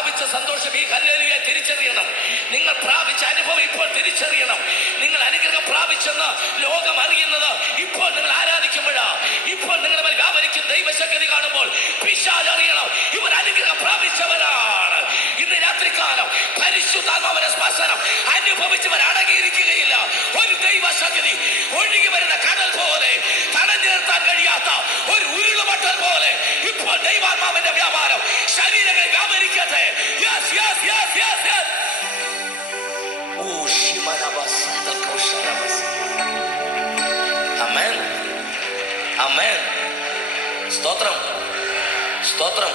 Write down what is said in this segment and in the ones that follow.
പ്രാപിച്ച സന്തോഷം ഈ ഹല്ലേലൂയ തിരിച്ചറിയണം. നിങ്ങൾ പ്രാപിച്ച അനുഭവം ഇപ്പോൾ തിരിച്ചറിയണം. നിങ്ങൾ അനുഗ്രഹം പ്രാപിച്ചെന്ന് ലോകം അറിയുന്നത് ഇപ്പോൾ നിങ്ങൾ ആരാധിക്കുമ്പോഴാ. ഇപ്പോൾ നിങ്ങളുടെ മേൽ വ്യാപരിക്കുന്ന ദൈവശക്തി കാണുമ്പോൾ പിശാച് അറിയണം ഇവർ അനുഗ്രഹം പ്രാപിച്ചവരാണ്. ഇന്ന് രാത്രികാലം പരിശുദ്ധാത്മാവിന്റെ സ്പർശനം അനുഭവിച്ചവർ അടങ്ങിയിരിക്കുകയില്ല. ഒരു ദൈവശക്തി ഒഴുകി വരുന്ന കടൽ പോലെ, തടഞ്ഞു നിർത്താൻ കഴിയാത്ത ഒരു ഉരുളുമട്ടൽ പോലെ ഇപ്പോൾ ദൈവാത്മാവിന്റെ വ്യാപാരം ശരീരങ്ങളിൽ വ്യാപരിക്കട്ടെ. Yes yes yes yes yes. ഓ ശിമനബസ് തകോശനബസ്. ആമേൻ ആമേൻ. സ്തോത്രം സ്തോത്രം.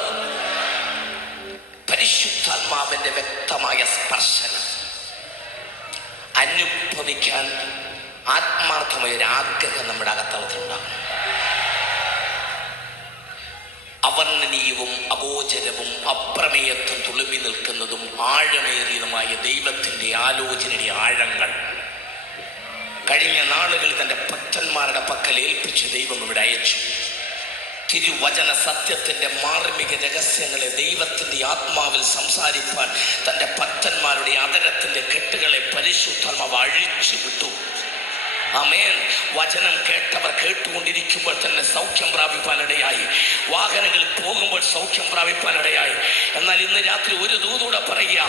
പരിശുദ്ധാത്മാവിന്റെ വ്യക്തമായ സ്പർശനം അനുഭവിക്കാൻ ആത്മാർത്ഥമായ ഒരു ആഗ്രഹം നമ്മുടെ അകത്തളത്തിലുണ്ടാകും. അവർണ്ണനീയവും അഗോചരവും അപ്രമേയത്വം തുളുമ്പി നിൽക്കുന്നതും ആഴമേറിയതുമായ ദൈവത്തിൻ്റെ ആലോചനയുടെ ആഴങ്ങൾ കഴിഞ്ഞ നാളുകളിൽ തൻ്റെ ഭക്തന്മാരുടെ പക്കൽ ഏൽപ്പിച്ച് ദൈവം ഇവിടെ അയച്ചു. തിരുവചന സത്യത്തിൻ്റെ മാർമിക രഹസ്യങ്ങളെ ദൈവത്തിൻ്റെ ആത്മാവിൽ സംസാരിപ്പാൻ തൻ്റെ ഭക്തന്മാരുടെ അതരത്തിൻ്റെ കെട്ടുകളെ പരിശുദ്ധാത്മാവ് അഴിച്ചു വിട്ടു. ആമേൻ. വചനം കേട്ടവർ കേട്ടുകൊണ്ടിരിക്കുമ്പോൾ തന്നെ സൗഖ്യം പ്രാപിപ്പാനിടയായി. വാഹനങ്ങളിൽ പോകുമ്പോൾ സൗഖ്യം പ്രാപിപ്പാനിടയായി. എന്നാൽ ഇന്ന് രാത്രി ഒരു ദൂതൂടെ പറയുക,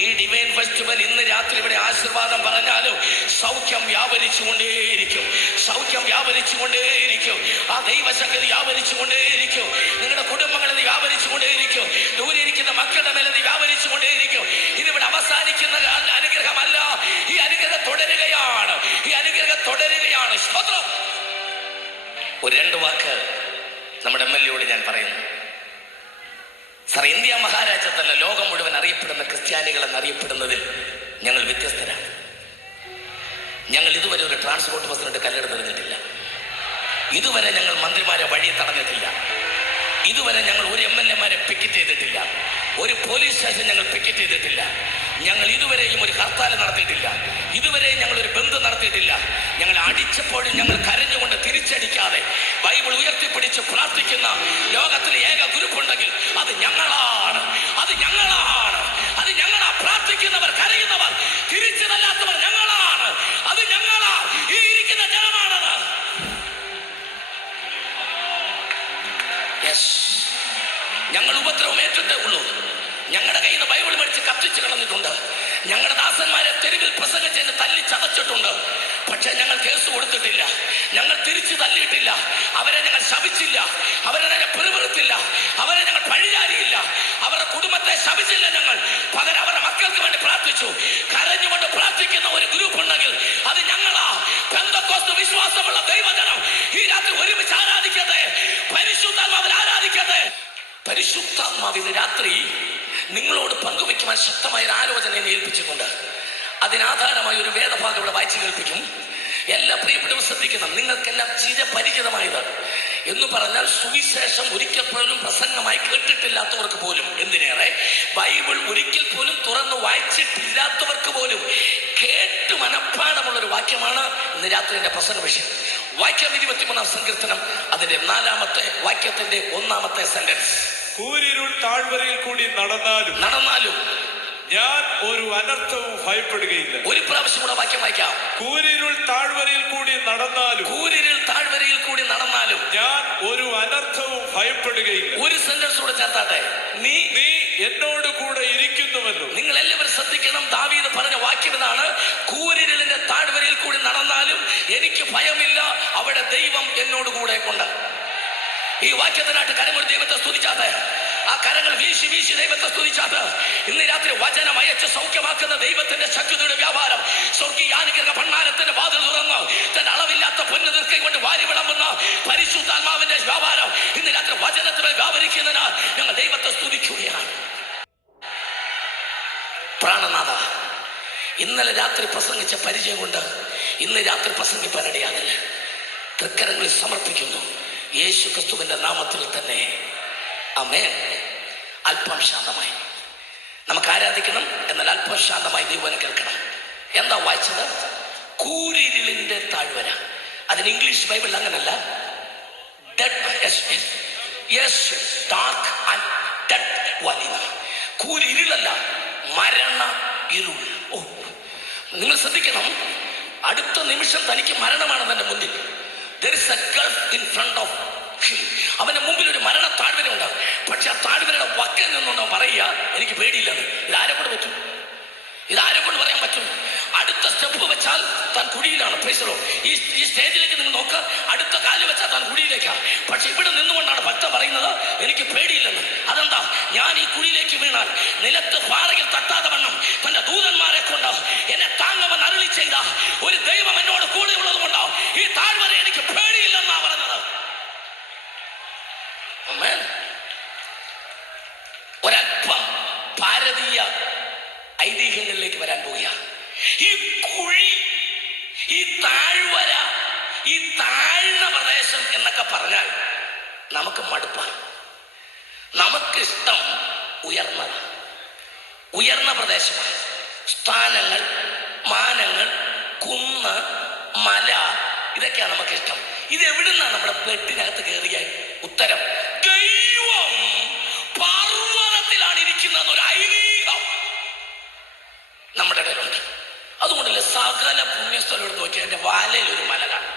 ഈ ഡിവൈൻ ഫെസ്റ്റിവൽ ഇന്ന് രാത്രി ഇവിടെ ആശീർവാദം പറഞ്ഞാലും സൗഖ്യം വ്യാപരിച്ചുകൊണ്ടേയിരിക്കും. സൗഖ്യം വ്യാപരിച്ചുകൊണ്ടേയിരിക്കും. ആ ദൈവശക്തി വ്യാപരിച്ചുകൊണ്ടേയിരിക്കും. നിങ്ങളുടെ കുടുംബങ്ങളിൽ വ്യാപരിച്ചുകൊണ്ടേയിരിക്കും. ദൂരെ ഇരിക്കുന്ന മക്കളുടെ മേലെ വ്യാപരിച്ചുകൊണ്ടേയിരിക്കും. ഇതിവിടെ അവസാനിക്കുന്ന അനുഗ്രഹമല്ല. ഈ അനുഗ്രഹം തുടരുകയാണ്. ഈ അനുഗ്രഹം തുടരുകയാണ്. സ്തോത്രം. ഒരു 2 വാക്ക് നമ്മുടെ MLA ഞാൻ പറയുന്നു. സർ, ഇന്ത്യ മഹാരാജ്യത്തല്ല ലോകം മുഴുവൻ അറിയപ്പെടുന്ന ക്രിസ്ത്യാനികൾ എന്നറിയപ്പെടുന്നതിൽ ഞങ്ങൾ വ്യത്യസ്തരാണ്. ഞങ്ങൾ ഇതുവരെ ഒരു ട്രാൻസ്പോർട്ട് ബസ്സിനിട്ട് കല്ലെടുത്ത് എറിഞ്ഞിട്ടില്ല. ഇതുവരെ ഞങ്ങൾ മന്ത്രിമാരെ വഴി തടഞ്ഞിട്ടില്ല. ഇതുവരെ ഞങ്ങൾ ഒരു MLA-മാരെ പിക്കറ്റ് ചെയ്തിട്ടില്ല. ഒരു പോലീസ് സ്റ്റേഷൻ ഞങ്ങൾ പിക്കറ്റ് ചെയ്തിട്ടില്ല. ഞങ്ങൾ ഇതുവരെയും ഒരു ഹർത്താൽ നടത്തിയിട്ടില്ല. ഇതുവരെയും ഞങ്ങൾ ഒരു ബന്ദ് നടത്തിയിട്ടില്ല. ഞങ്ങൾ അടിച്ചപ്പോഴും ഞങ്ങൾ കരഞ്ഞുകൊണ്ട് തിരിച്ചടിക്കാതെ ബൈബിൾ ഉയർത്തിപ്പിടിച്ച് പ്രാർത്ഥിക്കുന്ന ലോകത്തിലെ ഏക ഗ്രൂപ്പുണ്ടെങ്കിൽ അത് ഞങ്ങളാണ്. അത് ഞങ്ങളാണ്. അത് ഞങ്ങളാ. പ്രാർത്ഥിക്കുന്നവർ, കരയുന്നവർ, തിരിച്ചു തല്ലാത്തവർ ഞങ്ങളാണ്. അത് ഞങ്ങളാ. ഈ ഇരിക്കുന്ന ജനമാണത്. ഞങ്ങൾ ഉപദ്രവം ഏറ്റിട്ടേ ഉള്ളൂ. ഞങ്ങളുടെ കയ്യിൽ നിന്ന് ബൈബിൾ മേടിച്ച് കത്തിച്ച് കളഞ്ഞിട്ടുണ്ട്. ഞങ്ങളുടെ ദാസന്മാരെ തെരുവിൽ പ്രസംഗിച്ച് തല്ലി ചതച്ചിട്ടുണ്ട്. പക്ഷെ ഞങ്ങൾ കേസ് കൊടുത്തിട്ടില്ല. ഞങ്ങൾ തിരിച്ചു തല്ലിയിട്ടില്ല. അവരെ ഞങ്ങൾ ശപിച്ചില്ല. അവരെ ഞങ്ങൾ പിറുപിറുത്തില്ല. അവരെ ഞങ്ങൾ പഴിചാരിയില്ല. അവരുടെ കുടുംബത്തെ ശപിച്ചില്ല. ഞങ്ങൾ പകരം അവരുടെ മക്കൾക്ക് വേണ്ടി പ്രാർത്ഥിച്ചു. കരഞ്ഞുകൊണ്ട് പ്രാർത്ഥിക്കുന്ന ഒരു ഗ്രൂപ്പ് ഉണ്ടെങ്കിൽ അത് ഞങ്ങളാ. പെന്തക്കോസ്ത് വിശ്വാസമുള്ള ദൈവജനം ഈ രാത്രി ഒരുമിച്ച് ആരാധിക്കട്ടെ. പരിശുദ്ധാത്മാവിൽ ആരാധിക്കട്ടെ. പരിശുദ്ധാത്മാവിന് രാത്രി നിങ്ങളോട് പങ്കുവയ്ക്കുവാൻ ശക്തമായ ഒരു ആലോചന ഏൽപ്പിച്ചിട്ടുണ്ട്. അതിനാധാരമായി ഒരു വേദഭാഗം ഇവിടെ വായിച്ചു കേൾപ്പിക്കും. എല്ലാ പ്രിയപ്പെട്ടവരും ശ്രദ്ധിക്കണം. നിങ്ങൾക്കെല്ലാം ചിരപരിചിതമായത് എന്ന് പറഞ്ഞാൽ സുവിശേഷം ഒരിക്കൽ പോലും പ്രസംഗമായി കേട്ടിട്ടില്ലാത്തവർക്ക് പോലും, എന്തിനേറെ ബൈബിൾ ഒരിക്കൽ പോലും തുറന്ന് വായിച്ചിട്ടില്ലാത്തവർക്ക് പോലും കേട്ട് മനഃപ്പാടമുള്ളൊരു വാക്യമാണ് ഇന്ന് രാത്രി എൻ്റെ പ്രസംഗ വിഷയം. വാക്യം 23-ാം സങ്കീർത്തനം അതിന്റെ 4-ാമത്തെ വാക്യത്തിന്റെ 1-ാമത്തെ സെന്റൻസ്. കൂരിരുൾ താഴ്വരയിൽ കൂടി നടന്നാലും ഞാൻ ഒരു അനർത്ഥവും ഭയപ്പെടുകയില്ല. ഒരു പ്രാവശ്യം കൂടെ വാക്യം വായിക്കാം. കൂരിരുൾ താഴ്വരയിൽ കൂടി നടന്നാലും ഞാൻ ഒരു അനർത്ഥവും ഭയപ്പെടുകയില്ല. ഒരു സെന്റൻസ് കൂടെ ചേർത്താട്ടെ. നീ എന്നോട് കൂടെ ഇരിക്കുന്നുവല്ലോ. നിങ്ങൾ എല്ലാവരും ശ്രദ്ധിക്കണം. ദാവീദ് പറഞ്ഞ വാക്യം ഇതാണ്: കൂരിരുളിന്റെ താഴ്വരയിൽ കൂടി നടന്നാലും എനിക്ക് ഭയമില്ല, അവിടെ ദൈവം എന്നോട് കൂടെ ഉണ്ട്. ഈ വാക്യത്തിനായിട്ട് കരമൊരു ദൈവത്തെ സ്തുതിച്ചാട്ടെ. ആ കരങ്ങൾ വീശി വീശി ദൈവത്തെ സ്തുതിച്ചാട്ട് ഇന്ന് രാത്രി വചനം അയച്ച് സൗഖ്യമാക്കുന്ന ദൈവത്തിന്റെ ശക്തിയുടെ വ്യാപാരം, സ്വർഗീയാനുഗ്രഹ ഭണ്ഡാരത്തിന്റെ വാതിൽ തുറന്ന് തന്റെ അളവില്ലാത്ത പൊന്നു തീർക്കൈ കൊണ്ട് വാരി വിളമ്പുന്ന പരിശുദ്ധാത്മാവിന്റെ വ്യാപാരം ഇന്ന് രാത്രി വചനത്തിൽ വ്യാപരിക്കുന്നതിനാൽ ഞങ്ങൾ ദൈവത്തെ സ്തുതിക്കുകയാണ്. പ്രാണനാഥ, ഇന്നലെ രാത്രി പ്രസംഗിച്ച പരിചയം കൊണ്ട് ഇന്ന് രാത്രി പ്രസംഗിപ്പാനിടയാകില്ല. തൃക്കരങ്ങളിൽ സമർപ്പിക്കുന്നു യേശു ക്രിസ്തുവിന്റെ നാമത്തിൽ തന്നെ. ആമേൻ. അല്പം ശാന്തമായി നമുക്ക് ആരാധിക്കണം. എന്നാൽ അല്പം ശാന്തമായി ദൈവം കേൾക്കണം. എന്താ വായിച്ചത്? കൂരിരുളിന്റെ താഴ്വര. അതിന് ഇംഗ്ലീഷ് ബൈബിൾ അങ്ങനല്ല. Dark and dead valley. കൂരിരുളല്ല, മരണ ഇരുൾ. ഓ, നിങ്ങൾ ശ്രദ്ധിക്കണം, അടുത്ത നിമിഷം തനിക്ക് മരണമാണ് തന്റെ മുന്നിൽ. There is a gulf in front of him. അവന്റെ മുമ്പിൽ ഒരു മരണ താഴ്വര ഉണ്ടാകും. പക്ഷെ ആ താഴ്വരയുടെ വക്കിൽ നിന്നുണ്ടോ പറയുക, എനിക്ക് പേടിയില്ലെന്ന്. ഇതാരെ കൊണ്ട് പറ്റും? ഇതാരെ കൊണ്ട് പറയാൻ പറ്റും? അടുത്ത സ്റ്റെപ്പ് വെച്ചാൽ താൻ കുഴിയിലാണ്. പ്രൈസലോ, ഈ സ്റ്റേജിലേക്ക് നിങ്ങൾ നോക്കുക, അടുത്ത കാല് വെച്ചാൽ താൻ കുഴിയിലേക്കാണ്. പക്ഷെ ഇവിടെ നിന്നുകൊണ്ടാണ് ഭക്തൻ പറയുന്നത്, എനിക്ക് പേടിയില്ലെന്ന്. അതെന്താ? ഞാൻ ഈ കുഴിയിലേക്ക് വീണാൽ നിലത്ത് പാറയിൽ തട്ടാതെ വണ്ണം തന്റെ ദൂതന്മാരെ കൊണ്ട് എന്നെ താങ്ങുമെന്ന് അരുളി ചെയ്ത ഒരു ദൈവം എന്നോട് കൂടെ ഉള്ളത് കൊണ്ടാവും ഈ താഴ്വര എനിക്ക് പേടിയില്ലെന്നാ പറഞ്ഞത്. ഒരല്പം ഭാരതീയ ഐതിഹ്യങ്ങളിലേക്ക് വരാൻ പോവുക. ഈ കുഴി, ഈ താഴ്വര, ഈ താഴ്ന്ന പ്രദേശം എന്നൊക്കെ പറഞ്ഞാൽ നമുക്ക് മടുപ്പാണ്. നമുക്കിഷ്ടം ഉയർന്ന പ്രദേശമാണ്. സ്ഥാനങ്ങൾ, മാനങ്ങൾ, കുന്ന്, മല, ഇതൊക്കെയാണ് നമുക്കിഷ്ടം. ഇതെവിടുന്നാണ് നമ്മുടെ ബ്ലഡിനകത്ത് കയറിയ ഉത്തരം? ദൈവം പർവ്വതത്തിലാണ് ഇരിക്കുന്നത് ഒരു ഐതിഹ്യം നമ്മുടെ ഇടയിലുണ്ട്. അതുകൊണ്ടല്ലേ സകല പുണ്യസ്ഥലം എടുത്ത് നോക്കിയാൽ എൻ്റെ വാലയിൽ ഒരു മല കാണും.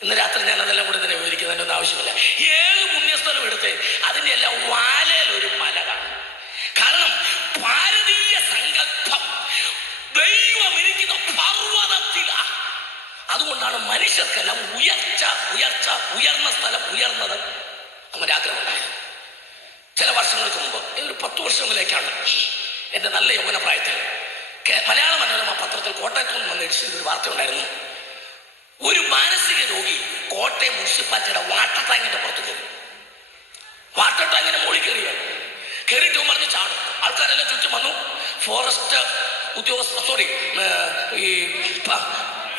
ഇന്ന് രാത്രി ഞാൻ അതെല്ലാം കൂടെ തന്നെ വിവരിക്കുന്നതിൻ്റെ ഒന്നും ആവശ്യമില്ല. ഏത് പുണ്യസ്ഥലം എടുത്ത് അതിൻ്റെ എല്ലാം വാലയിൽ ഒരു മല കാണും. കാരണം ഭാരതീയ സങ്കല്പം ദൈവം ഇരിക്കുന്ന പർവ്വതത്തിലാണ്. അതുകൊണ്ടാണ് മനുഷ്യർക്കെല്ലാം ഉയർന്ന സ്ഥലം, ഉയർന്നത് അവൻ്റെ ആഗ്രഹമുണ്ടായത്. ചില വർഷങ്ങൾക്ക് മുമ്പ്, ഒരു 10 വർഷങ്ങളിലേക്കാണ്, എൻ്റെ നല്ല യൗവന പ്രായത്തിൽ മലയാള മനോരമ പത്രത്തിൽ കോട്ടയത്തു നിന്ന് വന്ന് ഒരു വാർത്ത ഉണ്ടായിരുന്നു. ഒരു മാനസിക രോഗി കോട്ടയം മുനിസിപ്പാലിറ്റിയുടെ വാട്ടർ ടാങ്കിന്റെ പുറത്ത് കയറി. വാട്ടർ ടാങ്കിന്റെ മുകളിൽ കയറിയിട്ട് പറഞ്ഞ് ചാടും. ആൾക്കാരെല്ലാം ചുറ്റും വന്നു. ഫോറസ്റ്റ് ഉദ്യോഗസ്ഥ, ഈ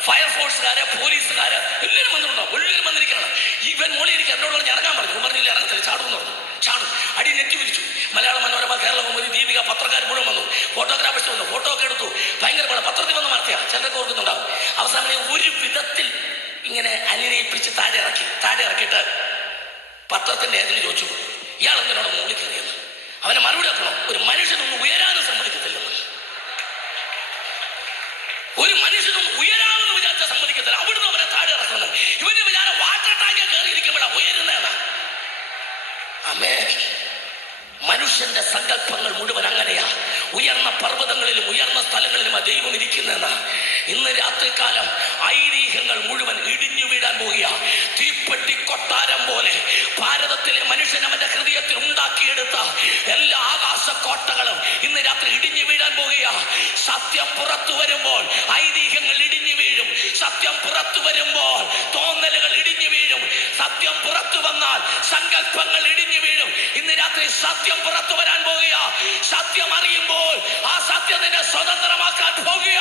ഫയർഫോഴ്സുകാര്, പോലീസുകാര് എല്ലാവരും വന്നിട്ടുണ്ടാവും. എല്ലാവരും വന്നിരിക്കുകയാണ്. ഇവൻ മോളിൽ ഇരിക്കുക. എന്നോട് പറഞ്ഞ് ഇറങ്ങാൻ പറഞ്ഞു. പറഞ്ഞില്ല, ഇറങ്ങത്തില്ല, ചാടുമെന്ന് പറഞ്ഞു. ചാടും. അടി നെറ്റി വിരിച്ചു. മലയാള മനോരമ, കേരള കൗമുദി, ദീപിക, പത്രക്കാർ മുഴുവൻ വന്നു. ഫോട്ടോഗ്രാഫേഴ്സ് വന്നു. ഫോട്ടോ ഒക്കെ എടുത്തു. ഭയങ്കര പത്രത്തിൽ വന്ന വാർത്തയാണ്. ചിലരൊക്കെ ഓർക്കുന്നുണ്ടാവും. അവസാനം ഒരു വിധത്തിൽ ഇങ്ങനെ അനുനയിപ്പിച്ച് താഴെ ഇറക്കിയിട്ട് പത്രത്തിന്റെ ഏതിന് ചോദിച്ചു, ഇയാൾ എന്തിനോട് മുകളിൽ കയറിയെന്ന്. അവനെ മറുപടി വെക്കണം, ഒരു മനുഷ്യനൊന്നും ഉയരാനും സമ്മതിക്കത്തില്ലെന്ന്. ഒരു മനുഷ്യനൊന്നും ഉയരാമെന്ന് വിചാരിച്ചാൽ സമ്മതിക്കത്തില്ല. അവിടുന്ന് അവനെ താഴെ ഇറക്കണം. ഇവന്റെ വിചാരം വാട്ടർ ടാങ്കിൽ കയറിയിരിക്കുമ്പോഴാണ് ഉയരുന്നതാണ്. അമേ, മനുഷ്യന്റെ സങ്കല്പങ്ങൾ മുഴുവൻ അങ്ങനെയാ. ഉയർന്ന പർവ്വതങ്ങളിലും ഉയർന്ന സ്ഥലങ്ങളിലും ആ ദൈവം ഇരിക്കുന്നതെന്നാ. ഇന്ന് രാത്രികാലം ഐതിഹ്യങ്ങൾ മുഴുവൻ ഇടിഞ്ഞു വീഴാൻ പോവുക. തീപ്പെട്ടി കൊട്ടാരം പോലെ ഭാരതത്തിലെ മനുഷ്യൻ അവന്റെ ഹൃദയത്തിൽ ഉണ്ടാക്കിയെടുത്ത എല്ലാ ആകാശ കോട്ടകളും ഇന്ന് രാത്രി ഇടിഞ്ഞു വീഴാൻ പോവുക. സത്യം പുറത്തു വരുമ്പോൾ ഐതിഹ്യങ്ങൾ ഇടിഞ്ഞു വീഴും. സത്യം പുറത്തു വരുമ്പോൾ തോന്നലുകൾ ഇടിഞ്ഞു വീഴും. സത്യം പുറത്തു വന്നാൽ സങ്കല്പങ്ങൾ ഇടിഞ്ഞു വീഴും. ഇന്ന് രാത്രി സത്യം പുറത്തു വരാൻ പോകുക. സത്യം അറിയുമ്പോൾ ആ സത്യം നിന്നെ സ്വതന്ത്രമാക്കാൻ പോകുക.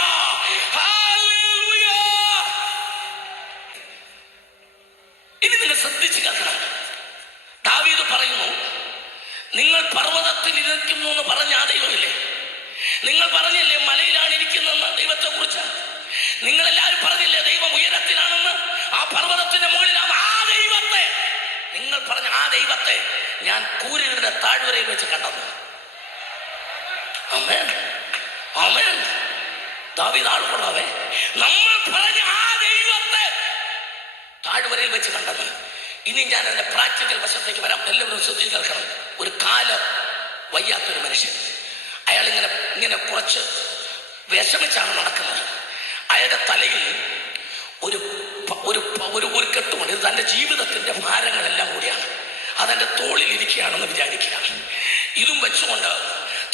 ഇനി നിങ്ങൾ ശ്രദ്ധിച്ച് കേൾക്കണം. ദാവീദ് പറയുന്നു, നിങ്ങൾ പർവ്വതത്തിൽ ഇരിക്കുന്നു എന്ന് പറഞ്ഞ ആ ദൈവമില്ലേ? നിങ്ങൾ പറഞ്ഞില്ലേ മലയിലാണ് ഇരിക്കുന്നതെന്ന് ദൈവത്തെ കുറിച്ച്? നിങ്ങളെല്ലാവരും പറഞ്ഞില്ലേ ദൈവം ഉയരത്തിലാണെന്ന്? ആ പർവ്വതത്തിന്റെ മുകളിലാണ് ആ ദൈവത്തെ. നിങ്ങൾ പറഞ്ഞ ആ ദൈവത്തെ ഞാൻ കൂരിരുളുടെ താഴ്വരയിൽ വെച്ച് കണ്ടത്. ആമേൻ, ആമേൻ. ദാവീദ് ആൾക്കൊള്ളാവേ. നമ്മൾ പറഞ്ഞ ആ ദൈവത്തെ താഴ്വരയിൽ വെച്ച് കണ്ടത്. ഇനി ഞാൻ അതിന്റെ പ്രാക്ടിക്കൽ വശത്തേക്ക് വരാം. എല്ലാവരും ശ്രദ്ധിച്ച് കേൾക്കണം. ഒരു കാല് വയ്യാത്തൊരു മനുഷ്യൻ, അയാൾ ഇങ്ങനെ കുറച്ച് വിഷമിച്ചാണ് നടക്കുന്നത്. അയാളുടെ തലയിൽ ഒരു കെട്ടുമുണ്ട്. ഇത് തൻ്റെ ജീവിതത്തിന്റെ ഭാരങ്ങളെല്ലാം കൂടിയാണ്. അതെൻ്റെ തോളിൽ ഇരിക്കുകയാണെന്ന് വിചാരിക്കുക. ഇതും വെച്ചുകൊണ്ട്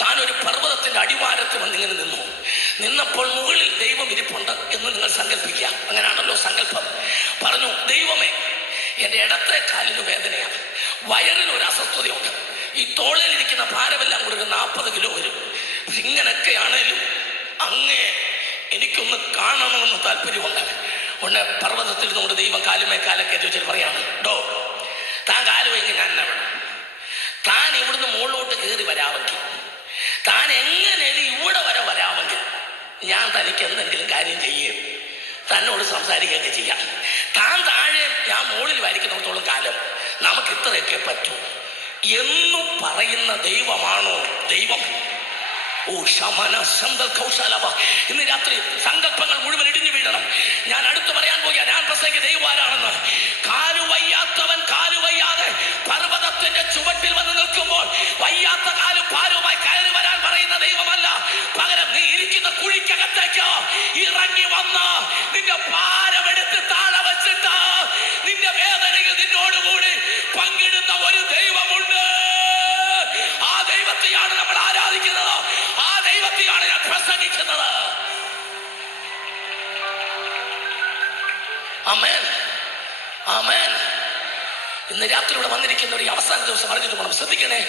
താൻ ഒരു പർവ്വതത്തിന്റെ അടിവാരത്തിൽ വന്നിങ്ങനെ നിന്നപ്പോൾ മുകളിൽ ദൈവം ഇരിപ്പുണ്ട് എന്ന് നിങ്ങൾ സങ്കല്പിക്കുക. അങ്ങനെയാണല്ലോ സങ്കല്പം. പറഞ്ഞു, ദൈവമേ, എൻ്റെ ഇടത്തെ കാലിന് വേദനയാണ്, വയറിനൊരു അസ്വസ്ഥതയുണ്ട്, ഈ തോളിലിരിക്കുന്ന ഭാരമെല്ലാം കൂടി 40 കിലോ വരും. ഇങ്ങനെയൊക്കെയാണേലും അങ്ങേ എനിക്കൊന്ന് കാണണമെന്ന് താല്പര്യമുണ്ട്. ഒന്ന് പർവ്വതത്തിൽ നിന്നുകൊണ്ട് ദൈവം കാലുമേ കാലൊക്കെ ചോദിച്ചിട്ട് പറയാണ്, ഡോ, താൻ കാലുമെങ്കിൽ ഞാൻ എന്നാ വേണം? താൻ ഇവിടുന്ന് മുകളിലോട്ട് കയറി വരാമെങ്കിൽ, താൻ എങ്ങനെയും ഇവിടെ വരെ വരാമെങ്കിൽ ഞാൻ തനിക്ക് എന്തെങ്കിലും കാര്യം ചെയ്യുകയും തന്നോട് സംസാരിക്കുകയൊക്കെ ചെയ്യാം. താൻ താഴെ ഞാൻ മുകളിൽ വരിക്കുന്നിടത്തോളം കാലം നമുക്ക് ഇത്രയൊക്കെ പറ്റൂ. എന്നു പറയുന്ന ദൈവമാണോ ദൈവം? ഓ ശമന ശന്തൽ കൗശലവ. ഇന്ന് രാത്രി സങ്കല്പങ്ങൾ മുഴുവൻ ഇടിഞ്ഞു വീഴണം. ഞാൻ അടുത്ത് പറയാൻ പോയ ഞാൻ പ്രസംഗിച്ച ദൈവം ആരാണെന്ന്. കാലുവയ്യാത്തവൻ കാലുവയ്യാതെ പർവ്വതത്തിന്റെ ചുവട്ടിൽ വന്ന് നിൽക്കുമ്പോൾ വയ്യാത്ത കാലും ഭാരവുമായി കയറി വരാൻ പറയുന്ന ദൈവമല്ല. പകരം നീ ഇരിക്കുന്ന കുഴിക്കകത്തേക്ക് ഇറങ്ങി വന്ന് നിന്റെ ഭാരമെടുത്ത് താഴെ വച്ചിട്ട് നിന്റെ വേദനയിൽ നിന്നോടുകൂടി പങ്കിടുന്ന ഒരു ദൈവമുണ്ട്. ആ ദൈവത്തെയാണ് നമ്മൾ ആരാധിക്കുന്നത്. ആ ദൈവത്തെയാണ് ഞാൻ പ്രസംഗിക്കുന്നത്. ആമേൻ, ആമേൻ. ഇന്ന് രാത്രി ഇവിടെ വന്നിരിക്കുന്നവർ ഈ അവസാന ദിവസം അറിഞ്ഞിട്ട് പോകണം. ശ്രദ്ധിക്കണേ,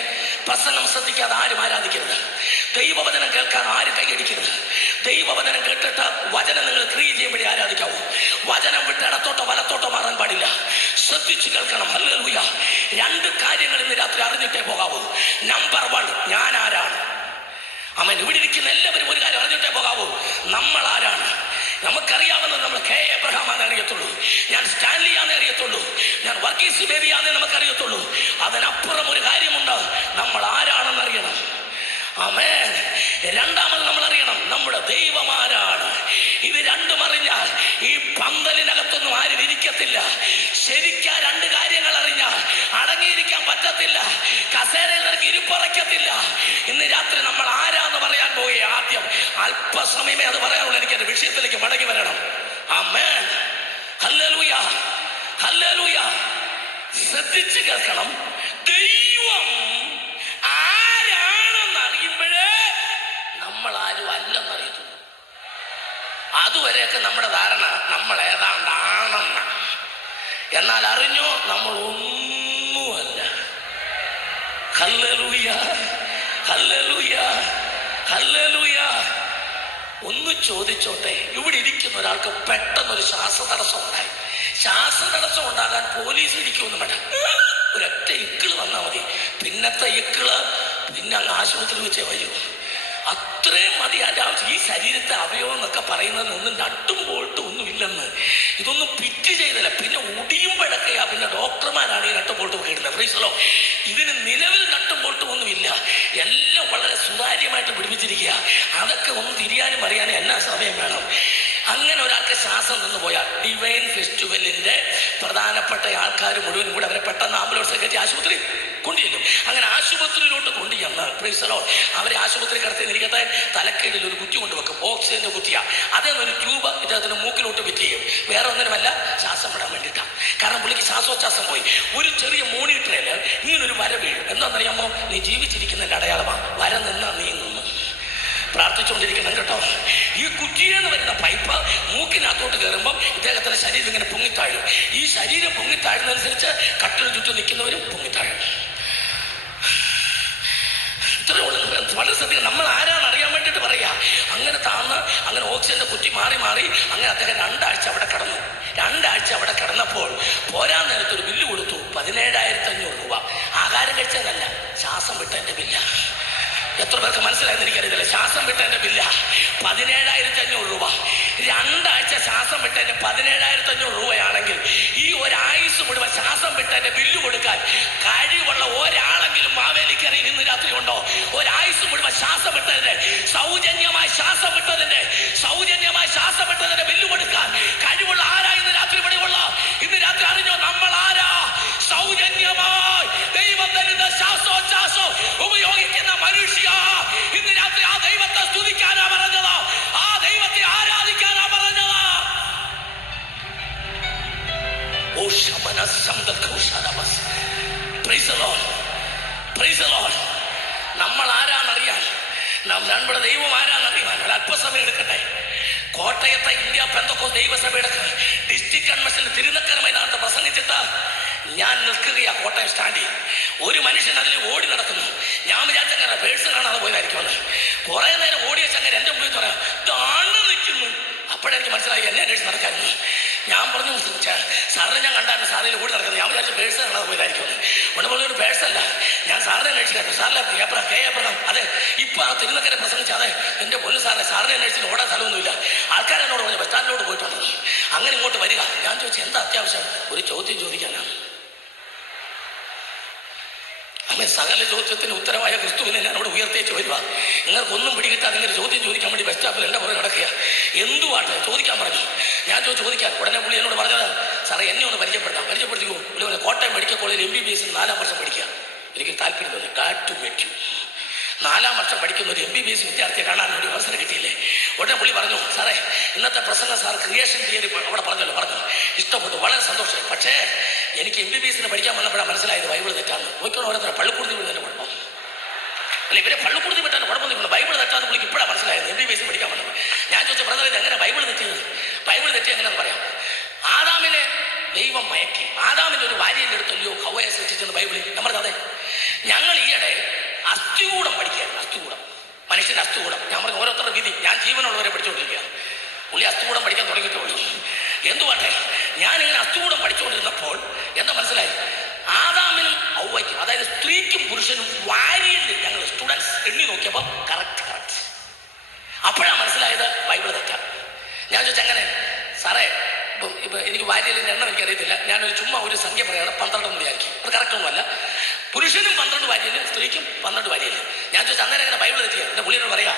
പ്രസംഗം ശ്രദ്ധിക്കാതെ ആരും ആരാധിക്കരുത്. ദൈവവചനം കേൾക്കാതെ ആരും കൈയടിക്കരുത്. ദൈവവചനം കേട്ടിട്ട് വചനം നിങ്ങൾ ക്രിയ ചെയ്യുമ്പോഴേ ആരാധിക്കാവൂ. വചനം വിട്ട് ഇടത്തോട്ടോ വലത്തോട്ടോ മാറാൻ പാടില്ല. ശ്രദ്ധിച്ചു കേൾക്കണം. ഹല്ലേലൂയ. 2 കാര്യങ്ങൾ ഇന്ന് രാത്രി അറിഞ്ഞിട്ടേ പോകാവൂ. നമ്പർ 1, ഞാൻ ആരാണ്. അമ്മ ഇവിടെ ഇരിക്കുന്ന എല്ലാവരും ഒരു കാര്യം അറിഞ്ഞിട്ടേ പോകാവൂ. നമ്മൾ ആരാണ്? നമുക്കറിയാവുന്നത് നമ്മൾ കെ എബ്രഹാമാണെന്ന് അറിയത്തുള്ളൂ, ഞാൻ സ്റ്റാൻലി ആണെന്ന് അറിയത്തുള്ളൂ, ഞാൻ വർഗീസ് ബേബിയാണെന്ന് നമുക്കറിയത്തുള്ളൂ. അതിനപ്പുറം ഒരു കാര്യമുണ്ട്, നമ്മൾ ആരാണെന്ന് അറിയണം. ആമേൻ. രണ്ടാമത് നമ്മൾ അറിയണം നമ്മുടെ ദൈവം ആരാണ്. ഇത് രണ്ടും അറിഞ്ഞാൽ ഈ പന്തലിനകത്തൊന്നും ആരും ഇരിക്കത്തില്ല. ശരിക്കാ 2 കാര്യങ്ങൾ അറിഞ്ഞാൽ അടങ്ങിയിരിക്കാൻ പറ്റത്തില്ല. കസേരയിൽ നിനക്ക് ഇരിപ്പറയ്ക്കത്തില്ല. ഇന്ന് രാത്രി നമ്മൾ ആരാന്ന് പറയാൻ പോയി. ആദ്യം അല്പസമയമേ അത് പറയാനുള്ളൂ. എനിക്ക് എന്റെ വിഷയത്തിലേക്ക് മടങ്ങി വരണം. ആമേൻ. ഹല്ലേലൂയ, ഹല്ലേലൂയ. ശ്രദ്ധിച്ച് കേൾക്കണം. ദൈവം ആരാണെന്ന് അറിയുമ്പോഴേ നമ്മൾ ആരും അല്ലെന്നറിയത്തുള്ളൂ. അതുവരെയൊക്കെ നമ്മുടെ ധാരണ നമ്മൾ ഏതാണ്ടാണെന്ന. എന്നാൽ അറിഞ്ഞോ, നമ്മൾ ഒന്നുമല്ല. ഹല്ലേലൂയ, ഹല്ലേലൂയ, ഹല്ലേലൂയ. ഒന്ന് ചോദിച്ചോട്ടെ, ഇവിടെ ഇരിക്കുന്ന ഒരാൾക്ക് പെട്ടെന്നൊരു ശ്വാസതടസ്സം ഉണ്ടായി. ശ്വാസതടസ്സം ഉണ്ടാകാൻ പോലീസ് ഇരിക്കുമെന്ന് വേണ്ട, ഒരൊറ്റ ഇക്കിള് വന്നാൽ മതി. പിന്നത്തെ ഇക്കിള് പിന്നെ അങ്ങ് ആശുപത്രി വെച്ചേ വരൂ. അത്രയും മതി അതിൻ്റെ ആവശ്യം. ഈ ശരീരത്തെ അവയവം എന്നൊക്കെ പറയുന്നത് ഒന്നും നട്ടും ബോൾട്ടും ഒന്നും ഇല്ലെന്ന്. ഇതൊന്നും ഫിറ്റ് ചെയ്തില്ല. പിന്നെ ഒടിയുമ്പോഴൊക്കെയാ പിന്നെ ഡോക്ടർമാരാണ് ഈ നട്ടും ബോൾട്ടും ഒക്കെ ഇടുന്നത്. ഫ്രീസലോ, ഇതിന് നിലവിൽ നട്ടും ബോൾട്ടും ഒന്നുമില്ല. എല്ലാം വളരെ സുതാര്യമായിട്ട് പിടിപ്പിച്ചിരിക്കുക. അതൊക്കെ ഒന്ന് തിരിയാനും അറിയാനും എന്നാ സമയം വേണം. അങ്ങനെ ഒരാൾക്ക് ശ്വാസം നിന്ന് പോയാൽ ഡിവൈൻ ഫെസ്റ്റിവലിന്റെ പ്രധാനപ്പെട്ട ആൾക്കാർ മുഴുവൻ കൂടെ അവരെ പെട്ടെന്ന് ആംബുലൻസ് കയറ്റി ആശുപത്രി കൊണ്ടുചെല്ലും. അങ്ങനെ ആശുപത്രിയിലോട്ട് കൊണ്ടുചെന്ന് പ്രീസലോ അവരെ ആശുപത്രി കിടത്തിയിരിക്കട്ടെ, തലക്കീഴിൽ ഒരു കുറ്റി കൊണ്ടുവെക്കും. ഓക്സിജന്റെ കുറ്റിയാ. അതേന്നൊരു ട്യൂബ് ഇദ്ദേഹത്തിന് മൂക്കിലോട്ട് ഫിറ്റ് ചെയ്യും. വേറെ ഒന്നിനുമല്ല, ശ്വാസം വിടാൻ വേണ്ടിയിട്ടാണ്. കാരണം പുള്ളിക്ക് ശ്വാസോച്ഛ്വാസം പോയി. ഒരു ചെറിയ മോണിറ്ററിൽ ഇങ്ങനൊരു വര വീഴും. എന്താണെന്നറിയാമോ? നീ ജീവിച്ചിരിക്കുന്നതിന്റെ അടയാളമാണ്. വര നിന്നാ നീ നിന്നു. പ്രാർത്ഥിച്ചുകൊണ്ടിരിക്കണം കേട്ടോ. ഈ കുറ്റിയെന്ന് വരുന്ന പൈപ്പ് മൂക്കിനകത്തോട്ട് കയറുമ്പം ഇദ്ദേഹത്തിന്റെ ശരീരം ഇങ്ങനെ പൊങ്ങിത്താഴും. ഈ ശരീരം പൊങ്ങിത്താഴുന്നതനുസരിച്ച് കട്ടിന് ചുറ്റും നിൽക്കുന്നവരും പൊങ്ങിത്താഴും. ഇത്രയേ ഉള്ളൂ. വളരെ ശ്രദ്ധിക്കണം. നമ്മൾ ആരാണ് അറിയാൻ വേണ്ടിയിട്ട് പറയാ. അങ്ങനെ താന്ന് അങ്ങനെ ഓക്സിജന്റെ കുറ്റി മാറി മാറി അങ്ങനെ അദ്ദേഹം 2 ആഴ്ച അവിടെ കിടന്നു. 2 ആഴ്ച അവിടെ കിടന്നപ്പോൾ പോരാൻ നേരത്തൊരു ബില്ല് കൊടുത്തു. 17,500 രൂപ. ആഹാരം കഴിച്ചതല്ല, ശ്വാസം വിട്ടതിന്റെ ബില്ല. എത്ര പേർക്ക് മനസ്സിലായെന്ന് എനിക്കറിയില്ല. ശ്വാസം വിട്ടതിന്റെ ബില്ല 17,500 രൂപ. 2 ആഴ്ച ശ്വാസം വിട്ടതിന് 17,500 രൂപയാണെങ്കിൽ ഈ ഒരായുസ് മുഴുവൻ ശ്വാസം വിട്ടതിന്റെ ബില്ല് കൊടുക്കാൻ കഴിവുള്ള ഒരാളെങ്കിലും മാവേലിക്കരയിൽ ഇന്ന് രാത്രി ഉണ്ടോ? ഒരായുസ് മുഴുവൻ ശ്വാസം വിട്ടതിന്റെ സൗജന്യമായി ശ്വാസം വിട്ടതിന്റെ ബില്ല് കൊടുക്കാൻ കഴിവുള്ള ആരാ ഇന്ന് രാത്രി ഇവിടെയുള്ള? ഇന്ന് രാത്രി അറിഞ്ഞോ നമ്മൾ ആരാ? സൗജന്യമായി ദൈവം തരുന്ന ശ്വാസോച്ഛ്വാസം ഉപയോഗിക്കുന്ന മനുഷ്യ. ഇന്ന് രാത്രി ആ ദൈവത്തെ സ്തുതിക്കാനാ പറഞ്ഞത്, ആ ദൈവത്തെ ആരാധിക്കാനാ പറഞ്ഞത്. ഓ ശമന ശബ്ദ കൗശലവസ്. Praise the Lord, praise the Lord. നമ്മൾ ആരാന്നറിയാൻ, നമ്മുടെ ദൈവം ആരാന്നറിയാൻ ഒരു അല്പസമയം എടുക്കട്ടെ. കോട്ടയത്തെ ഇന്ത്യ പെന്തക്കോസ്ത് ദൈവസഭയുടെ ഡിസ്ട്രിക്ട് കൺവെൻഷനിൽ തിരുനക്കര മൈതാനത്ത് പ്രസംഗിച്ചിട്ട് ഞാൻ നിൽക്കുകയാ കോട്ടയം സ്റ്റാൻഡിൽ. ഒരു മനുഷ്യൻ അതിൽ ഓടി നടക്കുന്നു. ഞാൻ വിചാരിച്ചങ്ങനെ പേഴ്സൺ കാണാതെ പോയതായിരിക്കുമല്ലോ. കുറെ നേരം ഓടിയ ചങ്ങര എൻ്റെ മുമ്പിൽ പറയാം താണ്ട് നിൽക്കുന്നു. അപ്പോഴെനിക്ക് മനസ്സിലായി എന്നെ അന്വേഷിച്ച് നടക്കായിരുന്നു. ഞാൻ പറഞ്ഞു, സാറിനെ ഞാൻ കണ്ടായിരുന്നു സാറിൽ ഓടി നടക്കുന്നത്. ഞാൻ വിചാരിച്ച പേഴ്സൺ കാണാതെ പോയതായിരിക്കുമല്ലോ. ഉടനെ ഒരു പേഴ്സല്ല, ഞാൻ സാറിനെ അന്വേഷിക്കായിരുന്നു. സാറിലെ കെ എബ്രഹാം. അതെ, ഇപ്പം ആ തിരുനക്കര പ്രസംഗിച്ച അതെ എൻ്റെ പൊന്നു സാറിനെ അന്വേഷിച്ചിട്ട് ഓടാൻ സ്ഥലമൊന്നുമില്ല. ആൾക്കാർ എന്നോട് പറഞ്ഞു ബസ് സ്റ്റാൻഡിലോട്ട് പോയിട്ടുണ്ട്, അങ്ങനെ ഇങ്ങോട്ട് വരിക. ഞാൻ ചോദിച്ചു എന്താ അത്യാവശ്യം? ഒരു ചോദ്യം ചോദിക്കാനാണ്. സകല ചോദ്യത്തിന് ഉത്തരവായ ക്രിസ്തുവിനെ ഞാൻ അവിടെ ഉയർത്തേച്ച് വരിക. നിങ്ങൾക്കൊന്നും പിടികിട്ടാതെ നിങ്ങൾ ചോദ്യം ചോദിക്കാൻ വേണ്ടി ബസ് സ്റ്റോപ്പിൽ എൻ്റെ പുറകെ നടക്കുക. എന്തുവാട്ടെ ചോദിക്കാൻ പറഞ്ഞു. ഞാൻ ചോദിക്കാൻ ഉടനെ പുള്ളി എന്നോട് പറഞ്ഞത്, സാറേ എന്നെ ഒന്ന് പരിചയപ്പെടുത്തിക്കോ. പുള്ളി കോട്ടയം മെഡിക്കൽ കോളേജിൽ MBBS 4 വർഷം പഠിക്കുക. എനിക്ക് താല്പര്യമില്ല. കാറ്റു വെക്കും 4 വർഷം പഠിക്കുന്ന ഒരു MBBS വിദ്യാർത്ഥിയെ കാണാൻ ഒരു അവസരം കിട്ടിയില്ലേ. ഉടനെ പുള്ളി പറഞ്ഞു, സാറേ ഇന്നത്തെ പ്രസംഗം സാർ ക്രിയേഷൻ തിയറി അവിടെ പറഞ്ഞു ഇഷ്ടപ്പെട്ടു, വളരെ സന്തോഷം. പക്ഷേ എനിക്ക് MBBS പഠിക്കാൻ വന്നപ്പോഴാണ് മനസ്സിലായത് ബൈബിൾ തെറ്റാണ്. നോക്കണം ഓരോരുത്തരെ പള്ളിക്കൂടുതി വിടുന്നതിൻ്റെ കുഴപ്പം അല്ല, ഇവരെ പള്ളിക്കൂടുതി വിട്ടാൽ കുഴപ്പമൊന്നും ബൈബിൾ തെറ്റാന്ന് പുള്ളിക്ക് ഇപ്പോഴാണ് മനസ്സിലായത് MBBS പഠിക്കാൻ വന്നപ്പോൾ. ഞാൻ ചോദിച്ച ബ്രദർ ഇത് എങ്ങനെ ബൈബിൾ തെറ്റിയത്? ബൈബിൾ തെറ്റി എങ്ങനെയാണെന്ന് പറയാം. ആദാമിനെ ദൈവം മയക്കി. ആദാമിൻ്റെ ഒരു ഭാര്യയുടെ അടുത്തല്ലയോ ഹവ്വയെ സൃഷ്ടിച്ചെന്ന് ബൈബിളിൽ. ഞാൻ പറഞ്ഞത് അതെ. ഞങ്ങൾ ഈയിടെ അസ്ഥികൂടം പഠിക്കുകയായിരുന്നു. അസ്ഥികൂടം, മനുഷ്യൻ്റെ അസ്ഥികൂടം. ഞാൻ പറഞ്ഞ ഓരോരുത്തരുടെ വിധി. ഞാൻ ജീവനുള്ളവരെ പഠിച്ചുകൊണ്ടിരിക്കുകയാണ്. പുള്ളി അസ്ഥികൂടം പഠിക്കാൻ തുടങ്ങിയിട്ടുള്ളൂ. എന്തുവാട്ടെ, ഞാനിങ്ങനെ അസ്ഥികൂടം പഠിച്ചുകൊണ്ടിരുന്നപ്പോൾ എന്താ മനസ്സിലായി? ആദാമിനും ഹവ്വയ്ക്കും, അതായത് സ്ത്രീക്കും പുരുഷനും വാരിയലിൽ ഞങ്ങൾ സ്റ്റുഡൻസ് എണ്ണി നോക്കിയപ്പോൾ കറക്റ്റ്. അപ്പോഴാണ് മനസ്സിലായത് ബൈബിൾ തെറ്റാണ്. ഞാൻ ചോദിച്ചാൽ എങ്ങനെ? സാറേ ഇപ്പം എനിക്ക് വാരിയലിൻ്റെ എണ്ണം എനിക്കറിയത്തില്ല. ഞാനൊരു ചുമ്മാ ഒരു സംഖ്യ പറയുകയാണ്, 12 എന്ന് വിചാരിക്കും. അത് കറക്റ്റൊന്നുമല്ല. പുരുഷനും 12 വാരിയല്, സ്ത്രീക്കും 12 വാരിയല്. ഞാൻ ചോദിച്ചാൽ അന്നേരം എങ്ങനെ ബൈബിൾ തെറ്റിയ? എൻ്റെ പുള്ളിയോട് പറയാ,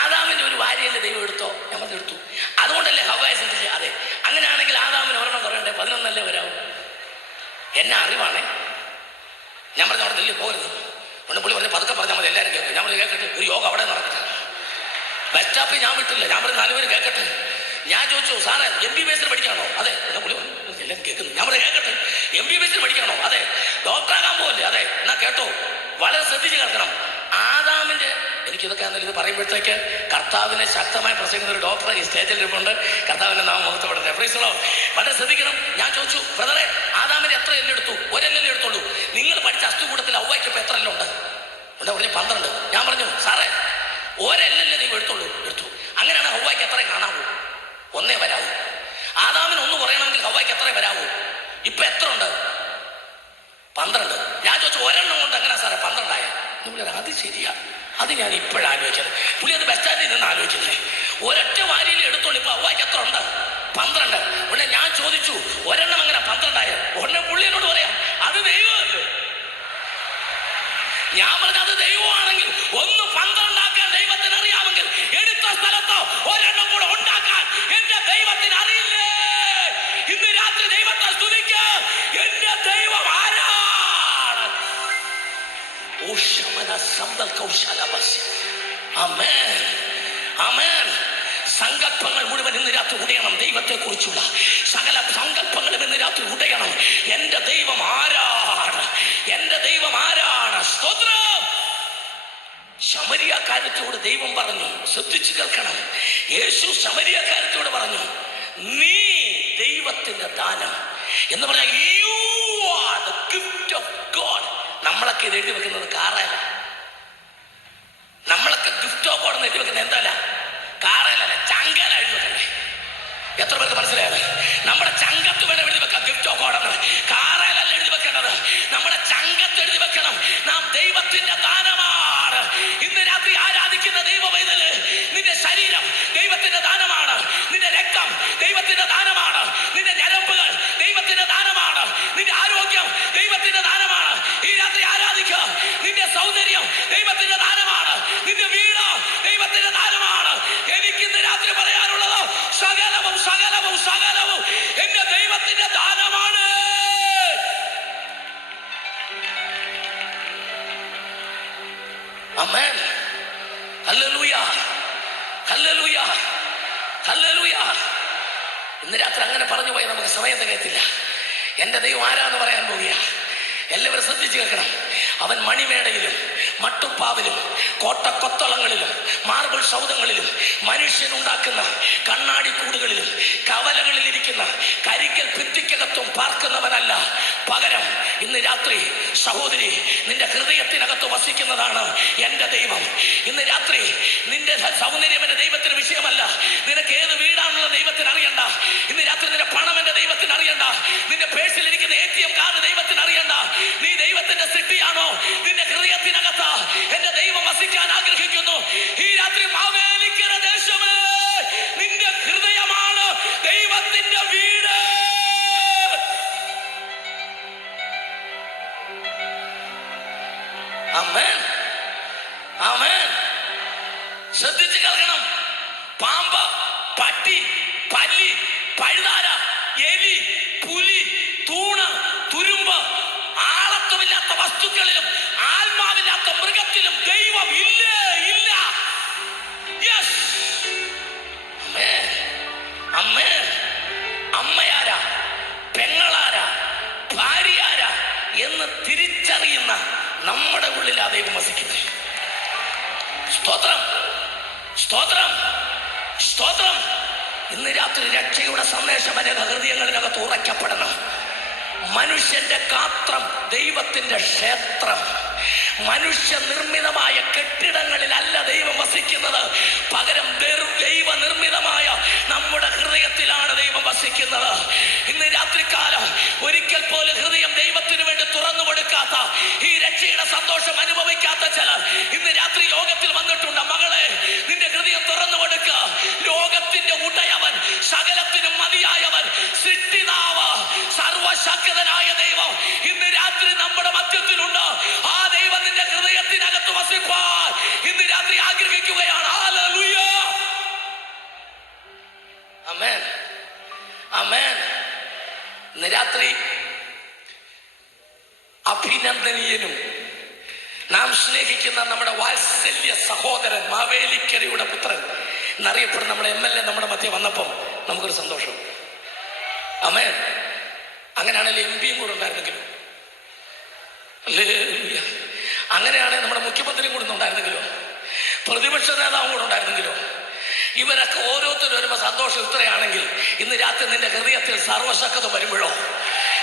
ആദാമിൻ്റെ ഒരു വാരിയല് ദൈവം എടുത്തോ? ഞാൻ പറഞ്ഞു എടുത്തു. അതുകൊണ്ടല്ലേ ഹവ്വയെ സൃഷ്ടിച്ചത്. അതെ, അങ്ങനെയാണെങ്കിൽ ആദാമിന് ഒരെണ്ണം കുറയണ്ടേ? 11 വരാവും. എന്നെ അറിവാണേ. ഞാൻ പറഞ്ഞു അവിടെ നെല്ല് പോകരുത്. ഒന്ന് പുള്ളി പറഞ്ഞ് പതുക്കെ പറഞ്ഞാൽ മതി, എല്ലാവരും കേൾക്കും. ഞാൻ പറഞ്ഞു കേൾക്കട്ടെ, ഒരു യോഗ അവിടെ നടക്കട്ടെ. ബസ് സ്റ്റോപ്പിൽ ഞാൻ വിട്ടില്ല. ഞാൻ പറഞ്ഞു 4 പേര് കേൾക്കട്ടെ. ഞാൻ ചോദിച്ചു, സാറേ MBBS പഠിക്കണോ? അതെ. പുള്ളി എല്ലാവരും കേൾക്കുന്നു. ഞാൻ പറഞ്ഞു കേൾക്കട്ടെ, MBBS പഠിക്കണോ? അതെ. ഡോക്ടറാകാൻ പോകല്ലേ? അതെ. എന്നാ കേട്ടോ, വളരെ ശ്രദ്ധിച്ച് കേൾക്കണം. ആദാമിൻ്റെ, എനിക്കിതൊക്കെ ഇത് പറയുമ്പോഴത്തേക്ക് കർത്താവിനെ ശക്തമായി പ്രസംഗിക്കുന്ന ഒരു ഡോക്ടർ ഈ സ്റ്റേജിൽ ഇരിപ്പുണ്ട്. കർത്താവിൻ്റെ നാമം മുഖത്തപ്പെടട്ടെ. പ്രൈസ്. വളരെ ശ്രദ്ധിക്കണം. ഞാൻ ചോദിച്ചു, ബ്രദറെ ആദാമിന് എത്ര എല്ലെടുത്തു? 1 എല്ലേ എടുത്തുള്ളൂ. നിങ്ങൾ പഠിച്ച അസ്ഥികൂടത്തിൽ ഹവ്വയ്ക്ക് ഇപ്പോൾ എത്ര എല്ലുണ്ട്? എന്താ പറഞ്ഞു? 12. ഞാൻ പറഞ്ഞു, സാറേ 1 എല്ലല്ലേ നിങ്ങൾ എടുത്തുള്ളൂ? എടുത്തു. അങ്ങനെയാണ് ഹവ്വയ്ക്ക് എത്ര കാണാവൂ? 1 വരാവൂ. ആദാമിന് 1 കുറയണമെങ്കിൽ ഹവ്വയ്ക്ക് എത്ര വരാവൂ? ഇപ്പൊ എത്ര ഉണ്ട്? 12. ഞാൻ ചോദിച്ചു, ഒരെണ്ണം കൊണ്ട് എങ്ങനെ സാറേ 12 ആയ? അത് ശരിയാ, അത് ഞാൻ ഇപ്പോഴാണ് ആലോചിച്ചത്. പുള്ളി അത് ബസ് സ്റ്റാൻഡിൽ നിന്ന് ആലോചിച്ചില്ലേ. ഒരൊറ്റ വാരിയിൽ എടുത്തോളൂ. ഇപ്പൊ ഹവ്വയ്ക്ക് എത്ര ഉണ്ട്? 12. ഉടനെ ഞാൻ ചോദിച്ചു, ഒരെണ്ണം അങ്ങനെ 12 ആയ? ഉടനെ പുള്ളി എന്നോട് പറയാം, അത് ദൈവമല്ലേ. ഞാൻ പറഞ്ഞ അത് ദൈവമാണെങ്കിൽ 1 12 ആക്കാൻ ദൈവത്തിന് അറിയാമെങ്കിൽ എടുത്ത സ്ഥലത്ത് ഒരെണ്ണം കൂടെ ഉണ്ടാക്കാൻ എന്റെ ദൈവത്തിന് അറിയില്ലേ? ഇന്ന് രാത്രി ദൈവത്തെ സ്തുതിക്ക്. എന്റെ ദൈവം ആരാണ്? സങ്കല്പങ്ങൾ മുഴുവൻ ഇന്ന് രാത്രി ഉടയണം. ദൈവത്തെ കുറിച്ചുള്ള സകല സങ്കല്പങ്ങളും ഇന്ന് രാത്രി ഉടയണം. എന്റെ ദൈവം ആരാണ്? എന്റെ ദൈവം ആരാണ്? സ്തോത്രം. ശമരിയക്കാരത്തോട് ദൈവം പറഞ്ഞു, ശ്രദ്ധിച്ചു കേൾക്കണം. യേശു ശമരിയക്കാരത്തോട് പറഞ്ഞു, നീ ദൈവത്തിന്റെ ദാനം എന്ന് പറഞ്ഞാൽ you are the gift of God. നമ്മളൊക്കെ ഇത് എഴുതി വെക്കുന്നത് കാറേല. നമ്മളൊക്കെ ഗിഫ്റ്റ് ഓഫ് ഗോഡ് എന്ന് എഴുതി വെക്കുന്നത് എന്തല്ല? കാറേലല്ല, ചങ്കല എഴുതി വെക്കണ്ടേ? എത്ര പേർക്ക് മനസ്സിലായത്? നമ്മുടെ ചങ്കത്ത് വേണം എഴുതി വെക്കാം ഗിഫ്റ്റ് ഓഫ് ഗോഡ് എന്ന്. കാറേലല്ല എഴുതി വെക്കേണ്ടത്, നമ്മുടെ ചങ്കത്ത് എഴുതി വെക്കണം. നാം ദൈവത്തിന്റെ ദാനമാണ്. ഇന്ന് രാത്രി ആരാധിക്കുന്ന ദൈവ പൈതല്, നിന്റെ ശരീരം ദൈവത്തിന്റെ ദാനമാണ്. നിന്റെ രക്തം ദൈവത്തിന്റെ ദാനമാണ്. നിന്റെ ഞരമ്പുകൾ ദൈവത്തിന്റെ ദാനമാണ്. നിന്റെ ആരോഗ്യം ദൈവത്തിന്റെ ദാനമാണ്. ഈ രാത്രി ആരാധിക്കുക. നിന്റെ സൗന്ദര്യം ദൈവത്തിന്റെ ദാനമാണ്. നിന്റെ വീട് ദൈവത്തിന്റെ ദാനമാണ്. എനിക്ക് ഇന്ന് രാത്രി പറയാനുള്ളത്, സകലവും സകലവും സകലവും എന്റെ ദൈവത്തിന്റെ ദാനമാണ്. ആമേൻ. ഹല്ലേലൂയ, ഹല്ലേലൂയ, ഹല്ലേലൂയ. ഇന്ന് രാത്രി അങ്ങനെ പറഞ്ഞു പോയി നമുക്ക് സമയം തികയത്തില്ല. എന്റെ ദൈവം ആരാന്ന് പറയാൻ പോകുക. എല്ലാവരും ശ്രദ്ധിച്ചു കേൾക്കണം. അവൻ മണിമേടയിലും മട്ടുപ്പാവിലും കോട്ടക്കൊത്തളങ്ങളിലും മാർബിൾ സൗധങ്ങളിലും മനുഷ്യനുണ്ടാക്കുന്ന കണ്ണാടി കൂടുകളിലും കവലകളിലിരിക്കുന്ന കരിക്കൽ ഭിത്തിക്കകത്തും പാർക്കുന്നവനല്ല. പകരം ഇന്ന് രാത്രി സഹോദരി, നിന്റെ ഹൃദയത്തിനകത്ത് വസിക്കുന്നതാണ് എന്റെ ദൈവം. ഇന്ന് രാത്രി നിന്റെ സൗന്ദര്യം എന്റെ ദൈവത്തിന് വിഷയമല്ല. നിനക്ക് ഏത് വീടാണെന്നുള്ള ദൈവത്തിന് അറിയണ്ട. ഇന്ന് രാത്രി നിന്റെ പണം എന്റെ ദൈവത്തിന് അറിയണ്ട. നിന്റെ പേഴ്സിലിരിക്കുന്ന ATM കാർഡ് ദൈവത്തിന് അറിയണ്ട. നീ ദൈവത്തിന്റെ സൃഷ്ടിയാണോ? നിന്റെ ഹൃദയത്തിനകത്ത് എന്റെ ദൈവം വസിക്കാൻ ആഗ്രഹിക്കുന്നു. ഈ രാത്രി മാവേലിക്കര ദേശമേ, നിന്റെ ഹൃദയമാണ് ദൈവത്തിന്റെ വീട്. ആമേൻ, ആമേൻ. ശ്രദ്ധിച്ചു കേൾക്കണം. പാമ്പ്, പട്ടി, പല്ലി, പഴുതാര, എലി, പുലി, തൂണ്, തുരുമ്പ്, ആളത്വമില്ലാത്ത വസ്തുക്കളിലും ആത്മാവില്ലാത്ത മൃഗത്തിലും ദൈവം ഇല്ല, ഇല്ല. യെസ്, ആമേൻ, ആമേൻ. അമ്മയാരാ, പെങ്ങളാരാ, ഭാര്യയാരാ എന്ന് തിരിച്ചറിയുന്ന നമ്മുടെ ഉള്ളിൽ ആ ദൈവം വസിക്കുന്നത്. സ്തോത്രം, സ്തോത്രം, സ്തോത്രം. ഇന്ന് രാത്രി രക്ഷയുടെ സന്ദേശം അനേക ഹൃദയങ്ങളിനകത്ത് ഉറയ്ക്കപ്പെടണം. മനുഷ്യന്റെ ഗാത്രം ദൈവത്തിന്റെ ക്ഷേത്രം. മനുഷ്യ നിർമ്മിതമായ കെട്ടിടങ്ങളിലല്ല ദൈവം വസിക്കുന്നത്, പകരം ദൈവ നിർമ്മിതമായ നമ്മുടെ ഹൃദയത്തിലാണ് ദൈവം വസിക്കുന്നത്. ഇന്ന് രാത്രികാലം ഒരിക്കൽ പോലും ഹൃദയം ദൈവത്തിന് വേണ്ടി തുറന്നു കൊടുക്കാത്ത, ഈ രക്ഷയുടെ സന്തോഷം അനുഭവിക്കാത്ത ചിലർ ഇന്ന് രാത്രി യോഗത്തിൽ വന്നിട്ടുണ്ട്. മകളെ, നിന്റെ ഹൃദയം തുറന്നു കൊടുക്കുക. ലോകത്തിന്റെ ഉടയവൻ, സകലത്തിനും മതിയായവൻ, സൃഷ്ടിതാവ്, സർവശക്തനായ ദൈവം ഇന്ന് രാത്രി നമ്മുടെ മധ്യത്തിലുണ്ട്. ആ ദൈവം നിന്റെ ഹൃദയത്തിനകത്ത് വസിപ്പാൻ ഇന്ന് രാത്രി ആഗ്രഹിക്കുകയാണ്. ഹല്ലേലൂയ, ആമേൻ, ആമേൻ. ഇന്ന് രാത്രി അഭിനന്ദനീയനും നാം സ്നേഹിക്കുന്ന നമ്മുടെ വാത്സല്യ സഹോദരൻ, മാവേലിക്കരയുടെ പുത്രൻ എന്നറിയപ്പെടുന്ന നമ്മുടെ MLA നമ്മുടെ മധ്യ വന്നപ്പം നമുക്കൊരു സന്തോഷം. ആമേൻ. അങ്ങനെയാണെങ്കിൽ MP കൂടെ ഉണ്ടായിരുന്നെങ്കിലും, അങ്ങനെയാണെങ്കിൽ നമ്മുടെ മുഖ്യമന്ത്രിയും കൂടെ ഉണ്ടായിരുന്നെങ്കിലോ, പ്രതിപക്ഷ നേതാവും കൂടെ ഉണ്ടായിരുന്നെങ്കിലോ, ഇവരൊക്കെ ഓരോരുത്തരും വരുമ്പോൾ സന്തോഷം ഇത്രയാണെങ്കിൽ ഇന്ന് രാത്രി നിന്റെ ഹൃദയത്തിൽ സർവശക്തത വരുമ്പോഴോ,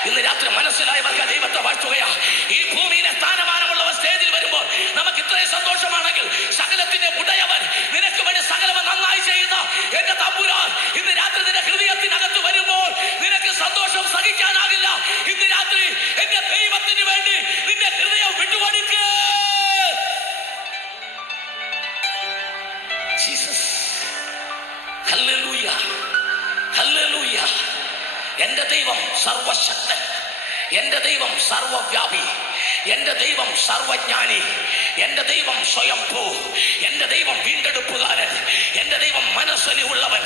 ഇന്ന് രാത്രി മനസ്സിലായവർക്ക് ദൈവത്തെ വാഴ്ത്തുകയാ. ഈ ഭൂമിയിലെ സ്ഥാനമാനമുള്ളവർ സ്റ്റേജിൽ വരുമ്പോൾ നമുക്ക് ഇത്രയും സന്തോഷമാണെങ്കിൽ, സകലത്തിന്റെ ഉടയവൻ, നിനക്ക് വേണ്ടി സകലവ നന്നായി ചെയ്യുന്ന എന്റെ തമ്പുരാൻ ഇന്ന് രാത്രി നിന്റെ ഹൃദയത്തിനകത്ത് വരുമ്പോൾ നിനക്ക് സന്തോഷം സഹിക്കാനാകില്ല. ഇന്ന് രാത്രി എന്റെ ദൈവത്തിന് വേണ്ടി നിന്റെ ഹൃദയം വിട്ടുകൊടുക്ക്. Jesus, hallelujah, hallelujah. എന്റെ ദൈവം സർവശക്തൻ, എന്റെ ദൈവം സർവവ്യാപി, എന്റെ ദൈവം സർവജ്ഞാനി, എന്റെ ദൈവം സ്വയംഭൂ, എന്റെ ദൈവം വീണ്ടെടുപ്പുകാരൻ, എന്റെ ദൈവം മനസ്സലിവുള്ളവൻ,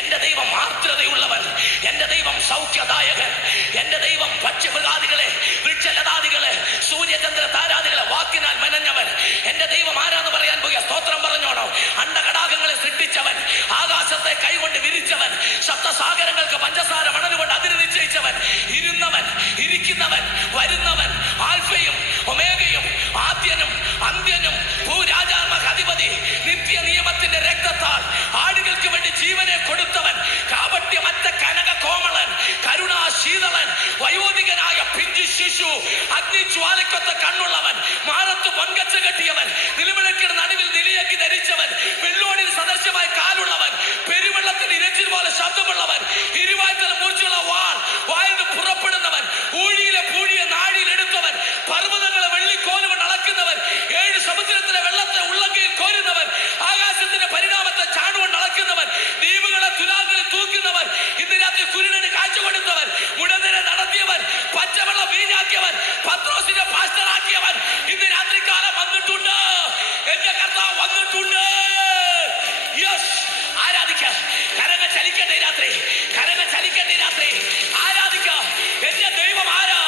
എന്റെ ദൈവം ആർദ്രതയുള്ളവൻ, എന്റെ ദൈവം സൗഖ്യദായകൻ, എന്റെ ദൈവം പക്ഷിമൃഗാദികളെ, വൃക്ഷലതാദികളെ, സൂര്യചന്ദ്ര താരാദികളെ വാക്കിനാൽ മെനഞ്ഞവൻ. എന്റെ ദൈവം ആരാന്ന് പറയാൻ പോയ സ്തോത്രം പറഞ്ഞോണോ. അണ്ടകടാകങ്ങളെ സൃഷ്ടിച്ചവൻ, ആകാശത്തെ കൈകൊണ്ട് വിരിച്ചവൻ, സപ്തസാഗരങ്ങൾക്ക് പഞ്ചസാര മണലുകൊണ്ട് അതിര് നിശ്ചയിച്ചവൻ, ഇരുന്നവൻ, ഇരിക്കുന്നവൻ, വരുന്നവൻ, ആൽഫയും ഒമേഗയും, ആദ്യനും അന്ത്യനും, ഭൂരാജാർമക അധിപതി, നിത്യ നിയമത്തിന്റെ രക്തത്താൽ ആടുകൾക്ക് വേണ്ടി ജീവനെ കൊടുത്തവൻ, കാപട്യമറ്റ കനക കോമളൻ, കരുണാശീതളൻ, വയോധികനായ പിഞ്ചു ശിശു, അഗ്നിജ്വാലക്കൊത്ത കണ്ണുള്ളവൻ, മാറത്ത് പൊൻകച്ച കെട്ടിയവൻ, നിലവിളക്കിന് നടുവിൽ നിലയാക്കി ധരിച്ചവൻ, വെള്ളോടിൽ സദൃശമായ കാലുള്ളവൻ, പെരുവെള്ളത്തിന് ഇരച്ചിൽ പോലെ ശബ്ദമുള്ളവൻ, ഇരുവായ്ത്തല മൂർച്ചയുള്ള വാൾ വായിൽ പുറപ്പെടുന്നവൻ, ഊഴിയിലെ പൂഴിയെ നാഴിയിൽ എടുത്തവൻ, പർവ്വതങ്ങളെ വെള്ളിക്കോലുകൊണ്ട് അളക്കുന്നവൻ, 7 സമുദ്രത്തിലെ വെള്ളത്തെ ഉള്ളങ്കയിൽ കോരുന്നവൻ, ആകാശത്തിന്റെ പരിണാമത്തെ ചാണുകൊണ്ട് അളക്കുന്നവൻ, ദ്വീപുകളെ തുലാങ്ങളിൽ തൂക്കുന്നവൻ, ഇന്ന് രാത്രി കുരുടന് കാഴ്ച കൊടുത്തവൻ, മുടന്തരെ നടത്തിയവൻ, പച്ചവെള്ളം വീഞ്ഞാക്കിയവൻ, പത്രോസിനെ പാസ്റ്ററാക്കിയവൻ ഇന്ന് രാത്രികാലം വന്നിട്ടുണ്ട്. എന്റെ കർത്താവ് വന്നിട്ടുണ്ട്. യെസ്, ആരാധിക്കാം. കരങ്ങൾ ചലിക്കട്ടെ രാത്രി, കരങ്ങൾ ചലിക്കട്ടെ രാത്രി. ആരാധിക്കാം. എന്റെ ദൈവം ആരാ?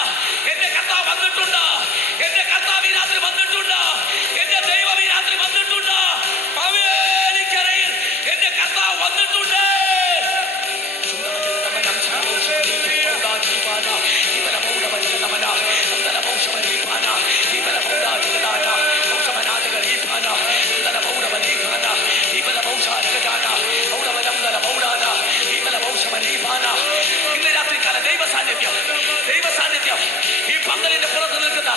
എന്റെ കർത്താവ് വന്നിട്ടുണ്ട്. എന്റെ കർത്താവ് ഈ രാത്രി വന്നിട്ടുണ്ട്. എന്റെ ദൈവം ഈ രാത്രി വന്നിട്ടുണ്ട്. മാവേലിക്കരയിൽ എന്റെ കർത്താവ് വന്നിട്ടുണ്ട്. ഇന്ന് രാത്രികാല ദൈവ സാന്നിധ്യം, ദൈവ സാന്നിധ്യം ഈ പന്തലിന്റെ പുറത്ത് നിൽക്കുന്ന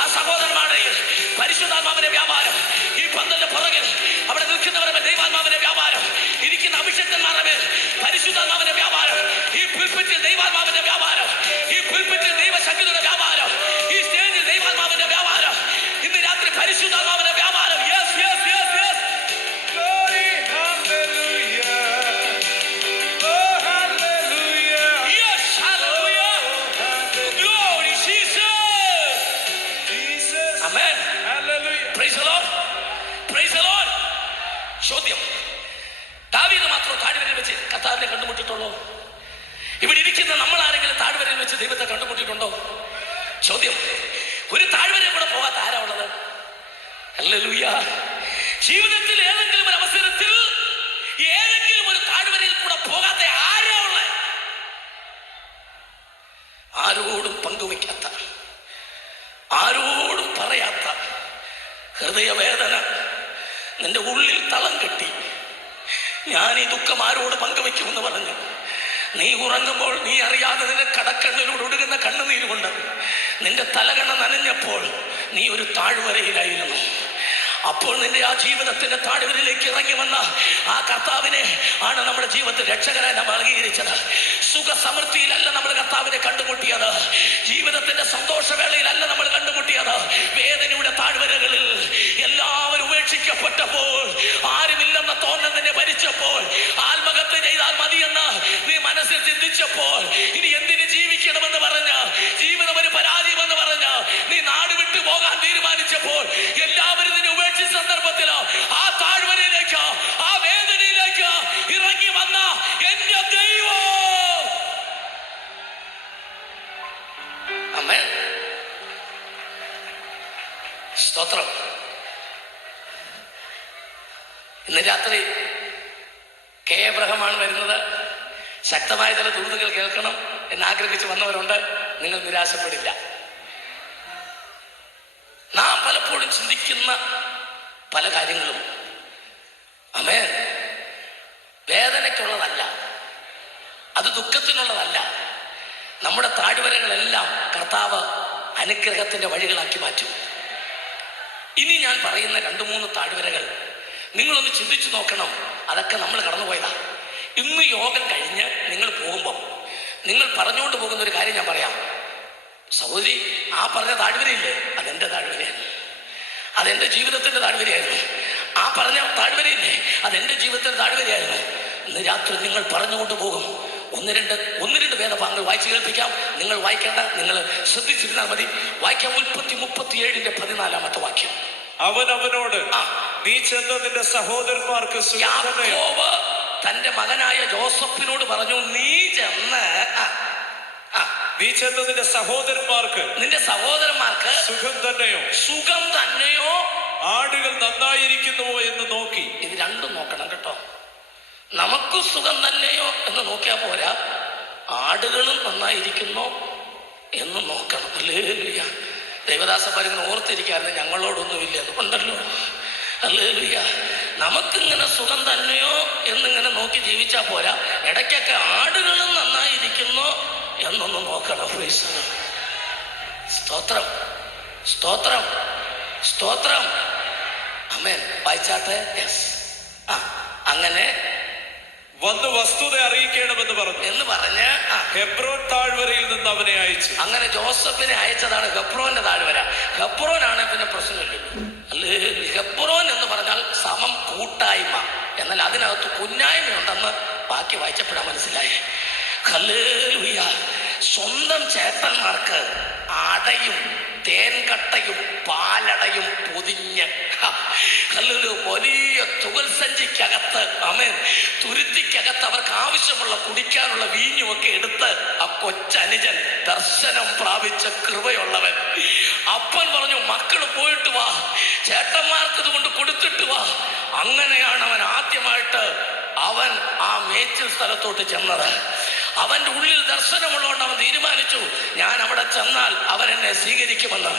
ആ സഹോദരന്മാരിൽ പരിശുദ്ധാത്മാവിന്റെ വ്യാപാരം, ഈ പന്തലിന്റെ പുറകിൽ അവിടെ നിൽക്കുന്നവരുടെ ദൈവാത്മാവിന്റെ വ്യാപാരം, ഇരിക്കുന്ന അഭിഷക്തന്മാരുടെ മേൽ പരിശുദ്ധാത്മാവിന്റെ വ്യാപാരം, ഈ പുൽപ്പിറ്റിൽ ദൈവാത്മാവിന്റെ വ്യാപാരം, ഈ പുൽപ്പിറ്റിൽ ദൈവശക്തിയുടെ വ്യാപാരം, ഈ സ്റ്റേജിൽ ദൈവാത്മാവിന്റെ വ്യാപാരം, ഇന്ന് രാത്രി പരിശുദ്ധാത്മാവിന്റെ വ്യാപാരം. Yes, yes, yes, yes. Glory, hallelujah. Oh, hallelujah. Yes, hallelujah. Glory, Jesus. Jesus. Amen. Hallelujah. ചോദ്യം, ദാവീദ് മാത്രം താഴ്വരയിൽ വെച്ച് കർത്താവിനെ കണ്ടുമുട്ടിയിട്ടുള്ളൂ? ഇവിടെ ഇരിക്കുന്ന നമ്മൾ ആരെങ്കിലും താഴ്വരയിൽ വെച്ച് ദൈവത്തെ കണ്ടുമുട്ടിയിട്ടുണ്ടോ? ചോദ്യം, ഒരു താഴ്വരയിൽ കൂടെ പോകാത്ത ആരാ ഉള്ളത്? ഹല്ലേലൂയ. ജീവിതത്തിൽ ഏതെങ്കിലും ഒരു അവസരത്തിൽ ഏതെങ്കിലും ഒരു താഴ്വരയിൽ കൂടെ പോകാത്ത ആരാ ഉള്ളത്? ആരോടും പങ്കുവയ്ക്കാത്ത, ആരോടും പറയാത്ത ഹൃദയവേദന നിന്റെ ഉള്ളിൽ തളം കെട്ടി, ഞാൻ ഈ ദുഃഖം ആരോട് പങ്കുവയ്ക്കുമെന്ന് പറഞ്ഞു നീ ഉറങ്ങുമ്പോൾ നീ അറിയാതെ നിന്റെ കടക്കണ്ണിലൂടെ ഒഴുകുന്ന കണ്ണുനീര് കൊണ്ട് നിന്റെ തലകണ നനഞ്ഞപ്പോൾ നീ ഒരു താഴ്വരയിലായിരുന്നു. അപ്പോൾ നിന്റെ ആ ജീവിതത്തിന്റെ താഴ്വരയിലേക്ക് ഇറങ്ങി വന്ന ആ കർത്താവിനെ ആണ് നമ്മുടെ ജീവിതത്തിൽ രക്ഷകരായി നമ്മൾ അംഗീകരിച്ചത്. സുഖസമൃദ്ധിയിലല്ല നമ്മൾ കർത്താവിനെ കണ്ടുമുട്ടിയത്, ജീവിതത്തിന്റെ സന്തോഷവേളയിലല്ല നമ്മൾ കണ്ടുമുട്ടിയത്. വേദനയുടെ താഴ്വരകളിൽ എല്ലാവരും ഉപേക്ഷിക്കപ്പെട്ടപ്പോൾ, ആരുമില്ലെന്ന തോന്നൽ നിന്നെ ഭരിച്ചപ്പോൾ, ആത്മഹത്യ ചെയ്താൽ മതിയെന്ന് നീ മനസ്സിൽ ചിന്തിച്ചപ്പോൾ, ഇനി എന്തിന് ജീവിക്കണമെന്ന് പറഞ്ഞ്, ജീവിതം ഒരു പരാജയമെന്ന് പറഞ്ഞ് നീ നാട് വിട്ടു പോകാൻ തീരുമാനിച്ചപ്പോൾ, എല്ലാവരും നിന്നെ ഉപേക്ഷിച്ച സന്ദർഭത്തിലോ ആ താഴ്വരയിലേക്ക്, ആ വേദനയിലേക്ക് ഇറങ്ങി വന്ന എന്റെ ദൈവം. ആമേൻ. സ്തോത്രം. ഇന്ന് രാത്രി കെ എബ്രഹാമാണ് വരുന്നത്. ശക്തമായ ചില ദൂതുകൾ കേൾക്കണം എന്നാഗ്രഹിച്ച് വന്നവരുണ്ട്. നിങ്ങൾ നിരാശപ്പെടില്ല. നാം പലപ്പോഴും ചിന്തിക്കുന്ന പല കാര്യങ്ങളും ആമേൻ വേദനയ്ക്കുള്ളതല്ല, അത് ദുഃഖത്തിനുള്ളതല്ല. നമ്മുടെ താഴ്വരകളെല്ലാം കർത്താവ് അനുഗ്രഹത്തിന്റെ വഴികളാക്കി മാറ്റും. ഇനി ഞാൻ പറയുന്ന 2-3 താഴ്വരകൾ നിങ്ങളൊന്ന് ചിന്തിച്ചു നോക്കണം. അതൊക്കെ നമ്മൾ കടന്നുപോയതാ. ഇന്ന് യോഗം കഴിഞ്ഞ് നിങ്ങൾ പോകുമ്പോൾ നിങ്ങൾ പറഞ്ഞുകൊണ്ട് പോകുന്ന ഒരു കാര്യം ഞാൻ പറയാം. സഹോദരി, ആ പറഞ്ഞ താഴ്വരയില്ലേ, അതെന്റെ താഴ്വരയാണ്, അതെന്റെ ജീവിതത്തിന്റെ താഴ്വരയായിരുന്നു. ആ പറഞ്ഞ താഴ്വരയില്ലേ, അതെന്റെ ജീവിതത്തിന്റെ താഴ്വരയായിരുന്നു. ഇന്ന് രാത്രി നിങ്ങൾ പറഞ്ഞുകൊണ്ട് പോകും. ഒന്ന് രണ്ട് വേദഭാഗങ്ങൾ വായിച്ചു കേൾപ്പിക്കാം. നിങ്ങൾ വായിക്കേണ്ട, നിങ്ങൾ ശ്രദ്ധിച്ചിരുന്നാൽ മതി. വായിക്കാം. ഉൽപ്പത്തി 37:14 വാക്യം. അവൻ അവനോട്, നീ ചെന്ന് നിന്റെ സഹോദരന്മാർക്ക് യാക്കോബ് തന്റെ മകനായ ജോസഫിനോട് പറഞ്ഞു, നീ ചെന്ന് നിന്റെ സഹോദരന്മാർക്ക്, നിന്റെ സഹോദരന്മാർക്ക് സുഖം തന്നെയോ ആടുകൾ നന്നായിരിക്കുന്നുവോ എന്ന് നോക്കി. ഇത് രണ്ടും നോക്കണം കേട്ടോ. നമുക്ക് സുഖം തന്നെയോ എന്ന് നോക്കിയാൽ പോരാ, ആടുകളും നന്നായിരിക്കുന്നോ എന്ന് നോക്കണം. ഹല്ലേലൂയ. ദൈവദാസന്മാരിങ്ങനെ ഓർത്തിരിക്കാറുണ്ട്, ഞങ്ങളോടൊന്നുമില്ല അതുകൊണ്ടല്ലോ. ഹല്ലേലൂയ. നമുക്കിങ്ങനെ സുഖം തന്നെയോ എന്നിങ്ങനെ നോക്കി ജീവിച്ചാൽ പോരാ, ഇടയ്ക്കൊക്കെ ആടുകളും നന്നായിരിക്കുന്നോ എന്നൊന്ന് നോക്കണം. സ്തോത്രം, സ്തോത്രം, സ്തോത്രം. ആമേൻ. വായിച്ചാട്ടെ. യെസ്. അങ്ങനെ വന്ന് വസ്തുത അറിയിക്കണമെന്ന് പറഞ്ഞു എന്ന് പറഞ്ഞ് ഹെബ്രോൻ താഴ്വരയിൽ നിന്ന് അവനെ അയച്ചു. അങ്ങനെ ജോസഫിനെ അയച്ചതാണ് ഹെബ്രോന്റെ താഴ്വര. ഹെബ്രോനാണ് പിന്നെ പ്രശ്നമില്ലല്ലോ. അല്ലേ, ഹെബ്രോൻ എന്ന് പറഞ്ഞാൽ സമം കൂട്ടായ്മ, എന്നാൽ അതിനകത്ത് കുഞ്ഞായ്മയുണ്ടെന്ന് ബാക്കി വായിച്ചപ്പോഴാണ് മനസ്സിലായി. ഹല്ലേലൂയ. സ്വന്തം ചേട്ടന്മാർക്ക് അടയും തേൻകട്ടയും പാലടയും പൊതിഞ്ഞ് വലിയ തുകൽ സഞ്ചിക്കകത്ത്, ആമേൻ, തുരുത്തിക്കകത്ത് അവർക്ക് ആവശ്യമുള്ള കുടിക്കാനുള്ള വീഞ്ഞുമൊക്കെ എടുത്ത് ആ കൊച്ചനുജൻ ദർശനം പ്രാപിച്ച കൃപയുള്ളവൻ അപ്പൻ പറഞ്ഞു, മക്കള് പോയിട്ട് വാ, ചേട്ടന്മാർക്ക് ഇതുകൊണ്ട് കൊടുത്തിട്ട് വാ. അങ്ങനെയാണ് അവൻ ആദ്യമായിട്ട് അവൻ ആ മേച്ചിൽ സ്ഥലത്തോട്ട് ചെന്നത്. അവന്റെ ഉള്ളിൽ ദർശനമുള്ളതുകൊണ്ട് അവൻ തീരുമാനിച്ചു, ഞാൻ അവിടെ ചെന്നാൽ അവൻ എന്നെ സ്വീകരിക്കുമെന്ന്.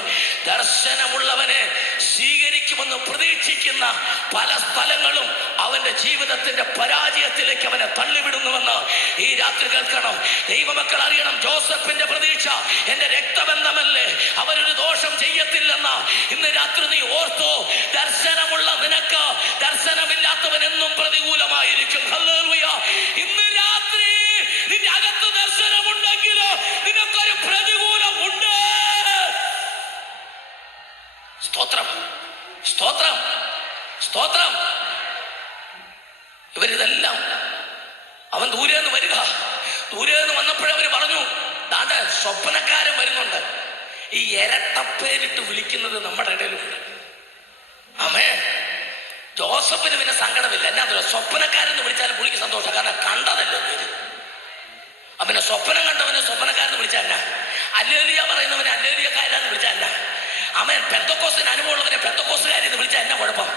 ദർശനമുള്ളവനെ സ്വീകരിക്കുമെന്ന് പ്രതീക്ഷിക്കുന്ന പല സ്ഥലങ്ങളും അവന്റെ ജീവിതത്തിന്റെ പരാജയത്തിലേക്ക് അവനെ തള്ളിവിടുന്നുവെന്ന് ഈ രാത്രി കേൾക്കണം. ദൈവമക്കൾ അറിയണം, ജോസഫിന്റെ പ്രതീക്ഷ എന്റെ രക്തബന്ധമല്ലേ, അവനൊരു ദോഷം ചെയ്യത്തില്ലെന്ന്. ഇന്ന് രാത്രി നീ ഓർത്തോ, ദർശനമുള്ള നിനക്ക് ദർശനമില്ലാത്തവൻ എന്നും പ്രതികൂലമായിരിക്കും. ഹല്ലേലൂയ. ഇന്ന് രാത്രി നിന്റെ അകത്ത് ദർശനമുണ്ടെങ്കിലോ നിനക്കൊരു പ്രതികൂലമുണ്ട്. സ്തോത്രം, സ്തോത്രം, സ്തോത്രം. ഇവരിതെല്ലാം അവൻ ദൂരെ നിന്ന് വരിക. ദൂരെ നിന്ന് വന്നപ്പോഴവര് പറഞ്ഞു, ദാണ്ടെ സ്വപ്നക്കാരൻ വരുന്നുണ്ട്. ഈ ഇരട്ടപ്പേരിട്ട് വിളിക്കുന്നത് നമ്മുടെ ഇടയിലുണ്ട്. ആമേൻ. ജോസഫിന് പിന്നെ സങ്കടമില്ല. എന്നാ സ്വപ്നക്കാരെന്ന് വിളിച്ചാലും പുള്ളിക്ക് സന്തോഷം, കാരണം കണ്ടതല്ലോ പേര്. പിന്നെ സ്വപ്നം കണ്ടവനെ സ്വപ്നക്കാരെന്ന് വിളിച്ചാൽ എന്നാ, അല്ലേലിയ പറയുന്നവനെ അല്ലേലിയക്കാരാന്ന് വിളിച്ചാൽ എന്നാ, അവൻ പെന്തക്കോസ്തിന് അനുഭവമുള്ളവനെ പെന്തക്കോസ്തുകാരെന്ന് വിളിച്ചാൽ എന്നാ കുഴപ്പം?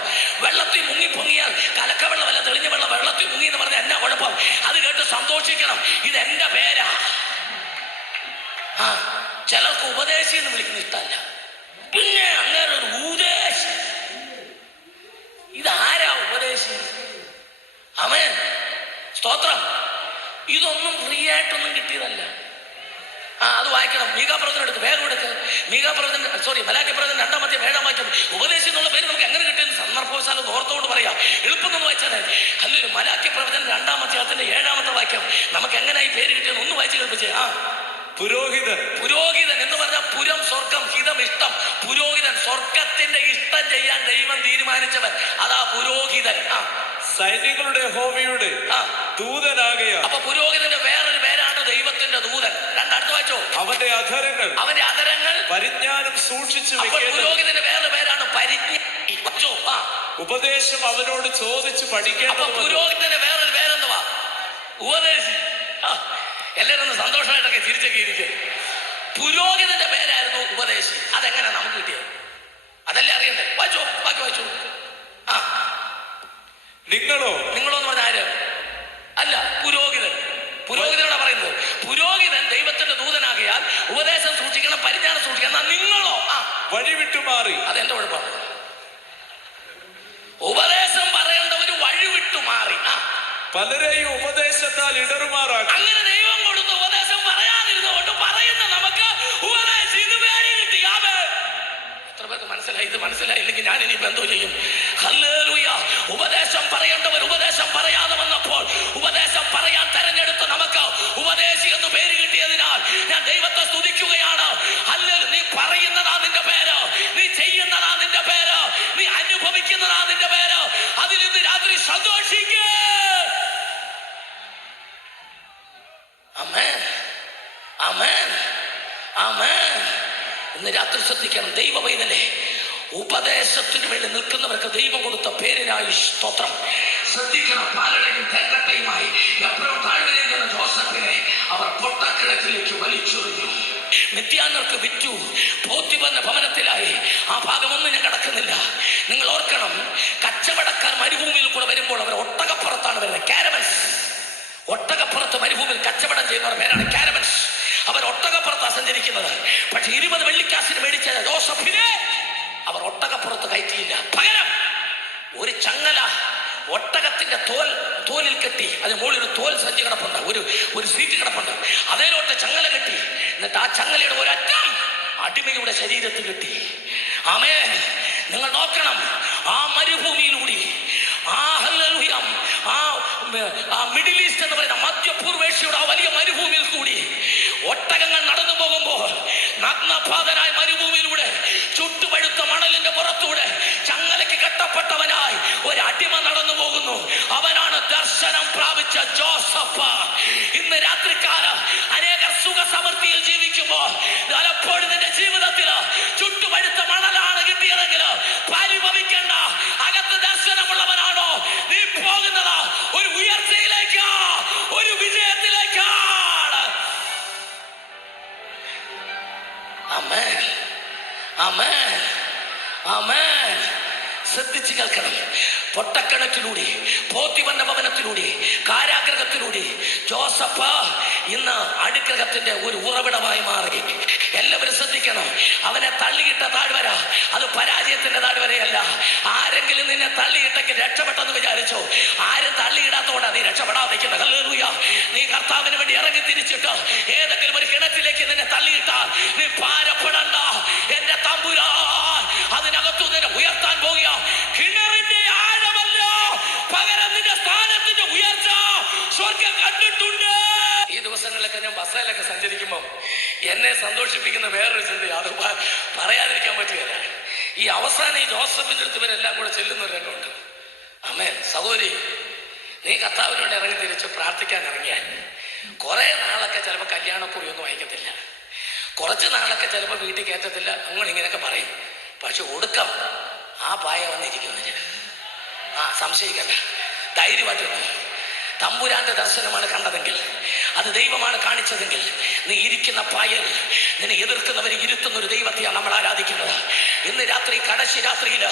വെള്ളത്തിൽ മുങ്ങി പൊങ്ങിയാൽ കലക്കവെള്ളമല്ല തെളിഞ്ഞ വെള്ളം വെള്ളത്തിൽ മുങ്ങി എന്ന് പറഞ്ഞാൽ എന്നാ കുഴപ്പം? അത് കേട്ട് സന്തോഷിക്കണം, ഇത് എന്റെ പേരാ. ചിലർക്ക് ഉപദേശി എന്ന് വിളിക്കുന്ന ഇഷ്ടമല്ല, പിന്നെ അങ്ങനെ ഒരു ഉപദേശി. ഇതാരാ ഉപദേശി? അവൻ സ്തോത്രം. ഇതൊന്നും ഫ്രീ ആയിട്ടൊന്നും കിട്ടിയതല്ല. അത് വായിക്കണം. മീകാപ്രവചനം എടുക്ക്, വേഗം എടുക്ക്. മലാഖിപ്രവചനം 2-ാം അധ്യായം 7-ാം വാക്യം. ഉപദേശി എന്നുള്ള പേര് നമുക്ക് എങ്ങനെ കിട്ടിയെന്ന് സന്ദർഭവശാലും ഓർത്തോട് പറയാം. എളുപ്പം ഒന്ന് വായിച്ചാൽ അല്ലൊരു മലാഖിപ്രവചനം 2-ാം അധ്യായത്തിന്റെ 7-ാമത്തെ വാക്യം നമുക്ക് എങ്ങനെയായി പേര് കിട്ടിയെന്ന് ഒന്ന് വായിച്ച് കേൾപ്പിച്ചേ. പുരോഹിതൻ. പുരോഹിതൻ എന്ന് പറഞ്ഞാൽ പുരം സ്വർഗം, ഹിതം ഇഷ്ടം. പുരോഹിതൻ സ്വർഗത്തിന്റെ ഇഷ്ടം ചെയ്യാൻ ദൈവം തീരുമാനിച്ചവൻ, അതാ പുരോഹിതൻ. സൈന്യങ്ങളുടെ യഹോവയുടെ ദൂതനാകയാൽ. അപ്പൊ പുരോഹിതന്റെ വേറൊരു പേരാണ് ദൈവത്തിന്റെ ദൂതൻ. രണ്ടടുത്ത് വായിച്ചോ. അവന്റെ അധരങ്ങൾ പരിജ്ഞാനം സൂക്ഷിച്ചു. പുരോഹിതന്റെ വേറൊരു പേരാണ് പരിജ്ഞാനം. ഉപദേശം അവനോട് ചോദിച്ചു പഠിക്കണം. അപ്പൊ പുരോഹിതന്റെ വേറൊരു പേരെന്തുവാ? ഉപദേശി. എല്ലാവരും ഒന്ന് സന്തോഷമായിട്ടൊക്കെ ചിരിച്ചൊക്കെ ഇരിക്കുക. പുരോഹിതന്റെ പേരായിരുന്നു ഉപദേശി. അതെങ്ങനെ നമുക്ക് കിട്ടിയത്? അതല്ലേ അറിയണ്ടേ? വായിച്ചോ, ബാക്കി വായിച്ചോ. നിങ്ങളോ എന്ന് പറഞ്ഞ ആര്? അല്ല, പുരോഹിതൻ. പുരോഹിതനോടാ പറയുന്നത്. പുരോഹിതൻ ദൈവത്തിന്റെ ദൂതനാകയാൽ ഉപദേശം സൂക്ഷിക്കണം, പരിജ്ഞാനം സൂക്ഷിക്കണം. നിങ്ങളോ വഴി വിട്ടുമാറി. അതെന്റെ കുഴപ്പമാണ്. ഉപദേശം പറയേണ്ടവര് വഴി വിട്ടുമാറി. പലരെയും ഉപദേശത്താൽ ഇടറുമാറാക്കി. അങ്ങനെ ദൈവം കൊടുത്ത ഉപദേശം പറയാതിരുന്നുകൊണ്ട് പറയുന്ന നമുക്ക് ഉപദേശിച്ച് പേര് കിട്ടി. എത്ര പേർക്ക് മനസ്സിലായി? ഇത് മനസ്സിലായില്ലെങ്കിൽ ഞാൻ ഇനിയിപ്പോ എന്തോ ചെയ്യും? ഹല്ലേലൂയ. ഉപദേശം പറയേണ്ടവർ ഉപദേശം പറയാതെ വന്നപ്പോൾ ഉപദേശം പറയാൻ തെരഞ്ഞെടുത്ത നമുക്ക് ഉപദേശി എന്ന് പേര് കിട്ടിയതിനാൽ ഞാൻ ദൈവത്തെ സ്തുതിക്കുകയാണ്. ഹല്ലേലൂയ. നീ പറയുന്നതാ നിന്റെ പേര്, നീ ചെയ്യുന്നതാ നിന്റെ പേര്, നീ അനുഭവിക്കുന്നതാ നിന്റെ പേര്. അതിൽ ഇന്ന് രാത്രി സന്തോഷിക്കുക. ആമേൻ, ആമേൻ, ആമേൻ. ഇന്ന് രാത്രി ശ്രദ്ധിക്കണം ദൈവവൈതലേ. ഉപദേശത്തിന് വേണ്ടി നിൽക്കുന്നവർക്ക് ദൈവം കൊടുത്ത പേരിനായി സ്തോത്രം. ശ്രദ്ധിക്കണം. പാലടയും തേക്കട്ടയുമായി എപ്പോഴും താഴ്വരയിൽ ജോസഫിനെ അവർ പൊട്ടക്കിഴക്കിലേക്ക് വലിച്ചെറിഞ്ഞു. മിദ്യാന്യർക്ക് വിറ്റു. പോത്തിഫറിന്റെ ഭവനത്തിലായി. ആ ഭാഗമൊന്നും ഞാൻ കടക്കുന്നില്ല. നിങ്ങൾ ഓർക്കണം, കച്ചവടക്കാർ മരുഭൂമിയിൽ കൂടെ വരുമ്പോൾ അവർ ഒട്ടകപ്പുറത്താണ് വരുന്നത്. കാരവൻസ്. ഒട്ടകപ്പുറത്ത് മരുഭൂമിയിൽ കച്ചവടം ചെയ്യുന്നവരുടെ പേരാണ് കാരവൻസ്. അവർ ഒട്ടകപ്പുറത്താണ് സഞ്ചരിക്കുന്നത്. പക്ഷെ 20 വെള്ളിക്കാശിന് മേടിച്ച ജോസഫിനെ അവർ ഒട്ടകപ്പുറത്ത് കയറ്റിയില്ല. പകരം ഒരു ചങ്ങല ഒട്ടകത്തിന്റെ തോലിൽ കെട്ടി, അതിന് മുകളിൽ ഒരു തോൽ സഞ്ചി കിടപ്പുണ്ട്, ഒരു സീറ്റ് കിടപ്പുണ്ട്. അതിലോട്ട് ചങ്ങല കെട്ടി. എന്നിട്ട് ആ ചങ്ങലയുടെ ഒരറ്റം അടിമയുടെ ശരീരത്തിൽ കെട്ടി. ആമേൻ. നിങ്ങൾ നോക്കണം, ആ മരുഭൂമിയിലൂടെ ആ മിഡിൽ ഈസ്റ്റ് എന്ന് പറയുന്ന മധ്യപൂർവേഷ്യയുടെ ആ വലിയ മരുഭൂമിയിൽ കൂടി ഒട്ടകങ്ങൾ നടന്നു പോകുമ്പോൾ നഗ്നപാതനായ മരുഭൂമിയിലൂടെ ചുട്ടുപഴുത്ത മണലിന്റെ പുറത്തൂടെ ചങ്ങലയ്ക്ക് കെട്ടപ്പെട്ടവനായി ഒരു അടിമ നടന്നു പോകുന്നു. അവനാണ് ദർശനം പ്രാപിച്ച ജോസഫ്. ഇന്ന് രാത്രികാലം അനേകർ സുഖസമൃദ്ധിയിൽ ജീവിക്കുമ്പോൾ പലപ്പോഴും നിന്റെ ജീവിതത്തിൽ ചുട്ടുപഴുത്ത മണലാണ് കിട്ടിയതെങ്കിൽ പരിഭവിക്കേണ്ട. അകത്ത് ദർശനമുള്ളവനാണോ നീ പോകുന്നത്? ഒരു ഉയർച്ചയിലേക്ക്, ഒരു വിജയത്തിലേക്കാണ്. ആമേൻ, ആമേൻ, ആമേൻ. ശ്രദ്ധിച്ചു കേൾക്കണം. പൊട്ടക്കിണറ്റിലൂടെ, പോത്തിഫറിന്റെ ഭവനത്തിലൂടെ, കാരാഗ്രഹത്തിലൂടെ ജോസഫ് ഇന്ന് അടിഗ്രഹത്തിന്റെ ഒരു ഉറവിടമായി മാറി. എല്ലാവരും ശ്രദ്ധിക്കണം. അവനെ തള്ളിയിട്ട താഴ്വര അത് പരാജയത്തിന്റെ താഴ്വരയല്ല. ആരെങ്കിലും നിന്നെ തള്ളിയിട്ടെങ്കിൽ രക്ഷപ്പെട്ടെന്ന് വിചാരിച്ചോ? ആരും തള്ളിയിടാത്തോണ്ടാ നീ രക്ഷപ്പെടാതെ നിൽക്കുന്നത്. ഹല്ലേലൂയ. നീ കർത്താവിന് വേണ്ടി ഇറങ്ങി തിരിച്ചിട്ട് ഏതെങ്കിലും ഒരു കിണറ്റിലേക്ക് നിന്നെ തള്ളിയിട്ടാൽ നീ ഭാരപ്പെടണ്ട. എന്റെ തമ്പുരാൻ അതിനകത്തു നിന്നെ ഉയർത്താൻ പോകുക. കിണറിന്റെ ആഴമല്ല, പകരം നിന്റെ സ്ഥാനത്തിന്റെ ഉയർച്ച സ്വർഗം കണ്ടിട്ടുണ്ട്. ഈ ദിവസങ്ങളിലൊക്കെ ഞാൻ ബസ്സിലൊക്കെ സഞ്ചരിക്കുമ്പോൾ എന്നെ സന്തോഷിപ്പിക്കുന്ന വേറൊരു ചിന്ത, അത് പറയാതിരിക്കാൻ പറ്റുകയില്ല. ഈ അവസാനം ഈ ജോസഫിന്റെ അടുത്ത് ഇവരെല്ലാം കൂടെ ചെല്ലുന്ന ഒരു രംഗമുണ്ട്. ആമേൻ. സഹോദരി, നീ കർത്താവിനോട് ഇറങ്ങി തിരിച്ച് പ്രാർത്ഥിക്കാൻ ഇറങ്ങിയാൽ കുറെ നാളൊക്കെ ചിലപ്പോൾ കല്യാണക്കുറിയൊന്നും വായിക്കത്തില്ല, കുറച്ച് നാളൊക്കെ ചിലപ്പോൾ വീട്ടിൽ കയറ്റത്തില്ല, അങ്ങനെ ഇങ്ങനെയൊക്കെ പറയും. പക്ഷെ ഒടുക്കം ആ പായ വന്നിരിക്കുന്നതിന് സംശയിക്കണ്ട, ധൈര്യമായിട്ട് തമ്പുരാന്റെ ദർശനമാണ് കണ്ടതെങ്കിൽ, അത് ദൈവമാണ് കാണിച്ചതെങ്കിൽ, നീ ഇരിക്കുന്ന പായൽ നിന്നെ എതിർക്കുന്നവരെ ഇരുത്തുന്ന ഒരു ദൈവത്തെയാണ് നമ്മൾ ആരാധിക്കുന്നത്. ഇന്ന് രാത്രി കടശി രാത്രിയിൽ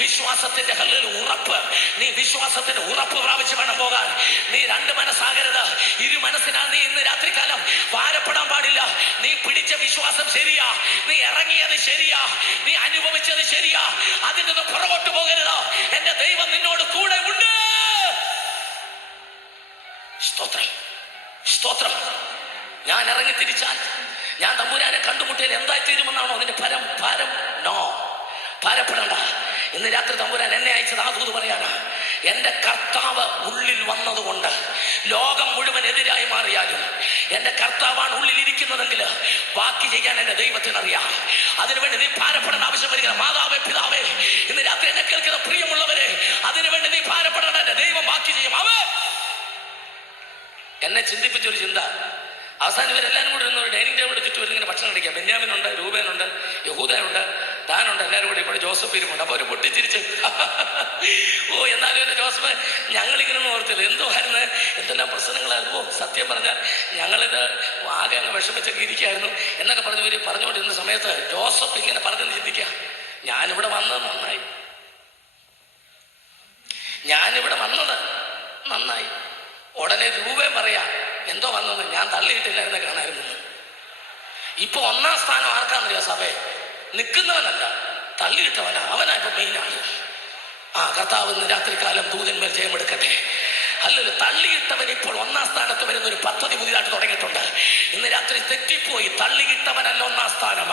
വിശ്വാസത്തിന്റെ ഉറപ്പ്, നീ വിശ്വാസത്തിന്റെ ഉറപ്പ് പ്രാപിച്ചു വേണം പോകാൻ. നീ രണ്ട് മനസ്സാകരുത്, ഇരു മനസ്സിനാൽ നീ ഇന്ന് രാത്രികാലം ഭാരപ്പെടാൻ പാടില്ല. നീ പിടിച്ച വിശ്വാസം ശരിയാ, നീ ഇറങ്ങിയത് ശരിയാ, നീ അനുഭവിച്ചത് ശരിയാ, അതിൽ നിന്ന് പുറകോട്ട് പോകരുത്. എന്റെ ദൈവം നിന്നോട് കൂടെ ഉണ്ട്. സ്തോത്രം, സ്തോത്രം. ഞാൻ ഇറങ്ങി തിരിച്ചാൽ, ഞാൻ തമ്പുരാനെ കണ്ടുമുട്ടിയാൽ എന്തായി തീരുമെന്നാണോ അതിന്റെ ഭാരം? നോ, ഭാരപ്പെടണ്ട. ഇന്ന് രാത്രി തമ്പുരാൻ എന്നെ അയച്ചത് ആ ദൂത് പറയാനാ. എന്റെ കർത്താവ് ഉള്ളിൽ വന്നതുകൊണ്ട് ലോകം മുഴുവൻ എതിരായി മാറിയാലും എന്റെ കർത്താവാണ് ഉള്ളിൽ ഇരിക്കുന്നതെങ്കിൽ ബാക്കി ചെയ്യാൻ എന്റെ ദൈവത്തിനറിയാം. അതിനുവേണ്ടി നീ ഭാരപ്പെടേണ്ട ആവശ്യം വരിക. മാതാവേ, പിതാവേ, ഇന്ന് രാത്രി എന്നെ കേൾക്കുന്ന പ്രിയമുള്ളവരെ, അതിനുവേണ്ടി നീ ഭാരപ്പെടേണ്ട. എന്റെ ദൈവം ബാക്കി ചെയ്യും. എന്നെ ചിന്തിപ്പിച്ചൊരു ചിന്ത. അവസാനം ഇവരെല്ലാവരും കൂടി ഇരുന്ന് ഒരു ഡൈനിങ് ടേബിളിൽ ചുറ്റും ഇങ്ങനെ ഭക്ഷണം കഴിക്കാം. ബെന്യാമിനുണ്ട്, രൂപേനുണ്ട്, യഹൂദനുണ്ട്, ദാനുണ്ട്, എല്ലാവരും കൂടി ഇവിടെ ജോസഫ് ഇരുമുണ്ട്. അപ്പോൾ അവർ പൊട്ടിച്ചിരിച്ച് എന്നാലും എന്നെ ജോസഫ്, ഞങ്ങളിങ്ങനൊന്നും ഓർത്തില്ല, എന്തുമായിരുന്നു, എന്തെല്ലാം പ്രശ്നങ്ങളായിരുന്നു. സത്യം പറഞ്ഞാൽ ഞങ്ങളിത് ആകെ അങ്ങ് വിഷമിച്ചൊക്കെ ഇരിക്കുകയായിരുന്നു എന്നൊക്കെ പറഞ്ഞുകൊണ്ടിരുന്ന സമയത്ത് ജോസഫ് ഇങ്ങനെ പറഞ്ഞെന്ന് ചിന്തിക്കുക, ഞാനിവിടെ വന്നത് നന്നായി, നന്നായി. ഉടനെ രൂപയും പറയാ, എന്തോ വന്നത്, ഞാൻ തള്ളിയിട്ടില്ലായിരുന്ന കാണായിരുന്നു. ഇപ്പൊ 1ാം സ്ഥാനം ആർക്കാന്നറിയോ? സഭയെ നിൽക്കുന്നവനല്ല, തള്ളിയിട്ടവനാ, അവനാ ഇപ്പൊ മെയിനാണ്. കർത്താവ് ഇന്ന് രാത്രികാലം ദൂതന്മേൽ ജയമെടുക്കട്ടെ. അല്ലല്ലോ, തള്ളിയിട്ടവൻ ഇപ്പോൾ 1ാം സ്ഥാനത്ത് വരുന്ന ഒരു പദ്ധതി പുതിയതായിട്ട് തുടങ്ങിയിട്ടുണ്ട്. ഇന്ന് രാത്രി തെറ്റിപ്പോയി, തള്ളിയിട്ടവനല്ല 1ാം സ്ഥാനം.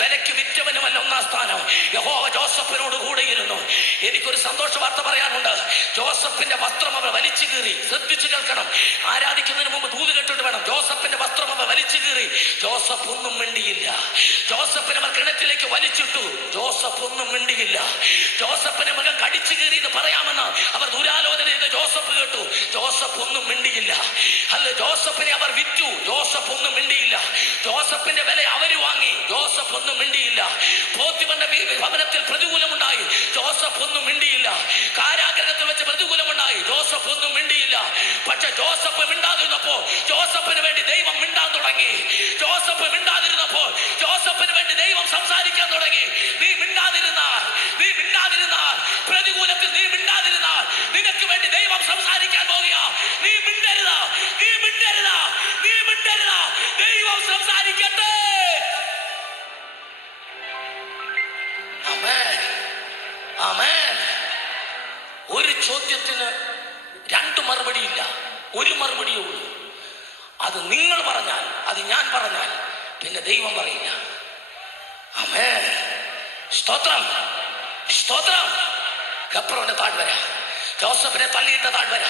വിലയ്ക്ക് വിറ്റവനുമല്ല 1ാം സ്ഥാനം. യഹോവ ജോസഫിനോട് കൂടെയിരുന്നു. എനിക്കൊരു സന്തോഷ വാർത്ത പറയാനുണ്ട്. ജോസഫിന്റെ വസ്ത്രം അവർ വലിച്ചു കീറി. ശ്രദ്ധിച്ചു കേൾക്കണം, ആരാധിക്കുന്നതിന് മുമ്പ് ദൂത് കേട്ടിട്ട് വേണം. ജോസഫിന്റെ വസ്ത്രം അവർ വലിച്ചു കീറി. ജോസഫ് ഒന്നും മിണ്ടിയില്ല. ജോസഫിനെ അവർ കിണറ്റിലേക്ക് വലിച്ചിട്ടു. ജോസഫ് ഒന്നും മിണ്ടിയില്ല. ജോസഫിനെ മകൻ കടിച്ചു കീറി എന്ന് പറയാമെന്ന് അവർ ദുരാലോചന ചെയ്ത് ജോസഫ് കേട്ടു. ജോസഫ് ഒന്നും മിണ്ടിയില്ല. ജോസഫിനെ അവർ വിറ്റു. ജോസഫ് ഒന്നും മിണ്ടിയില്ല. ജോസഫിന്റെ വില അവര് വാങ്ങി. ജോസഫ് ഒന്നും മിണ്ടിയില്ല. പോത്തിഫറിന്റെ ഭവനത്തിൽ പ്രതികൂലമുണ്ടായി. ജോസഫ് ഒന്നും മിണ്ടിയില്ല. കാരാഗ്രഹത്തിൽ വെച്ച് പ്രതികൂലമുണ്ടായി. ജോസഫ് ഒന്നും മിണ്ടിയില്ല. പക്ഷെ ജോസഫ് മിണ്ടാതിരുന്നപ്പോ ജോസഫിന് വേണ്ടി ദൈവം മിണ്ടാൻ തുടങ്ങി. ജോസഫ് മിണ്ടാതിരുന്നപ്പോൾ ജോസഫിന് വേണ്ടി ദൈവം സംസാരിക്കാൻ തുടങ്ങി. നീ മിണ്ടാതിരുന്നാൽ പ്രതികൂലത്തിൽ നീ മിണ്ടാതിരുന്നാൽ നിനക്ക് വേണ്ടി ദൈവം സംസാരിക്കാൻ പോകുക. നീ മിണ്ടരുത്, ദൈവം സംസാരിക്കട്ടെ. ആമേൻ. ഒരു ചോദ്യത്തിന് 2 മറുപടിയില്ല, ഒരു മറുപടിയേ ഉള്ളൂ. അത് നിങ്ങൾ പറഞ്ഞാൽ, അത് ഞാൻ പറഞ്ഞാൽ പിന്നെ ദൈവം പറയില്ല. ആമേൻ. സ്തോത്രം, സ്തോത്രം. ഗബ്രോന്റെ താഴ്വര, ജോസഫിനെ തള്ളിയിട്ട താഴ്വര,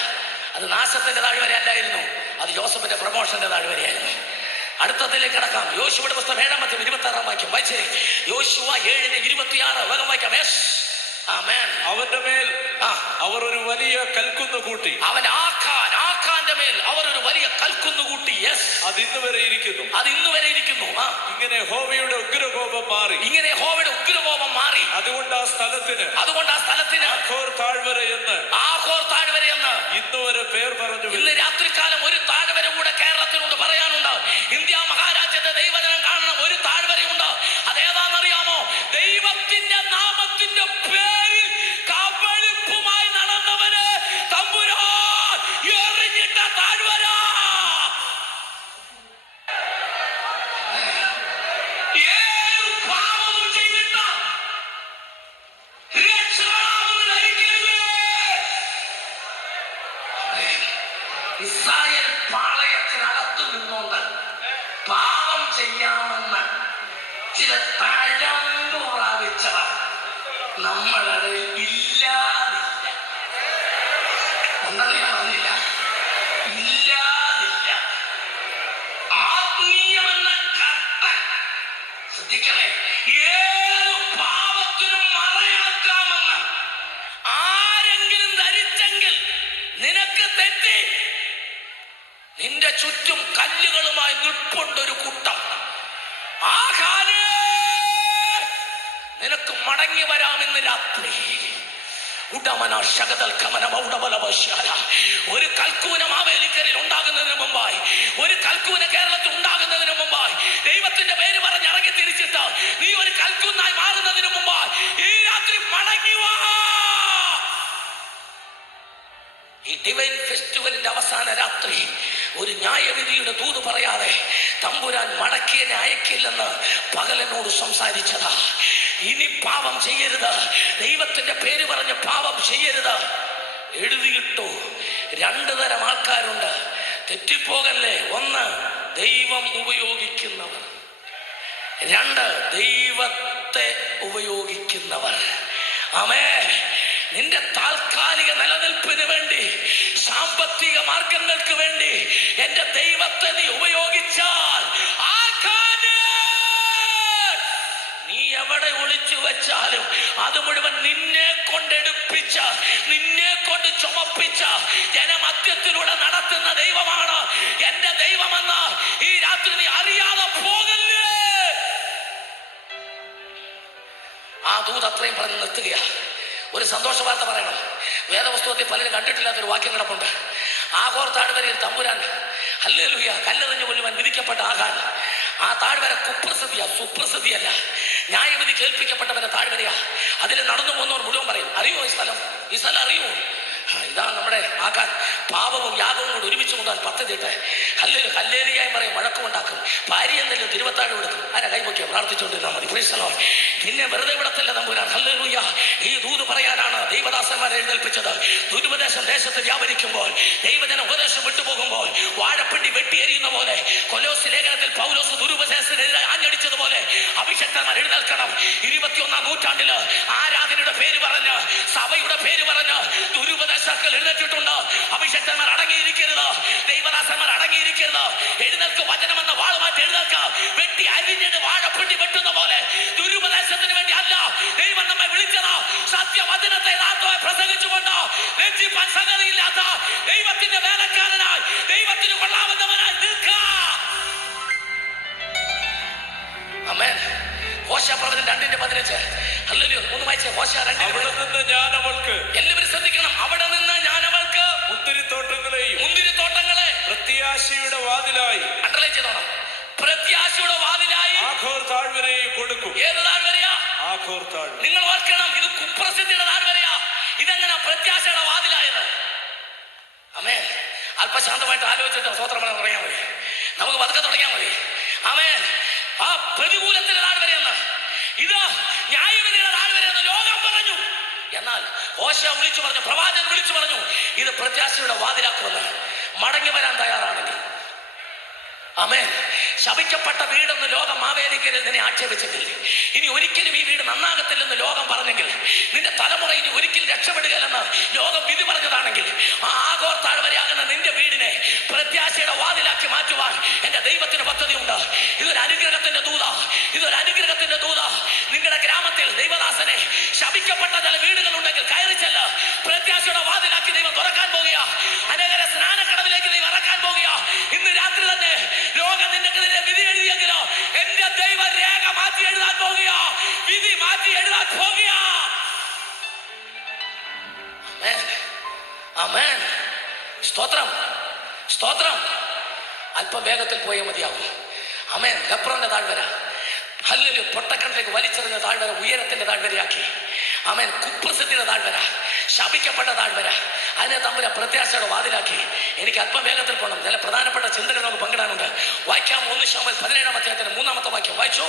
അത് നാശത്തിന്റെ താഴ്വര അല്ലായിരുന്നു, അത് ജോസഫിന്റെ പ്രമോഷന്റെ താഴ്വരയായിരുന്നു. അടുത്തതിലേക്ക് കടക്കാം. യോശുവയുടെ പുസ്തകം 7-ാം അധ്യായം 26-ാം വാക്യം വായിച്ചേ. യോശുവ 7:26 വേഗം വായിക്കാം. അവന്റെ മേൽ അവർ ഒരു വലിയ കൽക്കുന്ന് കൂട്ടി. അവൻ ആഖാന്റെ മേൽ അവർ ഒരു വലിയ കൽക്കുന്ന് കൂട്ടി. അത് ഇന്ന് വരെ ഇരിക്കുന്നു. ഇങ്ങനെ യഹോവയുടെ ഉഗ്രകോപം മാറി. അതുകൊണ്ട് ആ സ്ഥലത്തിന് ആഖോർ താഴ്വര എന്ന് ഇന്ന് വരെ പേർ പറഞ്ഞു. ഇന്ന് രാത്രികാലം ഒരു താഴ്വര കൂടെ കേരളത്തിനുണ്ട്, പറയാനുണ്ട്. ഇന്ത്യ മഹാരാജ്യത്തെ ദൈവജനം കാണണം. ഒരു താഴ്വരയുണ്ട്. അതേതാണെന്നറിയാമോ? ദൈവത്തിന്റെ നാമത്തിന്റെ പേരിൽ കബളിപ്പുമായി നടന്നവന് തമ്പുരാൻ എറിഞ്ഞിട്ട താഴ്വര. ഇസ്രായേൽ പാളയത്തിനകത്തു നിന്നുകൊണ്ട് പാപം ചെയ്യാമെന്ന് ചില തഴമ്പ് പ്രാപിച്ചവർ നമ്മളത് ഇല്ലാതില്ല. ഉണ്ടെന്ന് ഞാൻ പറഞ്ഞില്ല, ഇല്ലാതില്ല. ആത്മീയമെന്ന കട്ട ശ്രദ്ധിക്കണേ. ഏത് പാപത്തിനും മറയാക്കാമെന്ന് ആരെങ്കിലും ധരിച്ചെങ്കിൽ നിനക്ക് തെറ്റി. നിന്റെ ചുറ്റും കല്ലുകളുമായി നിൽപ്പുണ്ടൊരു കൂട്ടം. നിനക്ക് മടങ്ങി വരാമെന്ന് രാത്രി ഉടമന ശകതൽ കമന മൗഢബലവശാല. ഒരു കൽക്കൂന മാവേലിക്കരയിൽ ഉണ്ടാകുന്നതിന് മുമ്പായി, ഒരു കൽക്കൂന കേരളത്തിൽ ഉണ്ടാകുന്നതിന് മുമ്പായി, ദൈവത്തിന്റെ പേര് പറഞ്ഞ് ഇറങ്ങി തിരിച്ചിട്ട് നീ ഒരു കൽക്കൂനായി മാറുന്നതിന് മുമ്പായി ഈ രാത്രി മടങ്ങി വാ. ഈ ഡിവൈൻ ഫെസ്റ്റിവലിന്റെ അവസാന രാത്രി ഒരു ന്യായവിധിയുടെ ദൂത് പറയാതെ തമ്പുരാൻ മടക്കിയനെ അയക്കില്ലെന്ന് പകലനോട് സംസാരിച്ചതാ. ഇനി പാപം ചെയ്യരുത്, ദൈവത്തിന്റെ പേര് പറഞ്ഞ് പാപം ചെയ്യരുത് എഴുതിയിട്ടു. രണ്ടു തരം ആൾക്കാരുണ്ട്, തെറ്റിപ്പോകല്ലേ. ഒന്ന്, ദൈവം ഉപയോഗിക്കുന്നവർ. രണ്ട്, ദൈവത്തെ ഉപയോഗിക്കുന്നവർ. ആമേൻ. നിന്റെ താൽക്കാലിക നിലനിൽപ്പിന് വേണ്ടി, സാമ്പത്തിക മാർഗങ്ങൾക്ക് വേണ്ടി എന്റെ ദൈവത്തെ നീ ഉപയോഗിച്ചാൽ നീ എവിടെ ഒളിച്ചു വെച്ചാലും അത് മുഴുവൻ നിന്നെ കൊണ്ടെടുപ്പിച്ച, നിന്നെ കൊണ്ട് ചുമപ്പിച്ച ജനമധ്യത്തിലൂടെ നടത്തുന്ന ദൈവമാണ് എന്റെ ദൈവമെന്ന് ഈ രാത്രി നീ അറിയാതെ പോകല്ലേ. ആ ദൂത് അത്രയും പറഞ്ഞ് നിർത്തുക. ഒരു സന്തോഷ വാർത്ത പറയണം. വേദപുസ്തകത്തിൽ പലരും കണ്ടിട്ടില്ലാത്തൊരു വാക്യം കിടപ്പുണ്ട്. ആഗോർ താഴ്വരയിൽ തമ്പുരാൻ ഹല്ലേലൂയ കല്ലെറിഞ്ഞു കൊല്ലുവാൻ വിധിക്കപ്പെട്ട ആഹാൻ. ആ താഴ്വര കുപ്രസിദ്ധിയാ, സുപ്രസിദ്ധിയല്ല. ന്യായവിധി കേൾപ്പിക്കപ്പെട്ടവരെ താഴ്വരയാ. അതിൽ നടന്നു പോകുന്നവർ മുഴുവൻ പറയും, അറിയോ ഈ സ്ഥലം, ഈ സ്ഥലം അറിയോ? ഇതാണ് നമ്മുടെ ആക്കാൻ. പാപവും യാഗവും കൂടെ ഒരുമിച്ച് കൊണ്ടാൽ പദ്ധതിയിട്ട് ഹല്ലേലൂയായി പറയും, വഴക്കമുണ്ടാക്കും, ഭാര്യ എന്തെങ്കിലും തിരുവത്താഴ് കൊടുക്കും. ആരാ കൈപൊക്കിയോ പ്രാർത്ഥിച്ചുകൊണ്ടിരുന്നാൽ മതി. പിന്നെ വെറുതെ വിടത്തില്ല തമ്പുരാൻ. ഹല്ലേലൂയ. ഈ ദൂത് പറയാനാണ് ദൈവദാസന്മാരെ എഴുന്നേൽപ്പിച്ചത്. ദുരുപദേശം ദേശത്ത് വ്യാപരിക്കുമ്പോൾ, ദൈവജനം ഉപദേശം വിട്ടുപോകുമ്പോൾ, വാഴപ്പിണ്ടി വെട്ടിയെരിയുന്ന പോലെ കൊലോസ് ലേഖനത്തിൽ പൗലോസ് ദുരുപദേശത്തിനെതിരെ ആഞ്ഞടിച്ചതുപോലെ അഭിഷക്തന്മാർ എഴുന്നേൽക്കണം. 21-ാം നൂറ്റാണ്ടില് ആരാധനയുടെ പേര് പറഞ്ഞ്, സഭയുടെ പേര് പറഞ്ഞ് ദുരുപദേശങ്ങൾ എഴുന്നേറ്റിട്ടുണ്ട്. അഭിഷക്തന്മാർ അടങ്ങിയിരിക്കരുത്, ദൈവദാസന്മാർ അടങ്ങിയിരിക്കരുത്. എഴുന്നേൽക്ക്, വചനമെന്ന വാളുമാറ്റി എഴുന്നേൽക്ക്. വെട്ടി അരിഞ്ഞിട്ട് വാഴപ്പിണ്ടി വെട്ടുന്ന പോലെ ദുരുപദേശത്തിന് വേണ്ടി അല്ല ദൈവം നമ്മെ വിളിച്ചത്. സത്യവചനത്തെ യഥാർത്ഥമായി പ്രസംഗിച്ചുകൊണ്ട് രക്ഷിപ്പാൻ സംഗതിയില്ലാത്ത ദൈവത്തിന്റെ വേലക്കാരനായി, ദൈവത്തിന് കൊള്ളാവുന്നവനായി നിൽക്കുക. ആമേൻ. ഹോശേയ പ്രവചനം 2:15. ഹല്ലേലൂയ. ഒന്ന് വായിച്ചേ. ഹോശേയ 2:15. അവിടെ നിന്ന് ഞാൻ അവൾക്ക്, എല്ലാവരും ശ്രദ്ധിക്കണം, അവിടെ നിന്ന് ഞാൻ അവൾക്ക് മുന്തിരിത്തോട്ടങ്ങളെ പ്രത്യാശയുടെ വാതിലായി, അണ്ടർലൈൻ ചെയ്തോണം, പ്രത്യാശയുടെ വാതിലായി ആഖോർ താഴ്വരയെ കൊടുക്കും. ഏത് താഴ്വരയാ? ആഖോർ താഴ്വര. നിങ്ങൾ ഓർക്കണം, ഇത് കുപ്രസിദ്ധിയുടെ താഴ്വരയാ. ഇതെങ്ങനെ പ്രത്യാശയുടെ വാതിലായത്? ആമേൻ. അല്പശാന്തമായിട്ട് ആലോചിച്ചിട്ട് സ്വോത്രം തുടങ്ങിയാൽ മതി. നമുക്ക് പതുക്കെ തുടങ്ങിയാൽ മതി. ആമേൻ. ആ പ്രതികൂലത്തിന്റെ താഴ്വരയെന്ന്, ഇത് ന്യായവിധിയുടെ താഴ്വരയെന്ന് ലോകം പറഞ്ഞു. എന്നാൽ ഹോശേയ വിളിച്ചു പറഞ്ഞു, പ്രവാചകൻ വിളിച്ചു പറഞ്ഞു, ഇത് പ്രത്യാശയുടെ വാതിലാക്കുമെന്ന്. മടങ്ങി വരാൻ തയ്യാറാണെങ്കിൽ. ആമേൻ. ശപിക്കപ്പെട്ട വീടെന്ന് ലോകം മാവേലിക്കലിൽ നിന്നെ ആക്ഷേപിച്ചെങ്കിൽ, ഇനി ഒരിക്കലും ഈ വീട് നന്നാകത്തില്ലെന്ന് ലോകം പറഞ്ഞെങ്കിൽ, നിന്റെ തലമുറ ഇനി ഒരിക്കലും രക്ഷപ്പെടുകയില്ലെന്ന് ലോകം വിധി പറഞ്ഞതാണെങ്കിൽ, ആ ആഗോർ താഴ്വരയാകുന്ന നിന്റെ വീടിനെ പ്രത്യാശയുടെ വാതിലാക്കി മാറ്റുവാൻ എന്റെ ദൈവത്തിന് പദ്ധതിയുണ്ട്. ഇതൊരു അനുഗ്രഹത്തിന്റെ ദൂത, ഇതൊരു അനുഗ്രഹത്തിന്റെ ദൂത. നിങ്ങളുടെ ഗ്രാമത്തിൽ ദൈവദാസനെ ശപിക്കപ്പെട്ട ചില വീടുകളുണ്ടെങ്കിൽ കയറി ചെല്ല്. പ്രത്യാശയുടെ വാതിലാക്കി ദൈവം തുറക്കാൻ പോകുക. അനേകരെ സ്നാനക്കടവിലേക്ക് ദൈവം ഇറക്കാൻ പോകുക. ഇന്ന് രാത്രി തന്നെ ലോകം നിനക്കെതിരെ വിധി എഴുതിയെങ്കിലോ എന്റെ ദൈവ രേഖ മാറ്റി എഴുതാൻ പോകുക, വിധി മാറ്റി എഴുതാൻ പോകുക. ആമേൻ. സ്തോത്രം, സ്തോത്രം. അല്പം വേഗത്തിൽ പോയാൽ മതിയാവും. ആമേൻ. ഹെബ്രോന്റെ താഴ്വര, ഹല്ലേലൂയ, പൊട്ടക്കണ്ടിലേക്ക് വലിച്ചെറിഞ്ഞ താഴ്വര ഉയരത്തിന്റെ താഴ്വരയാക്കി. ആമേൻ. കുപ്രസിദ്ധിയുടെ താഴ്വര, ശപിക്കപ്പെട്ട താഴ്വര, അതിനെ തമ്മിൽ പ്രത്യാശയുടെ വാതിലാക്കി. എനിക്ക് അല്പം വേഗത്തിൽ പോകണം. ചില പ്രധാനപ്പെട്ട ചിന്തകൾ നമുക്ക് പങ്കിടാനുണ്ട്. വായിക്കാം. 1 ശമൂവേൽ 17-ാം അധ്യായത്തിന്റെ 3-ാമത്തെ വാക്യം വായിച്ചോ.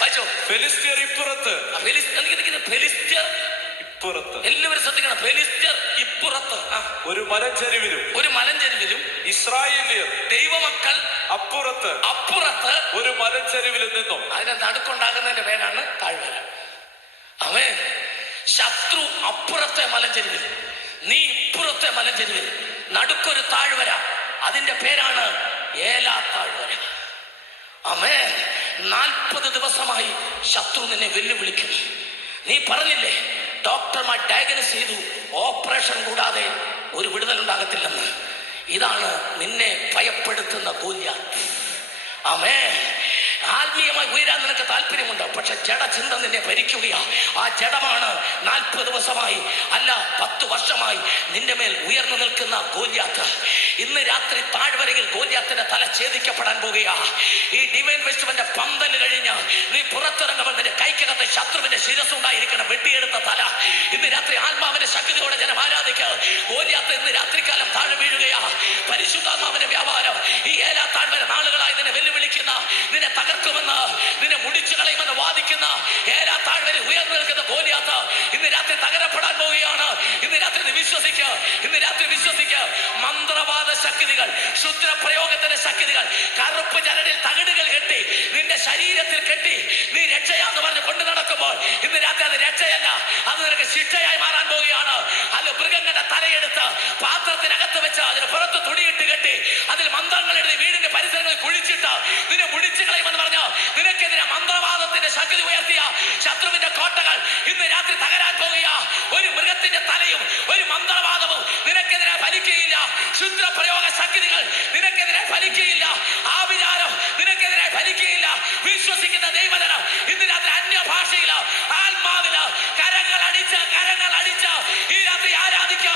വായിച്ചോ. ഫെലിസ്ത്യർ ഇപ്പുറത്ത്, ഫെലിസ്ത്യർ ഇപ്പുറത്ത്. എല്ലാവരും ശ്രദ്ധിക്കണം. ഫെലിസ്ത്യർ ഇപ്പുറത്ത്, ഒരു മലഞ്ചെരിവിലും ഇസ്രായേലിയർ ദൈവമക്കൾ അപ്പുറത്ത് ഒരു മലഞ്ചെരിവിലും നിന്നും. അതിന്റെ നടുക്കുണ്ടാകുന്നതിന്റെ പേരാണ് താഴ്വര. അവൻ ശത്രു അപ്പുറത്തെ മലഞ്ചെരിവിൽ, നീ ഇപ്പുറത്തെ മലഞ്ചെരിവിൽ, നടുക്കൊരു താഴ്വര, അതിന്റെ പേരാണ് ഏലാ താഴ്വര. ആമേൻ. 40 ദിവസമായി ശത്രു നിന്നെ വെല്ലുവിളിക്കുന്നു. നീ പറഞ്ഞില്ലേ, ഡോക്ടർമാർ ഡയഗ്നോസ് ചെയ്തു, ഓപ്പറേഷൻ കൂടാതെ ഒരു വിടുതൽ ഉണ്ടാകത്തില്ലെന്ന്. ഇതാണ് നിന്നെ ഭയപ്പെടുത്തുന്ന ഗോലിയാത്ത്. ആമേൻ. ആത്മീയമായി ഉയരാൻ നിനക്ക് താല്പര്യമുണ്ട്, പക്ഷെ ജഡചിന്ത നിന്നെ ഭരിക്കുകയാ. ആ ജഡമാണ് 40 ദിവസമായി അല്ല 10 വർഷമായി നിന്റെ മേൽ ഉയർന്നു നിൽക്കുന്ന ഗോലിയാത്ത്. ഇന്ന് രാത്രി താഴ്വരയിൽ ഗോലിയാത്തിന്റെ തല ഛേദിക്കപ്പെടാൻ പോകുകയാ. ഈ ഡിവൈൻ ഫെസ്റ്റിവലിന്റെ പന്തല് കഴിഞ്ഞ് നീ പുറത്തിറങ്ങുമ്പോൾ നിന്റെ കൈക്കകത്ത് ശത്രുവിന്റെ ശിരസ്സുണ്ടായിരിക്കണം വെട്ടിയെടുത്ത തല. ഇന്ന് രാത്രി ആത്മാവിന്റെ ശക്തിയോടെ ജനം ആരാധിക്കുക. ഗോലിയാത്ത് ഇന്ന് രാത്രികാലം താഴെ വീഴുകയാ. പരിശുദ്ധാത്മാവിന്റെ വ്യാപാരം ഈ ഏലാ താഴ്വര നാളുകളായി നിന്നെ വെല്ലുവിളിക്കുന്ന, നിന്നെ തകർക്കുമെന്ന്, നിന്നെ മുടിച്ചു കളയുമെന്ന് വാദിക്കുന്ന ഏലാ താഴ്വര ഉയർന്നു നിൽക്കുന്ന ഗോലിയാത്ത് ഇന്ന് രാത്രി തകരപ്പെടാൻ പോവുകയാണ്. ഇന്ന് രാത്രി നീ വിശ്വസിക്കുക, ഇന്ന് രാത്രി വിശ്വസിക്കുക. മന്ത്രവാദ ശക്തികൾ, ക്ഷുദ്ര പ്രയോഗത്തിന്റെ ശക്തികൾ കറുപ്പ് ചരടിൽ തകിടുകൾ കെട്ടി നിന്റെ ശരീരത്തിൽ കെട്ടി നീ രക്ഷയാന്ന് പറഞ്ഞ് കൊണ്ടു നടക്കുമ്പോൾ ഇന്ന് രാത്രി അത് രക്ഷയല്ല, അത് നിനക്ക് ശിക്ഷയായി മാറാൻ പോവുകയാണ്. അത് മൃഗങ്ങളുടെ തലയെടുത്ത് പാത്രത്തിനകത്ത് വെച്ച് അതിന് പുറത്ത് തുണിയിട്ട് കെട്ടി അതിൽ മന്ത്രങ്ങൾ എഴുതി വീടിന്റെ പരിസരങ്ങളിൽ കുഴിച്ചിട്ട് നിന്നെ മുടിച്ചു കളയുമെന്ന് പറഞ്ഞ നിനക്കെതിരെ മന്ത്രവാദത്തിന്റെ ശക്തി ഉയർത്തിയ ശത്രുവിന്റെ കോട്ടകൾ ഇന്ന് രാത്രി തകരാൻ പോകുക. ഒരു മൃഗത്തിന്റെ തലയും ഒരു മന്ത്രവാദവും നിനക്കെതിരെ ഫലിക്കുകയില്ല. ക്ഷുദ്ര പ്രയോഗ ശക്തികൾ നിനക്കെതിരെ ഫലിക്കുകയില്ല. ആ വിചാരം നിനക്കെതിരെ ഫലിക്കുകയില്ല. വിശ്വസിക്കുന്ന ദൈവജനം ഇന്ന് രാത്രി അന്യഭാഷയില് ആത്മാവില് കരങ്ങൾ അടിച്ച് ഈ രാത്രി ആരാധിക്കുക.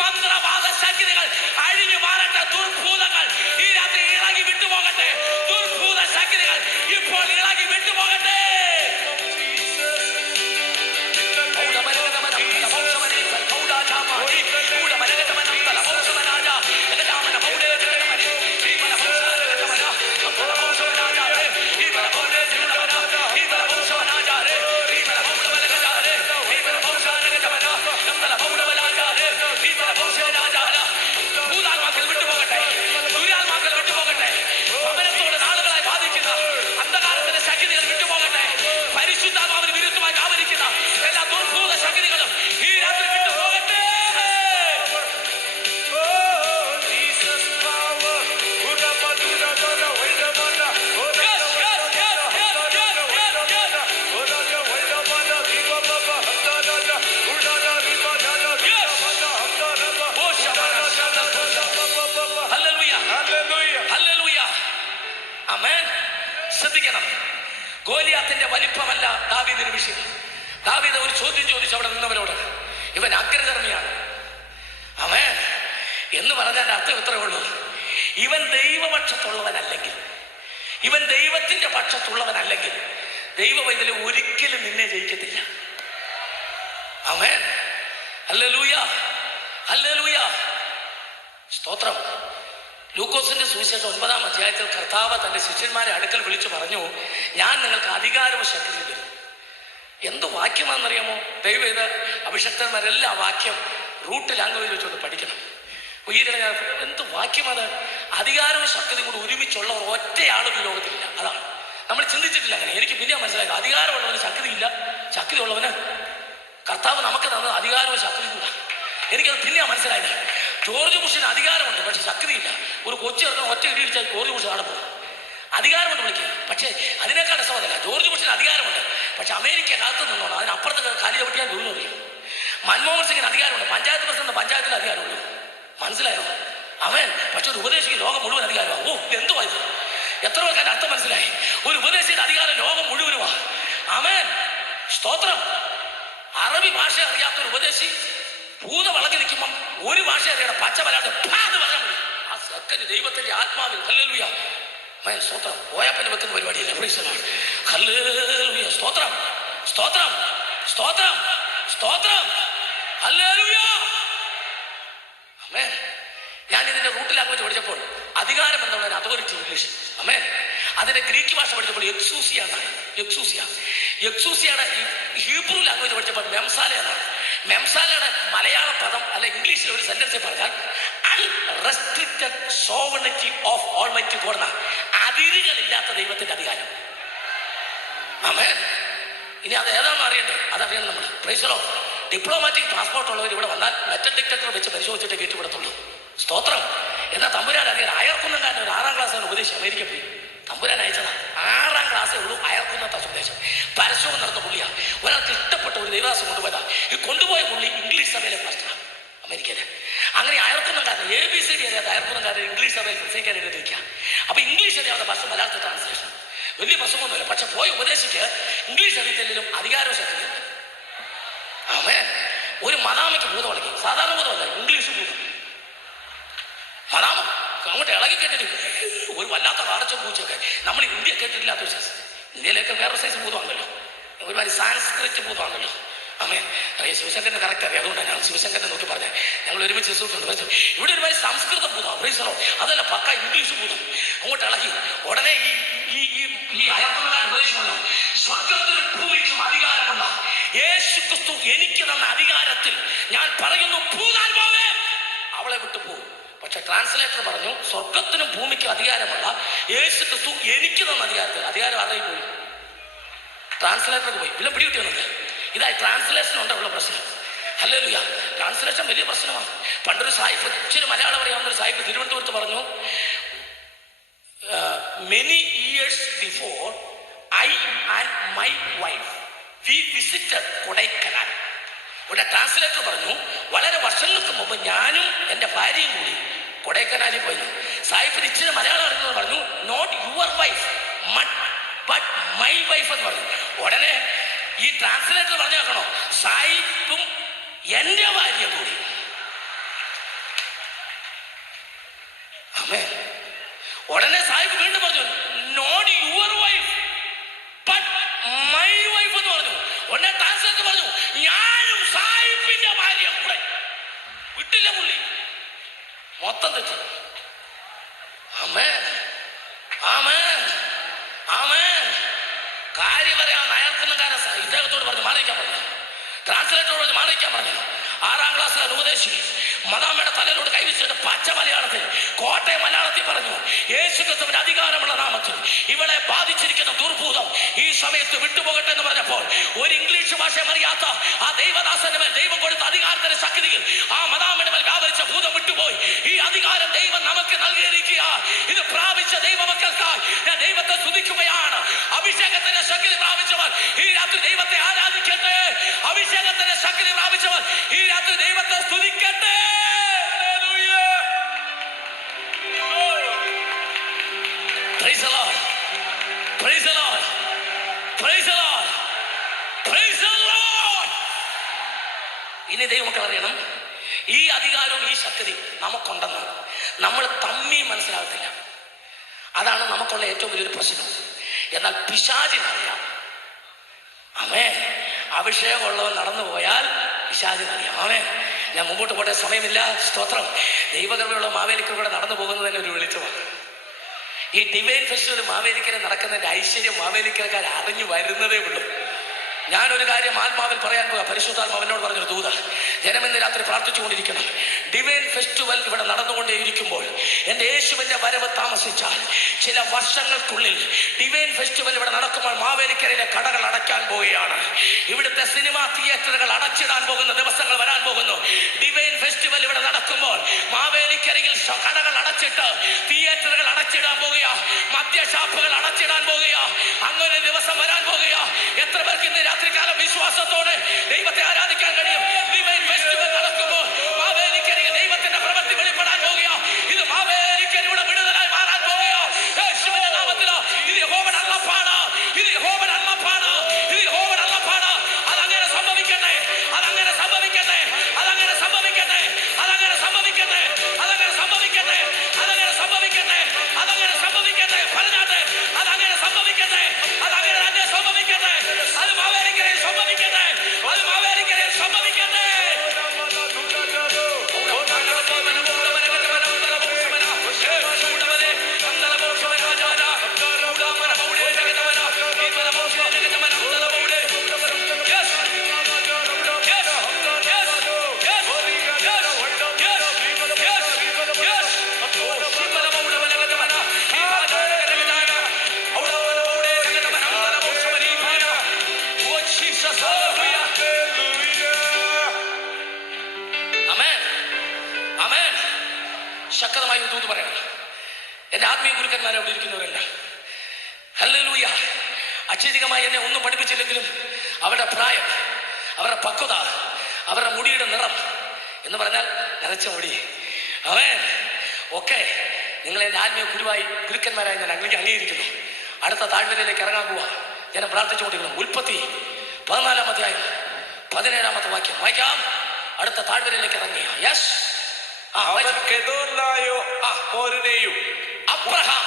മന്ത്രവാദ ശക്തികൾ അഴിഞ്ഞു മാറട്ടെ. ദുർഭൂതങ്ങൾ ഈ രാത്രി ഇളകി വിട്ടുപോകട്ടെ. ദുർഭൂത ശക്തികൾ ഇപ്പോൾ ഇളകി വിട്ടുപോകട്ടെ. പരിശുദ്ധാത്മാവിന് വിരുദ്ധമായി ആവരിക്കുന്ന എല്ലാ ദുർഭൂത ശക്തികളും ഈ രാത്രി വിട്ടുപോകട്ടെ. ശ്രദ്ധിക്കണം, ഗോലിയാത്തിന്റെ വലിപ്പമല്ല ദാവീദിന് വിഷയം. ദാവീദ് ഒരു ചോദ്യം ചോദിച്ചു അവിടെ നിന്നവരോട്, ഇവൻ അഗ്രകർമ്മിയാണ് ആമേൻ എന്ന് പറഞ്ഞതിന്റെ അർത്ഥം ഇത്രേ ഉള്ളൂ. ഇവൻ ദൈവപക്ഷത്തുള്ളവനല്ലെങ്കിൽ, ഇവൻ ദൈവത്തിന്റെ പക്ഷത്തുള്ളവനല്ലെങ്കിൽ ദൈവം ഇതിൽ ഒരിക്കലും നിന്നെ ജയിക്കത്തില്ല. ആമേൻ ഹല്ലേലൂയ ഹല്ലേലൂയ സ്തോത്രം. ലൂക്കോസിന്റെ സുവിശേഷം 9-ാം അധ്യായത്തിൽ കർത്താവ് തന്റെ ശിഷ്യന്മാരെ അടുക്കൽ വിളിച്ചു പറഞ്ഞു, ഞാൻ നിങ്ങൾക്ക് അധികാരവും ശക്തിയും തരും. എന്ത് വാക്യമാണെന്നറിയാമോ? ദൈവം ഇത് അഭിഷക്തന്മാരെല്ലാം ആ വാക്യം റൂട്ട് ലാംഗ്വേജ് വെച്ചൊന്ന് പഠിക്കണം. എന്ത് വാക്യമാണ്? അധികാരവും ശക്തിയും കൂടി ഒരുമിച്ചുള്ളവർ ഒറ്റയാളും ഈ ലോകത്തിലില്ല. അതാണ് നമ്മൾ ചിന്തിച്ചിട്ടില്ല അങ്ങനെ. എനിക്ക് പിന്നെ മനസ്സിലായത് അധികാരമുള്ളവന് ശക്തിയില്ല, ശക്തിയുള്ളവന് കർത്താവ് നമുക്ക് തന്നത് അധികാരവും ശക്തിയും കൂടാ. എനിക്കത് പിന്നെ മനസ്സിലായത്. ജോർജ് ബുഷിന് അധികാരമുണ്ട്, പക്ഷെ ശക്തിയില്ല. ഒരു കൊച്ചു ചേർക്കാൻ ഒറ്റ ഇടിയിടിച്ചാൽ ജോർജ് ബുഷ് ആണ് പോകും. അധികാരമുണ്ട് വിളിക്കുക, പക്ഷേ അതിനേക്കാൾ രസമല്ല. ജോർജ് ബുഷിന് അധികാരമുണ്ട്, പക്ഷെ അമേരിക്ക കാലത്ത് നിന്നോണം അതിനപ്പുറത്ത് കാലി ചവിട്ടിയാൽ ജോലി അറിയും. മൻമോഹൻ സിംഗിന് അധികാരമുണ്ട്, പഞ്ചായത്ത് പ്രസിഡന്റ് പഞ്ചായത്തിൽ അധികാരമുള്ളൂ. മനസ്സിലായോ? അവൻ പക്ഷെ ഒരു ഉപദേശിക്ക് ലോകം മുഴുവൻ അധികാരമാണ്. ഓ എന്തുവാ ഇത്? എത്ര പേർക്ക് അർത്ഥം മനസ്സിലായി? ഒരു ഉപദേശിയുടെ അധികാരം ലോകം മുഴുവനുമാ. അവൻ സ്തോത്രം. അറബി ഭാഷ അറിയാത്തൊരു ഉപദേശി ഭൂത വളഞ്ഞു നിൽക്കുമ്പം ഒരു ഭാഷ അറിയണം, പച്ച വരാതെ പറഞ്ഞാൽ മതി. ആ സെക്കൻഡ് ദൈവത്തിന്റെ ആത്മാവിൽ ഹല്ലേലൂയ സ്തോത്രം. പോയപ്പനെ വെക്കുന്ന പരിപാടിയല്ല. ഹല്ലേലൂയ സ്തോത്രം സ്തോത്രം സ്തോത്രം സ്തോത്രം ഹല്ലേലൂയ. ആമേൻ. ഞാൻ ഇതിന്റെ റൂട്ട് ലാംഗ്വേജ് പഠിച്ചപ്പോൾ അധികാരം എന്നുള്ളൊരു അതോറിറ്റി ഇംഗ്ലീഷ്. ആമേൻ. അതിന്റെ ഗ്രീക്ക് ഭാഷ പഠിച്ചപ്പോൾ എക്സൂസിയ എന്നാണ്. എക്സൂസിയുടെ ഹീബ്രു ലാംഗ്വേജ് പഠിച്ചപ്പോൾ മെംസാല എന്നാണ്. മെംസാലയുടെ മലയാള പദം അല്ല ഇംഗ്ലീഷിൽ ഒരു സെന്റൻസ് പറഞ്ഞാൽ unrestricted sovereignty of almighty God എന്നാണ്. അതിരുകളില്ലാത്ത ദൈവത്തിന്റെ അധികാരം. ആമേൻ. ഇനി അത് ഏതാണെന്ന് അറിയണ്ടേ? അതറിയണം നമ്മൾ. Price the Lord. Diplomatic passport ഉള്ളവർ ഇവിടെ വന്നാൽ മെറ്റൽ ഡിറ്റക്ടർ വെച്ച് പരിശോധിച്ചിട്ട് കയറ്റിവിടത്തുള്ളൂ. സ്തോത്രം. എന്നാൽ തമ്പുരാൻ അറിയാൻ അയർക്കുന്നങ്കാരൻ ഒരു 6-ാം ക്ലാസ്സിലാണ് ഉപദേശം അമേരിക്ക പോയി. തമ്പുരാൻ അയച്ചതാണ്. 6-ാം ക്ലാസ്സേ ഉള്ളൂ അയർക്കുന്നത്തെ ഉപദേശം. പരസ്യവും നടന്ന പുള്ളിയാ. ഒരാൾക്ക് ഇഷ്ടപ്പെട്ട ഒരു ദൈവദാസം കൊണ്ടുപോയതാ. ഈ കൊണ്ടുപോയ പുള്ളി ഇംഗ്ലീഷ് സഭയിലെ പാസ്റ്ററാണ് അമേരിക്കയിലെ. അങ്ങനെ അയർക്കുന്നങ്കാരൻ ABCD അറിയാത്ത അയർക്കുന്നങ്കാരൻ ഇംഗ്ലീഷ് സഭയിൽ പ്രസംഗിക്കാൻ എഴുതിയിരിക്കുക. അപ്പൊ ഇംഗ്ലീഷ് അറിയാവുന്ന ഭാഷ മലയാളത്തിൽ ട്രാൻസ്ലേഷൻ. വലിയ പ്രസംഗമൊന്നുമില്ല. പക്ഷെ പോയി ഉപദേശിക്ക് ഇംഗ്ലീഷ് അറിയത്തില്ലെങ്കിലും അധികാരവും ശക്തി. ആമേൻ. ഒരു മദാമയ്ക്ക് ഭൂതം ഇളകി. സാധാരണ ഭൂതമല്ല, ഇംഗ്ലീഷ് ഭൂതം. മദാമ അങ്ങോട്ട് ഇളകി കേട്ടിട്ട് ഒരു വല്ലാത്ത കാടച്ച പൂച്ചയൊക്കെ. നമ്മൾ ഇന്ത്യ കേട്ടിട്ടില്ലാത്തൊരു സൈസ്. ഇന്ത്യയിലേക്ക് വേറൊരു സൈസ് ഭൂതമാണല്ലോ, ഒരുമാതിരി സാൻസ്ക്രിറ്റ് ഭൂതമാണല്ലോ. ആമേൻ. അറിയാം, ശിവശങ്കരന് കറക്റ്റ് അറിയാം. അതുകൊണ്ടാണ് ഞാൻ ശിവശങ്കരനെ നോക്കി പറഞ്ഞത്. ഞങ്ങൾ ഒരുമിച്ച് ശിശുണ്ട്. ഇവിടെ ഒരുമാതിരി സംസ്കൃത ഭൂതം, പ്രീസറോ അതല്ല, പക്ക ഇംഗ്ലീഷ് ഭൂതം. അങ്ങോട്ട് ഇളകി. ഉടനെ ഈ അയർത്തനാട് ഉപദേശമല്ലോ, സ്വർഗത്തിനും ഭൂമിക്കും അധികാരമുള്ള യേശു ക്രിസ്തു എനിക്ക് തന്ന അധികാരത്തിൽ ഞാൻ പറയുന്നു, ഭൂതാത്മാവേ അവളെ വിട്ടു പോകും. പക്ഷെ ട്രാൻസ്ലേറ്റർ പറഞ്ഞു, സ്വർഗത്തിനും ഭൂമിക്കും അധികാരമുള്ള യേശു ക്രിസ്തു എനിക്ക് തന്ന അധികാരത്തിൽ. അധികാരം ആരായി പോയി? ട്രാൻസ്ലേറ്റർക്ക് പോയി. ഇല്ല, പിടികിട്ടിയൊന്നുമില്ല. ഇതായി ട്രാൻസ്ലേഷൻ ഉള്ള പ്രശ്നം. ഹല്ലേലൂയ. ട്രാൻസ്ലേഷൻ വലിയ പ്രശ്നമാണ്. പണ്ടൊരു സാഹിബ്, ഇച്ചിരി മലയാളം അറിയാവുന്നൊരു സാഹിബ് തിരുവനന്തപുരത്ത് പറഞ്ഞു, many years before I and my wife we visited Kodaikanal. ഇവിടെ ട്രാൻസ്ലേറ്റർ പറഞ്ഞു, വളരെ വർഷങ്ങൾക്ക് മുമ്പ് ഞാനും എൻ്റെ ഭാര്യയും കൂടി കൊടൈക്കനാലിൽ പോയി. സാഹിബിന് ഇച്ചിരി മലയാളം അറിയുന്നത് പറഞ്ഞു, not your wife but my wife എന്ന് പറഞ്ഞു. ഉടനെ ഈ ട്രാൻസ്ലേറ്റർ പറഞ്ഞു കേൾക്കണോ, സാഹിബും എൻ്റെ ഭാര്യ കൂടി. ആമേൻ. ഉടനെ സാഹിബ് വീണ്ടും പറഞ്ഞു, not your wife but my wife എന്ന് പറഞ്ഞു. ഉടനെ ട്രാൻസ്ലേറ്റർ പറഞ്ഞു, ഞാനും സാഹിബിന്റെ ഭാര്യ കൂടെ. വിട്ടില്ല പുള്ളി, മൊത്തം തെറ്റി. ആമേൻ, ആമേൻ, ആമേൻ. കാര്യം പറയാൻ അയാൾക്കുന്നുകാരൻ ഇദ്ദേഹത്തോട് പറഞ്ഞു മാറിയിക്കാൻ പറഞ്ഞു. ട്രാൻസ്ലേറ്ററോട് പറഞ്ഞു മാറിയിക്കാൻ പറഞ്ഞു. 6ാം ക്ലാസ്സിലാണ് ഉപദേശി. മദാമയുടെ തലയിലോട് കൈവച്ചിട്ട് പച്ച മലയാളത്തിൽ, കോട്ടയം മലയാളത്തിൽ പറഞ്ഞു, യേശു ക്രിസ്തുവിന്റെ അധികാരമുള്ള നാമത്തിൽ ഇവളെ ബാധിച്ചിരിക്കുന്ന ദുർഭൂതം ഈ സമയത്ത് വിട്ടുപോകട്ടെ എന്ന് പറഞ്ഞപ്പോൾ ഒരു ഇംഗ്ലീഷ് ഭാഷ അറിയാത്ത ആ ദൈവദാസന്റെ മേൽ ദൈവം കൊടുത്ത അധികാരത്തിന്റെ ശക്തിയിൽ ആ മദാമയുടെ മേൽ വ്യാപരിച്ച ഭൂതം വിട്ടുപോയി. ഈ അധികാരം ദൈവം നമുക്ക് നൽകിയിരിക്കുക. ഇത് പ്രാപിച്ച ദൈവമക്കൾക്കായി ഞാൻ ദൈവത്തെ സ്തുതിക്കുകയാണ്. അഭിഷേകത്തിന്റെ ശക്തി പ്രാപിച്ചവർ ഈ രാത്രി ദൈവത്തെ ആരാധിക്കട്ടെ. അഭിഷേകത്തിന്റെ ശക്തി പ്രാപിച്ചവർ ഈ രാത്രി ദൈവത്തെ സ്തുതിക്കട്ടെ. Praise the Lord. Praise the Lord. Praise the Lord. Praise the Lord. ഇനി ദൈവമക്കൾ അറിയണം, ഈ അധികാരവും ഈ ശക്തി നമുക്കുണ്ടെന്ന് നമ്മൾ തമ്മി മനസ്സിലാകത്തില്ല. അതാണ് നമുക്കുള്ള ഏറ്റവും വലിയൊരു പ്രശ്നം. എന്നാൽ പിശാചിനറിയാം. ആമേൻ. അഭിഷേകമുള്ളവൻ നടന്നു പോയാൽ പിശാചിനറിയാം. ആമേൻ. ഞാൻ മുമ്പോട്ട് പോട്ടെ, സമയമില്ല. സ്തോത്രം. ദൈവകൃപയുള്ള മാവേലിക്കൂടെ നടന്നു പോകുന്നത് തന്നെ ഒരു വെളിച്ചമാണ്. ഈ ഡിവൈൻ ഫെസ്റ്റിവൽ മാവേലിക്കര നടക്കുന്നതിന്റെ ഐശ്വര്യം മാവേലിക്കരക്കാർ അറിഞ്ഞു വരുന്നതേ ഉള്ളൂ. ഞാനൊരു കാര്യം ആത്മാവിൽ പറയാൻ പോകാം. പരിശുദ്ധാത്മാവിനോട് പറഞ്ഞൊരു ദൂത, ജനമിന്ന് രാത്രി പ്രാർത്ഥിച്ചുകൊണ്ടിരിക്കണം. ഡിവൈൻ ഫെസ്റ്റിവൽ ഇവിടെ നടന്നുകൊണ്ടേയിരിക്കുമ്പോൾ എൻ്റെ യേശുവിൻ്റെ വരവ് താമസിച്ചാൽ ചില വർഷങ്ങൾക്കുള്ളിൽ ഡിവൈൻ ഫെസ്റ്റിവൽ ഇവിടെ നടക്കുമ്പോൾ മാവേലിക്കരയിലെ കടകൾ അടയ്ക്കാൻ പോവുകയാണ്. ഇവിടുത്തെ സിനിമാ തിയേറ്ററുകൾ അടച്ചിടാൻ പോകുന്ന ദിവസങ്ങൾ വരാൻ പോകുന്നു. ഡിവൈൻ ഫെസ്റ്റിവൽ ഇവിടെ നടക്കുമ്പോൾ മാവേലിക്കരയിൽ കടകൾ അടച്ചിട്ട് തിയേറ്ററുകൾ അടച്ചിടാൻ പോകുക, മദ്യഷാപ്പുകൾ അടച്ചിടാൻ പോകുക. അങ്ങനെ ദിവസം വരാൻ പോകുക. എത്ര പേർക്ക് ഇന്ന് രാത്രികാലം വിശ്വാസത്തോടെ ദൈവത്തെ ആരാധിക്കാൻ കഴിയും? ഡിവൈൻ ഫെസ്റ്റിവൽ നടക്കുമ്പോൾ മാവേലിക്കരയിൽ ദൈവത്തിന്റെ പ്രവൃത്തി വെളിപ്പെടാൻ പോകുക. ഇത് മാവേലിക്കരയുടെ വിടുതലായി മാറാൻ പോകുക. യേശുവിന്റെ നാമത്തിലോ. ഇത് യഹോവയുടെ അരുളപ്പാട്. ഇത് യഹോവയുടെ അരുളപ്പാട്. ഇത് യഹോവയുടെ അരുളപ്പാട്. അതങ്ങനെ സംഭവിക്കട്ടെ. അതങ്ങനെ സംഭവിക്കട്ടെ. അതങ്ങനെ സംഭവിക്കട്ടെ. അതങ്ങനെ സംഭവിക്കട്ടെ. അതങ്ങനെ സംഭവിക്കട്ടെ. അതങ്ങനെ സംഭവിക്കട്ടെ. അതങ്ങനെ സംഭവിക്കട്ടെ. പറഞ്ഞാട്ടെ, അതങ്ങനെ സംഭവിക്കട്ടെ. അതങ്ങനെ തന്നെ സംഭവിക്കട്ടെ. അത് മാവേലിക്കരയിൽ സംഭവിക്കട്ടെ. അത് മാവേലിക്കരയിൽ സംഭവിക്കട്ടെ. ശക്തമായി ദൂത് പറയണം. എൻ്റെ ആത്മീയ ഗുരുക്കന്മാരെ അവിടെ ഇരിക്കുന്നവരല്ല. ഹല്ലേലൂയ. അത്യധികമായി എന്നെ ഒന്നും പഠിപ്പിച്ചില്ലെങ്കിലും അവരുടെ പ്രായം, അവരുടെ പക്വത, അവരുടെ മുടിയുടെ നിറം എന്ന് പറഞ്ഞാൽ നരച്ച മുടി, ആമേൻ, ഒക്കെ നിങ്ങൾ എൻ്റെ ആത്മീയ ഗുരുക്കന്മാരായി ഞാൻ അംഗീകരിക്കുന്നു. അടുത്ത താഴ്വരയിലേക്ക് ഇറങ്ങാൻ പോവാ. ജനം പ്രാർത്ഥിച്ചുകൊണ്ടിരിക്കണം. ഉൽപ്പത്തി 14-ാം അധ്യായം 17-ാമത്തെ വാക്യം വായിക്കാം. അടുത്ത താഴ്വരയിലേക്ക് ഇറങ്ങിയ അബ്രഹാം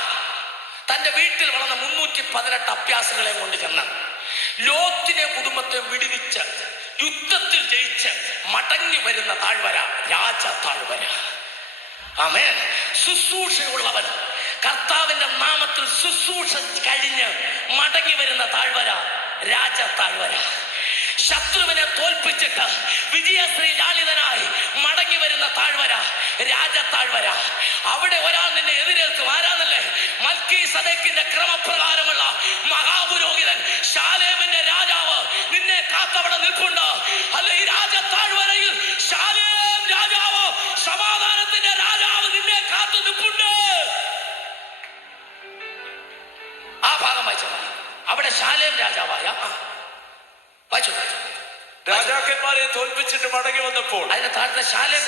തന്റെ വീട്ടിൽ വളർന്ന 318 അഭ്യാസങ്ങളെ കൊണ്ട് ചെന്ന് ലോത്തിനെ കുടുംബത്തെ വിടുവിച്ച് യുദ്ധത്തിൽ ജയിച്ച് മടങ്ങി വരുന്ന താഴ്വര രാജ താഴ്വര. ആമേൻ. ശുശ്രൂഷയുള്ളവൻ കർത്താവിന്റെ നാമത്തിൽ ശുശ്രൂഷ കഴിഞ്ഞ് മടങ്ങി വരുന്ന താഴ്വര രാജ താഴ്വര. ശത്രുവിനെ തോൽപ്പിച്ചിട്ട് വിജയശ്രീ ലാളിതനായി മടങ്ങി വരുന്ന താഴ്വര രാജ താഴ്വര. അവിടെ ഒരാൾ നിന്നെ എതിരേൽക്കും. ആരാന്നല്ലേ? മൽക്കീസദേക്കിന്റെ ക്രമപ്രകാരമുള്ള മഹാപുരോഹിതൻ ശാലേമിന്റെ രാജാവ് നിന്നെ കാത്തവിടെ നിൽപ്പുണ്ട്. അല്ല, ഈ രാജ താഴ്വരയിൽ ശാലേം രാജാവ്, സമാധാനത്തിന്റെ രാജാവ് നിന്നെ കാത്തു നിൽപ്പുണ്ട്. ആ ഭാഗം വായിച്ചാൽ മതി. അവിടെ ശാലേം രാജാവായ രാജാക്കന്മാരെ തോൽപ്പിച്ചിട്ട് മടങ്ങി വന്നപ്പോൾ അതിന്റെ താഴത്തെ ശാലേം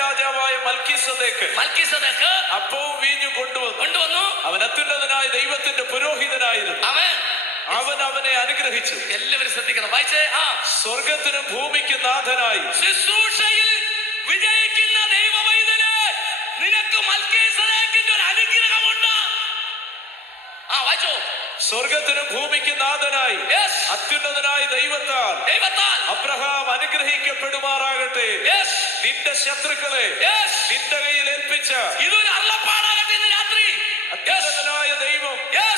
രാജാവായ മൽക്കീസദേക്ക് അപ്പവും വീഞ്ഞും കൊണ്ടുവന്നു. അവൻ അത്യുന്നതനായ ദൈവത്തിന്റെ പുരോഹിതനായിരുന്നു. അവൻ അവനെ അനുഗ്രഹിച്ചു. എല്ലാവരും ശ്രദ്ധിക്കണം, വായിച്ചേ. സ്വർഗത്തിനും ഭൂമിക്കും നാഥനായി ശുശ്രൂഷയിൽ വിജയിക്കുന്ന ദൈവവൈതനെ നിനക്ക് മൽക്കീസദേക്കിന്റെ ഒരു അനുഗ്രഹമുണ്ട്. വായിച്ചോ. സ്വർഗത്തിനും ഭൂമിക്കും നാഥനായി അത്യുന്നതനായ ദൈവത്താൽ അബ്രഹാം അനുഗ്രഹിക്കപ്പെടുമാറാകട്ടെ. നിന്റെ ശത്രുക്കളെ നിന്റെ കയ്യിൽ ഏൽപ്പിച്ച ഇതൊരു അരുളപ്പാടാകട്ടെ. ഇന്ന് രാത്രി അത്യുന്നതനായ ദൈവം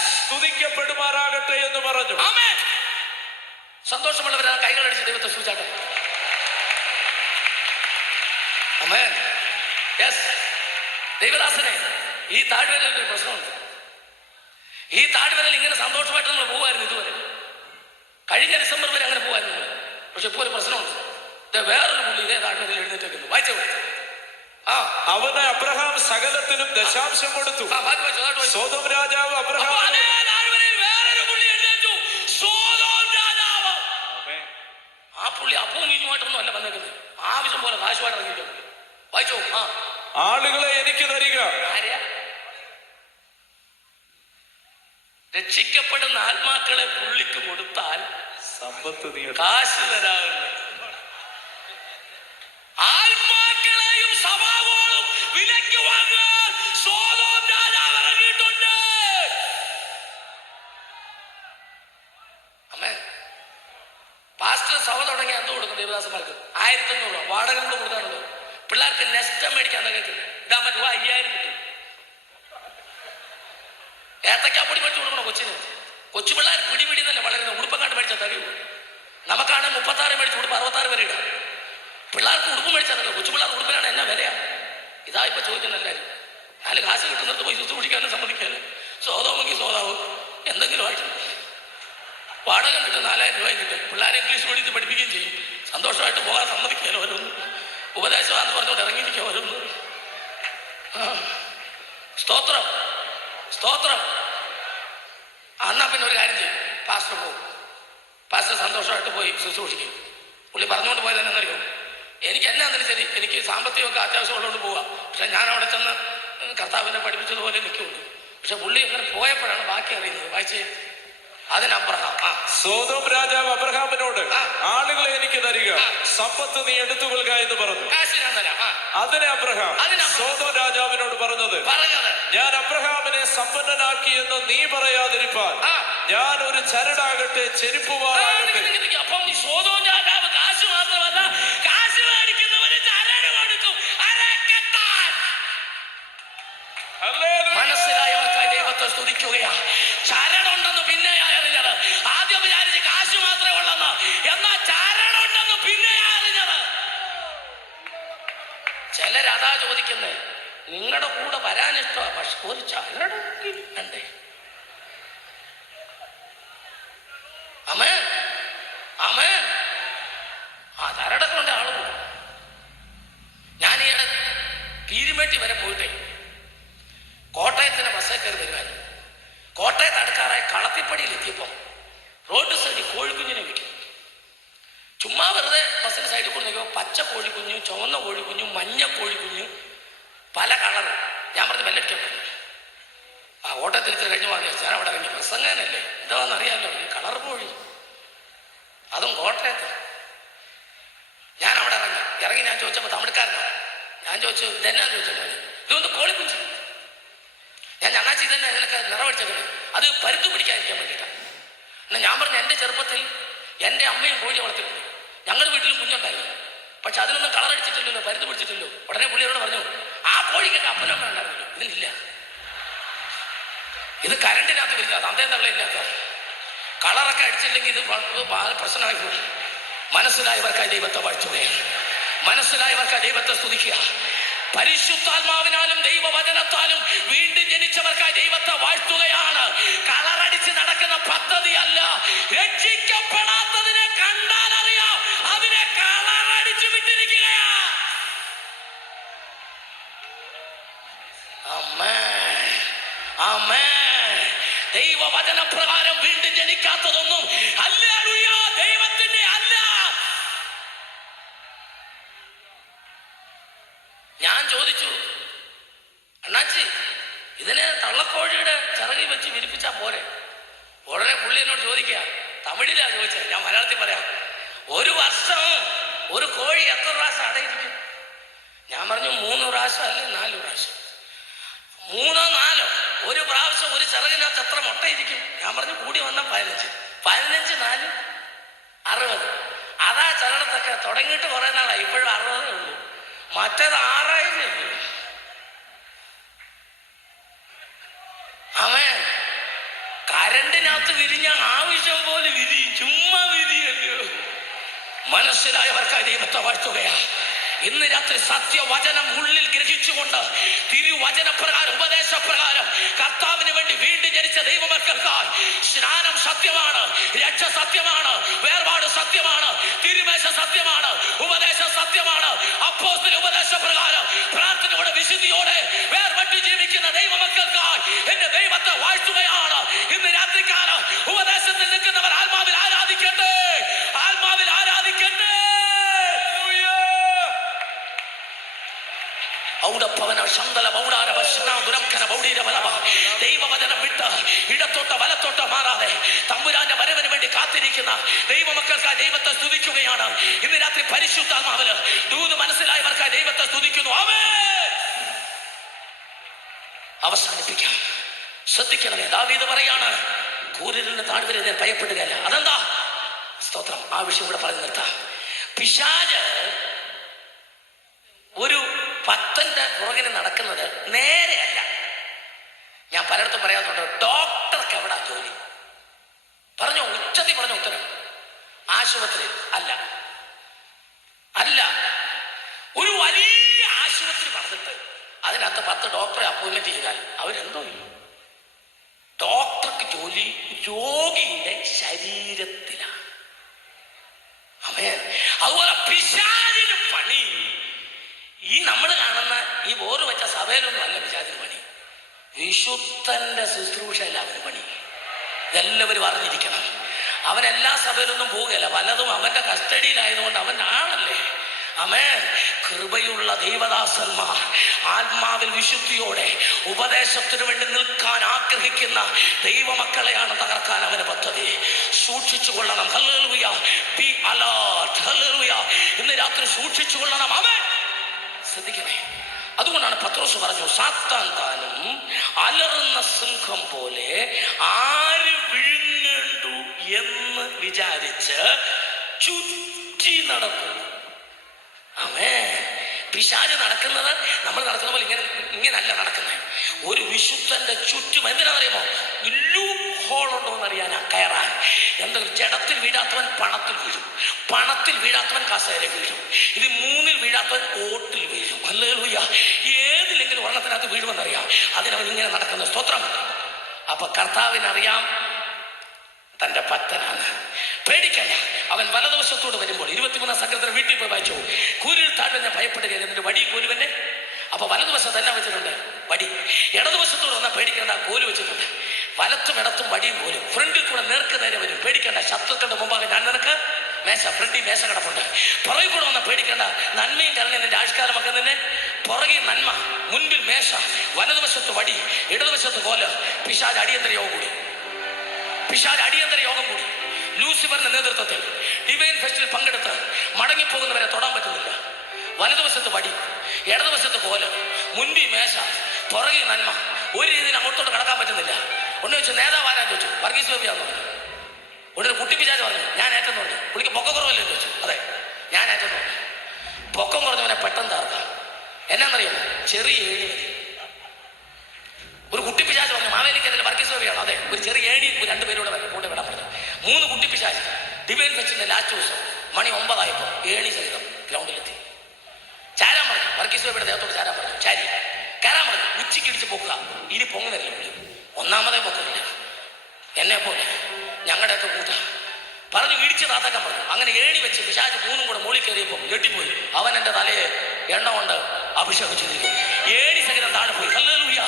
സ്തുതിക്കപ്പെടുമാറാകട്ടെ എന്ന് പറഞ്ഞു. ആമേൻ. സന്തോഷമുള്ളവരാണ് കൈകളടിച്ച് ദൈവത്തെ സ്തുതിച്ചാട്ടെ. ആമേൻ. ദൈവദാസനെ, ഈ താഴ്വരയിൽ ഒരു പ്രശ്നമുണ്ട്. ഈ താഴ്വരയിൽ ഇങ്ങനെ സന്തോഷമായിട്ട് നമ്മൾ പോകുമായിരുന്നു ഇതുവരെ. കഴിഞ്ഞ ഡിസംബർ വരെ അങ്ങനെ പോകുമായിരുന്നു. പക്ഷെ ഇപ്പോൾ ഒരു പ്രശ്നമുണ്ട്. വേറൊരു പുള്ളി ഇതേ താഴ്വരയിൽ എഴുന്നേറ്റേക്കുന്നു. വായിച്ചു. അവന് അബ്രഹാം സകലത്തിലും ദശാംശം കൊടുത്തു. സോദോം രാജാവ് അബ്രഹാം വേറൊരു പുള്ളി എഴുന്നേറ്റു. സോദോം രാജാവ്. ആ പുള്ളി അപ്പവും മീനുമായിട്ടൊന്നും അല്ല വന്നേക്കുന്നത്. ആവശ്യം പോലെ കാശുമായിട്ട് ഇറങ്ങിയിട്ടുണ്ട്. വായിച്ചോ. ആളുകളെ എനിക്ക് തരിക. രക്ഷിക്കപ്പെടുന്ന ആത്മാക്കളെ പുള്ളിക്ക് കൊടുത്താൽ സമ്പത്ത് കാശ് തരാറുണ്ട്. ആത്മാക്കളെയും സ്വഭാവവും വിലയ്ക്ക് വാങ്ങാൻ സോദോം രാജാവ് ഇറങ്ങിയിട്ടുണ്ട്. അമ്മേ, പാസ്റ്റർ സഭ തുടങ്ങി എന്തോ കൊടുക്കും ദേവദാസന്മാർക്ക്? 1500 വാടക കൊണ്ട് കൊടുക്കാനുണ്ടോ? പിള്ളേർക്ക് നെസ്റ്റം മേടിക്കാൻ കേൾക്കില്ല. ഇടാൻ പറ്റുക 5000 കിട്ടും. ഏത്തക്കാപ്പൊടി മേടിച്ച് കൊടുക്കണോ കൊച്ചിന്? കൊച്ചു പിള്ളേർ പിടി തന്നെ വളരുന്ന ഉടുപ്പക്കാണ്ട് മേടിച്ചാൽ തടിയുള്ളൂ. നമുക്കാണ് 36 മേടിച്ച് ഉടുപ്പ് 66 വരെ ഇടാം. പിള്ളേർക്ക് ഉടുപ്പ് മേടിച്ചാൽ തടിയോ? കൊച്ചു പിള്ളേർക്ക് ഉടുപ്പിനാണ് എന്നാ വിലയാണ്. ഇതാ ഇപ്പൊ ചോദിക്കുന്ന എല്ലാവരും. 4 കാശ് കിട്ടുന്നിടത്ത് പോയി ശുശ്രൂഷിക്കാനും സമ്മതിക്കാനും സോദോമെങ്കിൽ സോദാവ് എന്തെങ്കിലും ആയിട്ട് വാടക കിട്ടും. 4000 രൂപയും കിട്ടും. പിള്ളേരെ ഇംഗ്ലീഷ് മീഡിയത്തിൽ പഠിപ്പിക്കുകയും ചെയ്യും. സന്തോഷമായിട്ട് പോകാൻ സമ്മതിക്കാനും ഓരോന്നും ഉപദേശമാണെന്ന് പറഞ്ഞുകൊണ്ട് ഇറങ്ങിയിരിക്കുക ഓരോന്നും. സ്തോത്രം സ്തോത്രം. എന്നാ പിന്നെ ഒരു കാര്യം ചെയ്യും, പാസ്റ്റർ പോകും. പാസ്റ്റർ സന്തോഷമായിട്ട് പോയി ശുശ്രൂഷിക്കും. പുള്ളി പറഞ്ഞുകൊണ്ട് പോയത് എന്നറിയോ? എനിക്ക് എന്നാന്നേലും ശരി, എനിക്ക് സാമ്പത്തികമൊക്കെ അത്യാവശ്യമുള്ളതുകൊണ്ട് പോവാം. പക്ഷെ ഞാൻ അവിടെ ചെന്ന് കർത്താവിനെ പഠിപ്പിച്ചതുപോലെ നിൽക്കുള്ളൂ. പക്ഷെ പുള്ളി അങ്ങനെ പോയപ്പോഴാണ് ബാക്കി അറിയുന്നത്. വായിച്ചേ. അതിന് അബ്രഹാം സോദോം രാജാവ് അബ്രഹാമിനോട് ആളുകളെ എനിക്ക് തരിക, സമ്പത്ത് നീ എടുത്തുകൊള്ളുക എന്ന് പറഞ്ഞു. കാശ് ഞാൻ തരാം. അതിന് അബ്രഹാം സോദോം രാജാവിനോട് പറഞ്ഞത്, ഞാൻ അബ്രഹാമിനെ സമ്പന്നനാക്കി എന്ന് നീ പറയാതിരിപ്പാൻ ഞാൻ ഒരു ചരടാകട്ടെ ചെരുപ്പുമാറാകട്ടെ. അപ്പം സോദോം രാജാവ് കാശ് മാത്രമല്ല, കാശ് മേടിക്കുന്നവന് ചരട് കൊടുക്കും. മനസ്സിലായവർക്കായി ദൈവത്തെ സ്തുതിക്കുകയാ. ചരടുണ്ടെന്ന് പിന്നെയാ അറിഞ്ഞത്. ആദ്യം വിചാരിച്ച് കാശ് മാത്രമേ ഉള്ളെന്ന്. എന്നാ ചരടുണ്ടെന്ന് പിന്നെയാ അറിഞ്ഞത്. ചിലരതാ ചോദിക്കുന്നേ, നിങ്ങളുടെ കൂടെ വരാനിഷ്ടമാണ്, പക്ഷെ ഒരു ചരടെങ്കിലും വേണ്ടേ? അമേൻ അമേൻ. ആ ചരടൊക്കെ ഉണ്ട് ആള് കൂടും. ഞാൻ ഈയിടെ പീരുമേട്ടി വരെ പോയിട്ടേ കോട്ടയത്തിന് ബസ്സേ കയറി വരുമായിരുന്നു. കോട്ടയത്ത് അടുക്കാറായി കളത്തിപ്പടിയിൽ എത്തിയപ്പോൾ റോഡ് സൈഡിൽ കോഴിക്കുഞ്ഞിനെ വിൽക്കും. ചുമ്മാ വെറുതെ ബസ്സിന് സൈഡിൽ കൂടെ നോക്കിയപ്പോൾ പച്ച കോഴിക്കുഞ്ഞ്, ചുവന്ന കോഴിക്കുഞ്ഞ്, മഞ്ഞ കോഴിക്കുഞ്ഞ്, പല കളറ്. ഞാൻ പറഞ്ഞ് ബെല്ലടിക്കാൻ പറഞ്ഞു. ആ ഓട്ടത്തിരിച്ച് കഴിഞ്ഞു വാങ്ങി ഞാൻ അവിടെ ഇറങ്ങി. പ്രസംഗനല്ലേ, എന്താണെന്നറിയാമല്ലോ, ഈ കളർ കോഴി, അതും കോട്ടയത്ത്. ഞാൻ അവിടെ ഇറങ്ങി ഞാൻ ചോദിച്ചപ്പോൾ തമിഴ്ക്കാരനാണ്. ഞാൻ ചോദിച്ചു ഇതെന്നാന്ന് ചോദിച്ചപ്പോൾ ഇതൊന്ന് കോളിക്കുഞ്ചി. ഞാൻ ഞങ്ങാച്ചി തന്നെ നിനക്ക് നിറവടിച്ചേക്കുന്നത് അത് പരുത്തു പിടിക്കാതിരിക്കാൻ വേണ്ടിയിട്ടാണ്. എന്നാൽ ഞാൻ പറഞ്ഞു എൻ്റെ ചെറുപ്പത്തിൽ എൻ്റെ അമ്മയും കോഴി വളർത്തിയിട്ടുണ്ട്, ഞങ്ങളുടെ വീട്ടിലും കുഞ്ഞുണ്ടായിരുന്നു, പക്ഷെ അതിനൊന്നും കളറടിച്ചിട്ടില്ലല്ലോ, പരുത്ത് പിടിച്ചിട്ടില്ലോ. ഉടനെ പുള്ളിയോട് പറഞ്ഞു ആ കോഴിക്കൊക്കെ അപ്പനും ഉണ്ടായിരുന്നല്ലോ, ഇതിനില്ല, ഇത് കരണ്ടിനകത്ത് വരില്ല, തന്തയും തള്ളയില്ലാത്ത കളറൊക്കെ അടിച്ചില്ലെങ്കിൽ ഇത് പ്രശ്നമായി പോകും. മനസ്സിലായവർക്കായി ദൈവത്തെ വാഴ്ത്തുകയാണ്, മനസ്സിലായവർക്കായി ദൈവത്തെ സ്തുതിക്കുക. പരിശുദ്ധാത്മാവിനാലും ദൈവവചനത്താലും വീണ്ടും ജനിച്ചവർക്കായി ദൈവത്തെ വാഴ്ത്തുകയാണ്. കളറടിച്ച് നടക്കുന്ന പദ്ധതിയല്ല. രക്ഷിക്കപ്പെടാത്തതിനെ കണ്ടാൽ അറിയാം, അതിനെ കളറടിച്ചു വിട്ടിരിക്കുകയാ. ആമേൻ, ആമേൻ. ദൈവവചന പ്രകാരം വീണ്ടും ജനിക്കാത്തതൊന്നും ഹല്ലേലൂയ ദൈവത്തിന്റെ അല്ല. ഞാൻ ചോദിച്ചു അണ്ണാച്ചി ഇതിനെ തള്ളക്കോഴിയുടെ ചിറകി വെച്ച് വിരിപ്പിച്ചാ പോരെ? ഉടനെ പുള്ളി എന്നോട് ചോദിക്കുക, തമിഴിലാ ചോദിച്ചത്, ഞാൻ മലയാളത്തിൽ പറയാം, ഒരു വർഷം ഒരു കോഴി എത്ര പ്രാവശ്യം അടയിരിക്കും? ഞാൻ പറഞ്ഞു 3 പ്രാവശ്യം അല്ലെ 4 പ്രാവശ്യം. 3 4 ഒരു പ്രാവശ്യം ഒരു ചിറകിനകത്ത് എത്ര മുട്ടയിരിക്കും? ഞാൻ പറഞ്ഞു കൂടി വന്ന 15 4 60. അതാ ചിലടത്തൊക്കെ തുടങ്ങിയിട്ട് കുറെ നാളായി, ഇപ്പോഴും 60 ഉള്ളൂ, മറ്റേത് 6000 ഉള്ളൂ. ആമേൻ. കരണ്ടിനകത്ത് വിരിഞ്ഞ ആവശ്യം പോലെ വിരിയും, ചുമ്മാ വിരിയല്ലോ. മനസ്സിലായവർക്കായി ദൈവത്തെ വാഴ്ത്തുകയാ. ഇന്ന് രാത്രി സത്യവചനം ഉള്ളിൽ ഗ്രഹിച്ചുകൊണ്ട് തിരുവചനപ്രകാരം ഉപദേശപ്രകാരം കർത്താവിന് വേണ്ടി വീണ്ടും ജനിച്ച ദൈവമക്കൾക്കായി സ്നാനം സത്യമാണ്, രക്ഷ സത്യമാണ്, വേർപാട് സത്യമാണ്, തിരുമേശ സത്യമാണ്, ഉപദേശം സത്യമാണ്. അപ്പോസ്തല ഉപദേശപ്രകാരം പ്രാർത്ഥനയോടെ വിശുദ്ധിയോടെ വേർപെട്ട് ജീവിക്കുന്ന ദൈവമക്കൾക്കായി എന്റെ ദൈവത്തെ വാഴ്ത്തുകയാണ്. ഇന്ന് രാത്രിക്കാലം ഉപദേശത്തിൽ നിൽക്കുന്നവർ ആത്മാവിൽ ആരാധിക്കട്ടെ, ആത്മാവിൽ ആരാധിക്കട്ടെ. ദൈവവചനം വിട്ട് ഇടത്തോട്ട് വലത്തോട്ട് മാറാതെ തമ്പുരാന്റെ വരവിന് വേണ്ടി കാത്തിരിക്കുന്ന ദൈവമക്കൾക്കായി ദൈവത്തെ സ്തുതിക്കുകയാണ്. ഇന്ന് രാത്രി പരിശുദ്ധാത്മാവില് ദൂത് മനസ്സിലായവർക്കായി ദൈവത്തെ സ്തുതിക്കുന്നു. ആമേൻ. അവസാനിപ്പിക്കാം. ശ്രദ്ധിക്കണമേ, ദാവീദ് പറയാണ് കൂരിലിന് താഴ്വരെ ഞാൻ ഭയപ്പെടുകയല്ല. അതെന്താ? സ്തോത്രം. ആ വിഷയം കൂടെ പറഞ്ഞു നിർത്താം. പിശാച് ഒരു ഭക്തന്റെ പുറകിന് നടക്കുന്നത് നേരെയല്ല. ഞാൻ പലയിടത്തും പറയാറുണ്ട്, ഡോക്ടർക്ക് എവിടാ ജോലി? പറഞ്ഞോ, ഉച്ചത്തിൽ പറഞ്ഞ ഉത്തരം. ആശുപത്രി അല്ല, അല്ല. ഒരു വലിയ ആശുപത്രി പറഞ്ഞിട്ട് അതിനകത്ത് 10 ഡോക്ടറെ അപ്പോയിന്റ്മെന്റ് ചെയ്താൽ അവരെന്തോ ചെയ്യും? ഡോക്ടർക്ക് ജോലി രോഗിയുടെ ശരീരത്തിലാണ്. അതുപോലെ പിശാചിന് പണി ഈ നമ്മൾ കാണുന്ന ഈ ബോറ് വെച്ച സഭയിലൊന്നും അല്ല പിശാചിന് പണി. വിശുദ്ധന്റെ ശുശ്രൂഷയല്ല അവന് പണി. ഇതെല്ലാവരും അറിഞ്ഞിരിക്കണം. അവനെല്ലാ സഭയിലൊന്നും പോവുകയല്ല, പലതും അവന്റെ കസ്റ്റഡിയിലായതുകൊണ്ട് അവൻ ആണല്ലേ. ആമേൻ. കൃപയുള്ള ദൈവദാസന്മാർ ആത്മാവിൽ വിശുദ്ധിയോടെ ഉപദേശത്തിന് വേണ്ടി നിൽക്കാൻ ആഗ്രഹിക്കുന്ന ദൈവമക്കളെയാണ് തകർക്കാൻ അവന് പദ്ധതി. സൂക്ഷിച്ചു കൊള്ളണം. ഹല്ലേലൂയ. B alert. ഹല്ലേലൂയ. ഇന്ന് രാത്രി സൂക്ഷിച്ചു കൊള്ളണം. ആമേൻ. ശ്രദ്ധിക്കണേ. അതുകൊണ്ടാണ് പത്രോസ് പറഞ്ഞു, സാത്താൻ താനും അലറുന്ന സിംഹം പോലെ ആര് വിഴുങ്ങേണ്ടു എന്ന് വിചാരിച്ച് ചുറ്റി നടക്കുന്നു. ആമേൻ. പിശാച് നടക്കുന്നത് നമ്മൾ നടക്കുന്ന പോലെ ഇങ്ങനല്ല നടക്കുന്നത്. ഒരു വിശുദ്ധന്റെ ചുറ്റും എന്തിനാണെന്നറിയാമോ? ലൂപ്പ് ഹോൾ ഉണ്ടോ എന്നറിയാനാ, കയറാൻ. എന്തെങ്കിലും ജഡത്തിൽ വീഴാത്തവൻ പണത്തിൽ വീഴും, പണത്തിൽ വീഴാത്തവൻ കസേര വീഴും, ഇത് 3-ൽ വീഴാത്തവൻ ഓട്ടിൽ വീഴും. ഹല്ലേലൂയ. ഏതിലെങ്കിലും ഒരെണ്ണത്തിനകത്ത് വീഴുമെന്നറിയാം. അതിനവൻ ഇങ്ങനെ നടക്കുന്ന. സ്തോത്രം. അപ്പൊ കർത്താവിനറിയാം തന്റെ ഭക്തനാണ്. പേടിക്കല്ല. അവൻ വലതുവശത്തോട് വരുമ്പോൾ 23 സംഘത്തിന് വീട്ടിൽ പോയി വായിച്ചു, കൂരിൽ താഴ്വ ഞാൻ ഭയപ്പെടുകയില്ല, എന്നിട്ട് വടി കോലുവന്റെ. അപ്പൊ വലതുവശത്ത് എല്ലാം വെച്ചിട്ടുണ്ട്, വടി. ഇടതുവശത്തോട് വന്നാൽ പേടിക്കേണ്ട, കോല് വെച്ചിട്ടുണ്ട്. വലത്തും ഇടത്തും വടിയും കോലും. ഫ്രണ്ടിൽ കൂടെ നേർക്ക് നേരെ വരും, പേടിക്കേണ്ട. ശത്രുക്കളുടെ മുമ്പാകെ ഞാൻ നിനക്ക് മേശ, ഫ്രണ്ടി മേശ കിടപ്പുണ്ട്. പുറകിൽ കൂടെ വന്ന പേടിക്കേണ്ട, നന്മയും കരുണയും നിന്റെ ആഷ്കാരമൊക്കെ നിന്നെ. പുറകിൽ നന്മ, മുൻപിൽ മേശ, വലതുവശത്ത് വടി, ഇടതുവശത്ത് കോല്. പിശാച് അടിയന്തര യോഗം കൂടി. പിശാച് അടിയന്തര യോഗം കൂടി. ലൂസിഫറിന്റെ നേതൃത്വത്തിൽ ഡിവൈൻ ഫെസ്റ്റിൽ പങ്കെടുത്ത് മടങ്ങിപ്പോകുന്നവരെ തൊടാൻ പറ്റുന്നില്ല. വലതുവശത്ത് വടി, ഇടതുവശത്ത് കോല്, മുൻപിൽ മേശ, പുറകിൽ നന്മ. ഒരു രീതിയിൽ അങ്ങോട്ടോട്ട് കടക്കാൻ പറ്റുന്നില്ല. ഒന്ന് ചോദിച്ചു, നേതാവാരാൻ ചോദിച്ചു. വർഗീസ് ഗോപിയാന്ന് പറഞ്ഞു. ഉടനെ കുട്ടിപ്പിശാച് പറഞ്ഞു, ഞാൻ ഏറ്റെന്ന് പറഞ്ഞു. പുള്ളിക്ക് പൊക്കം കുറവല്ലേ ചോദിച്ചു. അതെ, ഞാൻ ഏറ്റെന്ന് പറഞ്ഞു. പൊക്കം കുറഞ്ഞവനെ പെട്ടെന്ന് താർക്കാം. എന്നാന്നറിയാമോ? ചെറിയ ഏണി മതി. ഒരു കുട്ടിപ്പിശാച് പറഞ്ഞു, മാവേലിക്കരയിൽ വർഗീസ് ഗോപിയാണ്. അതെ, ഒരു ചെറിയ ഏണി രണ്ടുപേരോട് കൂടെ വിടാൻ പറഞ്ഞു. 3 കുട്ടിപ്പിശാച് ഡിവൈൻ ഫെസ്റ്റിന്റെ ലാസ്റ്റ് ദിവസം മണി 9 ആയപ്പോൾ ഏണി സഹിതം ഗ്രൗണ്ടിലെത്തി. ചാരാൻ പറഞ്ഞു, വർഗീസ് ഗോപിയുടെ ദേഹത്തോട് ചാരാൻ പറഞ്ഞു. ചാരി കയറാൻ പറഞ്ഞു. ഉച്ചയ്ക്ക് ഇടിച്ച് പൊക്കുക. ഇനി പൊങ്ങുന്നില്ല. ഒന്നാമതേ പൊക്കമില്ല. എന്നെ പോലെ ഞങ്ങളുടെയൊക്കെ കൂട്ട പറഞ്ഞു ഇടിച്ച് താത്താക്കാൻ പറഞ്ഞു. അങ്ങനെ ഏണി വെച്ച് പിശാച് 3 കൂടെ മോളിൽ കയറിയപ്പോൾ ഞെട്ടിപ്പോയി. അവൻ എൻ്റെ തലയെ എണ്ണ കൊണ്ട് അഭിഷേകം ചെയ്തിരിക്കും. ഏണി സഹിതം താഴെ പോയി. ഹല്ലേലൂയ.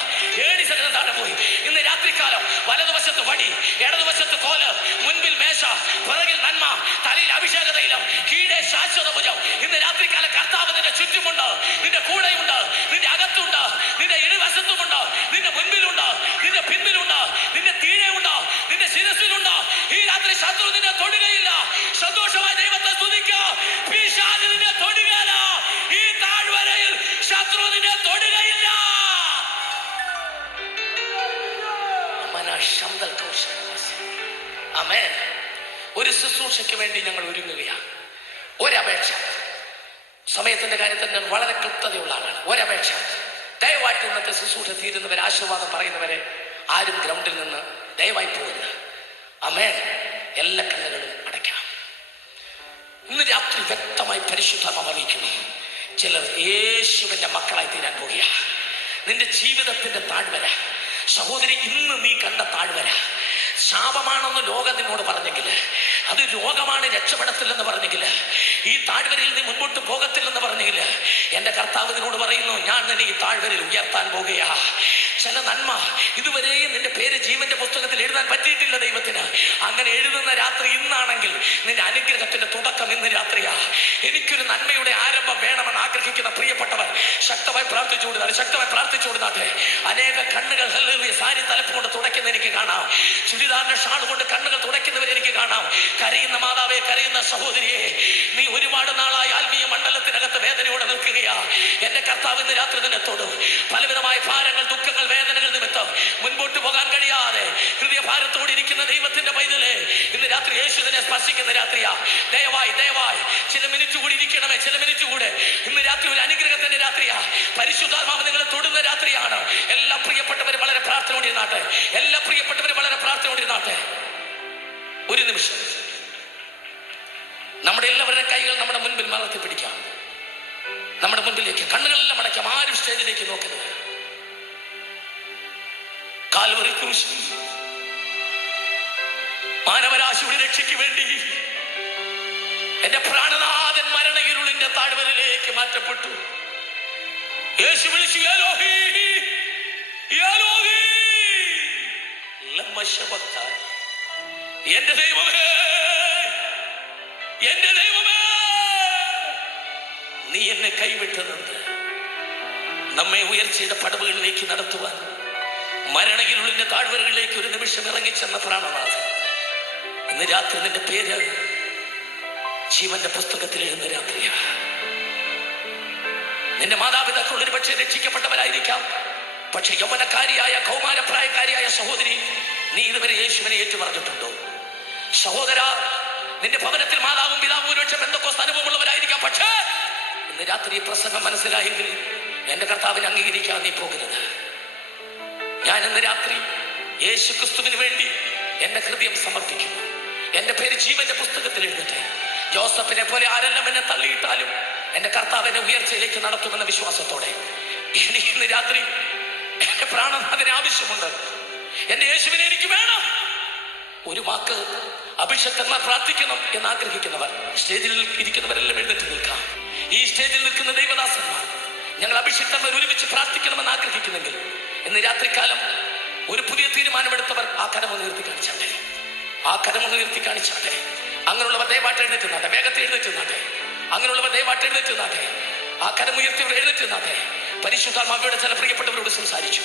ഏണി സഹിതം താഴെ പോയി. ഇന്ന് രാത്രികാലം വലതുവശത്ത് വടി, ഇടതുവശത്ത് കോല്, മുൻപിൽ മേശ, പുറകിൽ നന്മ, തലയിൽ അഭിഷേക തൈലം, കീഴെ ശാശ്വത ഭുജം. ഇന്ന് രാത്രികാലം കർത്താവ് നിന്റെ ചുറ്റുമുണ്ട്, നിന്റെ കൂടെയുണ്ട്, നിന്റെ അകത്തുണ്ട്, നിന്റെ ഇരുവശത്തുമുണ്ട്, നിന്റെ മുൻപിലുണ്ട്, നിന്റെ പിൻപിലുണ്ട്, നിന്റെ തീഴെയുണ്ട്, നിന്റെ ശിരസിലുണ്ട്. ഈ രാത്രി ശത്രു നിന്നെ തൊടുകയില്ല. സന്തോഷമായ ദൈവത്തെ സ്തുതിക്കുക. പിശാച് നിന്നെ തൊടുകയില്ല. ഈ താഴ്വരയിൽ ശത്രു നിന്നെ തൊടുകയില്ല. ആമേൻ. ഒരു ശുശ്രൂഷയ്ക്ക് വേണ്ടി ഞങ്ങൾ ഒരുങ്ങുകയാണ്. ഒരപേക്ഷ, സമയത്തിന്റെ കാര്യത്തിൽ ഞാൻ വളരെ ക്ലിപ്തതയുള്ള ആളാണ്. ഒരപേക്ഷ, ദയവായിട്ട് ഇന്നത്തെ ശുശ്രൂഷ തീരുന്നവരെ, ആശീർവാദം പറയുന്നവരെ ആരും ഗ്രൗണ്ടിൽ നിന്ന് ദയവായി പോകരുത്. ആമേൻ. എല്ലാ കണ്ണുകളും അടയ്ക്കാം. ഇന്ന് രാത്രി വ്യക്തമായി പരിശുദ്ധാത്മാവ് അറിയിക്കുന്നു, ചിലർ യേശുവിന്റെ മക്കളായി തീരാൻ പോകുക. നിന്റെ ജീവിതത്തിന്റെ താഴ്വര സഹോദരി, ഇന്ന് നീ കണ്ട താഴ്വര ശാപമാണെന്ന് ലോകം നിന്നോട് പറഞ്ഞെങ്കിൽ, അത് രോഗമാണ് രക്ഷപ്പെടത്തില്ലെന്ന് പറഞ്ഞെങ്കിൽ, ഈ താഴ്വരയിൽ നീ മുൻപോട്ട് പോകത്തില്ലെന്ന് പറഞ്ഞെങ്കിൽ, എൻ്റെ കർത്താവ് നിന്നോട് പറയുന്നു, ഞാൻ നിന്നെ ഈ താഴ്വരയിൽ ഉയർത്താൻ പോകുകയാ. ചില നന്മ ഇതുവരെയും നിന്റെ പേര് ജീവന്റെ പുസ്തകത്തിൽ എഴുതാൻ പറ്റിയിട്ടില്ല ദൈവത്തിന്. അങ്ങനെ എഴുതുന്ന രാത്രി ഇന്നാണെങ്കിൽ നിന്റെ അനുഗ്രഹത്തിന്റെ തുടക്കം ഇന്ന് രാത്രിയാ. എനിക്കൊരു നന്മയുടെ ആരംഭം വേണമെന്ന് ആഗ്രഹിക്കുന്ന പ്രിയപ്പെട്ടവർ ശക്തമായി പ്രാർത്ഥിച്ചുകൊടുത്താൽ, ശക്തമായി പ്രാർത്ഥിച്ചുകൊടുത്താട്ടെ. അനേക കണ്ണുകൾ സാരി തലപ്പ് കൊണ്ട് തുടയ്ക്കുന്ന എനിക്ക് കാണാം. ചുരിദാറിന്റെ ഷാൾ കൊണ്ട് കണ്ണുകൾ തുടയ്ക്കുന്നവരെ എനിക്ക് കാണാം. കരയുന്ന മാതാവേ, കരയുന്ന സഹോദരിയെ, നീ ഒരുപാട് നാളായി ആത്മീയ മണ്ഡലത്തിനകത്ത് വേദനയോടെ നിൽക്കുകയാ. എന്റെ കർത്താവ് ഇന്ന് രാത്രി നിന്നെ തൊടും. പലവിധമായ ഭാരങ്ങൾ, ദുഃഖങ്ങൾ, വേദനകൾ നിമിത്തം മുൻപോട്ട് പോകാൻ കഴിയാതെ ഹൃദയഭാരത്തോടെ ഇരിക്കുന്ന ദൈവത്തിന്റെ പൈതലേ, ഇന്ന് രാത്രി യേശു നിന്നെ സ്പർശിക്കുന്ന രാത്രിയാ. ദയവായി ദയവായി ചില മിനിറ്റ് കൂടി ഇരിക്കണമേ, ചില മിനിറ്റ് കൂടെ. ഇന്ന് രാത്രി ഒരു അനുഗ്രഹത്തിന്റെ രാത്രിയാ. പരിശുദ്ധാത്മാവ് നിങ്ങളെ തൊടുന്ന രാത്രിയാണ്. എല്ലാ പ്രിയപ്പെട്ടവരും വളരെ പ്രാർത്ഥനയോടെ ഇരുന്നാട്ടെ. എല്ലാ പ്രിയപ്പെട്ടവരും വളരെ പ്രാർത്ഥനയോടെ ഇരുന്നാട്ടെ. ഒരു നിമിഷം നമ്മുടെ എല്ലാവരുടെ കൈകൾ നമ്മുടെ മുൻപിൽ മലർത്തി പിടിക്കാം. നമ്മുടെ മുൻപിലേക്ക് കണ്ണുകളെല്ലാം അടയ്ക്കാം. ആരും സ്റ്റേജിലേക്ക് നോക്കുന്നത്. കാൽവറി ക്രൂശിൽ മാനവരാശിയുടെ രക്ഷയ്ക്ക് വേണ്ടി എന്റെ പ്രാണനാഥൻ മരണയിരുളിന്റെ താഴ്വരയിലേക്ക് മാറ്റപ്പെട്ടു. യേശു വിളിച്ചു, ഏലോഹി ഏലോഹി ലമ്മ ശബക്താനി. എന്റെ ദൈവമേ, എന്റെ ദൈവമേ, നീ എന്നെ കൈവിട്ടതെന്ത്? നമ്മെ ഉയർച്ചയുടെ പടവുകളിലേക്ക് നടത്തുവാൻ മരണയിരുളിന്റെ താഴ്വരകളിലേക്ക് ഒരു നിമിഷം ഇറങ്ങിച്ചെന്ന പ്രാണനാഥൻ, ഇന്ന് രാത്രി നിന്റെ പേര് ജീവന്റെ പുസ്തകത്തിൽ എഴുതുന്ന രാത്രിയാ. നിന്റെ മാതാപിതാക്കൾ ഒരു പക്ഷേ രക്ഷിക്കപ്പെട്ടവരായിരിക്കാം. പക്ഷെ യൗവനക്കാരിയായ, കൗമാരപ്രായക്കാരിയായ സഹോദരി, നീ ഇതുവരെ യേശുവിനെ ഏറ്റുപറഞ്ഞിട്ടുണ്ടോ? സഹോദര, നിന്റെ ഭവനത്തിൽ മാതാവും പിതാവും ഒരുപക്ഷെ പെന്തക്കോസ്ത് അനുഭവമുള്ളവരായിരിക്കാം. പക്ഷേ ഇന്ന് രാത്രി ഈ പ്രസംഗം മനസ്സിലായെങ്കിൽ എന്റെ കർത്താവിനെ അംഗീകരിക്കാൻ നീ പോകരുത്. ഞാൻ ഇന്ന് രാത്രി യേശു ക്രിസ്തുവിന് വേണ്ടി എന്റെ ഹൃദയം സമർപ്പിക്കുന്നു. എന്റെ പേര് ജീവന്റെ പുസ്തകത്തിൽ എഴുതട്ടെ. ജോസഫിനെ പോലെ ആരെല്ലാം എന്നെ തള്ളിയിട്ടാലും എന്റെ കർത്താവിനെ ഉയർച്ചയിലേക്ക് നടത്തുമെന്ന വിശ്വാസത്തോടെ എനിക്ക് ഇന്ന് രാത്രി എന്റെ പ്രാണനാഥന് ആവശ്യമുണ്ട്. എന്റെ യേശുവിനെ എനിക്ക് വേണം. ഒരു വാക്ക് അഭിഷക്തന്മാർ പ്രാർത്ഥിക്കണം എന്ന് ആഗ്രഹിക്കുന്നവർ, സ്റ്റേജിൽ ഇരിക്കുന്നവരെല്ലാം എഴുന്നേറ്റ് നിൽക്കാം. ഈ സ്റ്റേജിൽ നിൽക്കുന്ന ദൈവദാസന്മാർ, ഞങ്ങൾ അഭിഷക്തന്മാർ ഒരുമിച്ച് പ്രാർത്ഥിക്കണമെന്ന് ആഗ്രഹിക്കുന്നെങ്കിൽ ഇന്ന് രാത്രികാലം ഒരു പുതിയ തീരുമാനമെടുത്തവർ ആ കരം ഉയർത്തി കാണിച്ചാൽ ആ കരമൊന്ന് ഉയർത്തി കാണിച്ചാട്ടെ. അങ്ങനെയുള്ളവർ ദയവായിട്ട് എഴുന്നേറ്റ് നിന്നാട്ടെ. വേഗത്തിൽ എഴുന്നേറ്റ് നിന്നാട്ടെ. അങ്ങനെയുള്ളവർ ദയവായിട്ട് എഴുന്നേറ്റ് നിന്നാട്ടെ. ആ കരമുയർത്തിയവർ എഴുന്നേറ്റ് നിന്നാട്ടെ. പരിശുദ്ധാത്മാവിയുടെ ചില പ്രിയപ്പെട്ടവരോട് സംസാരിച്ചു.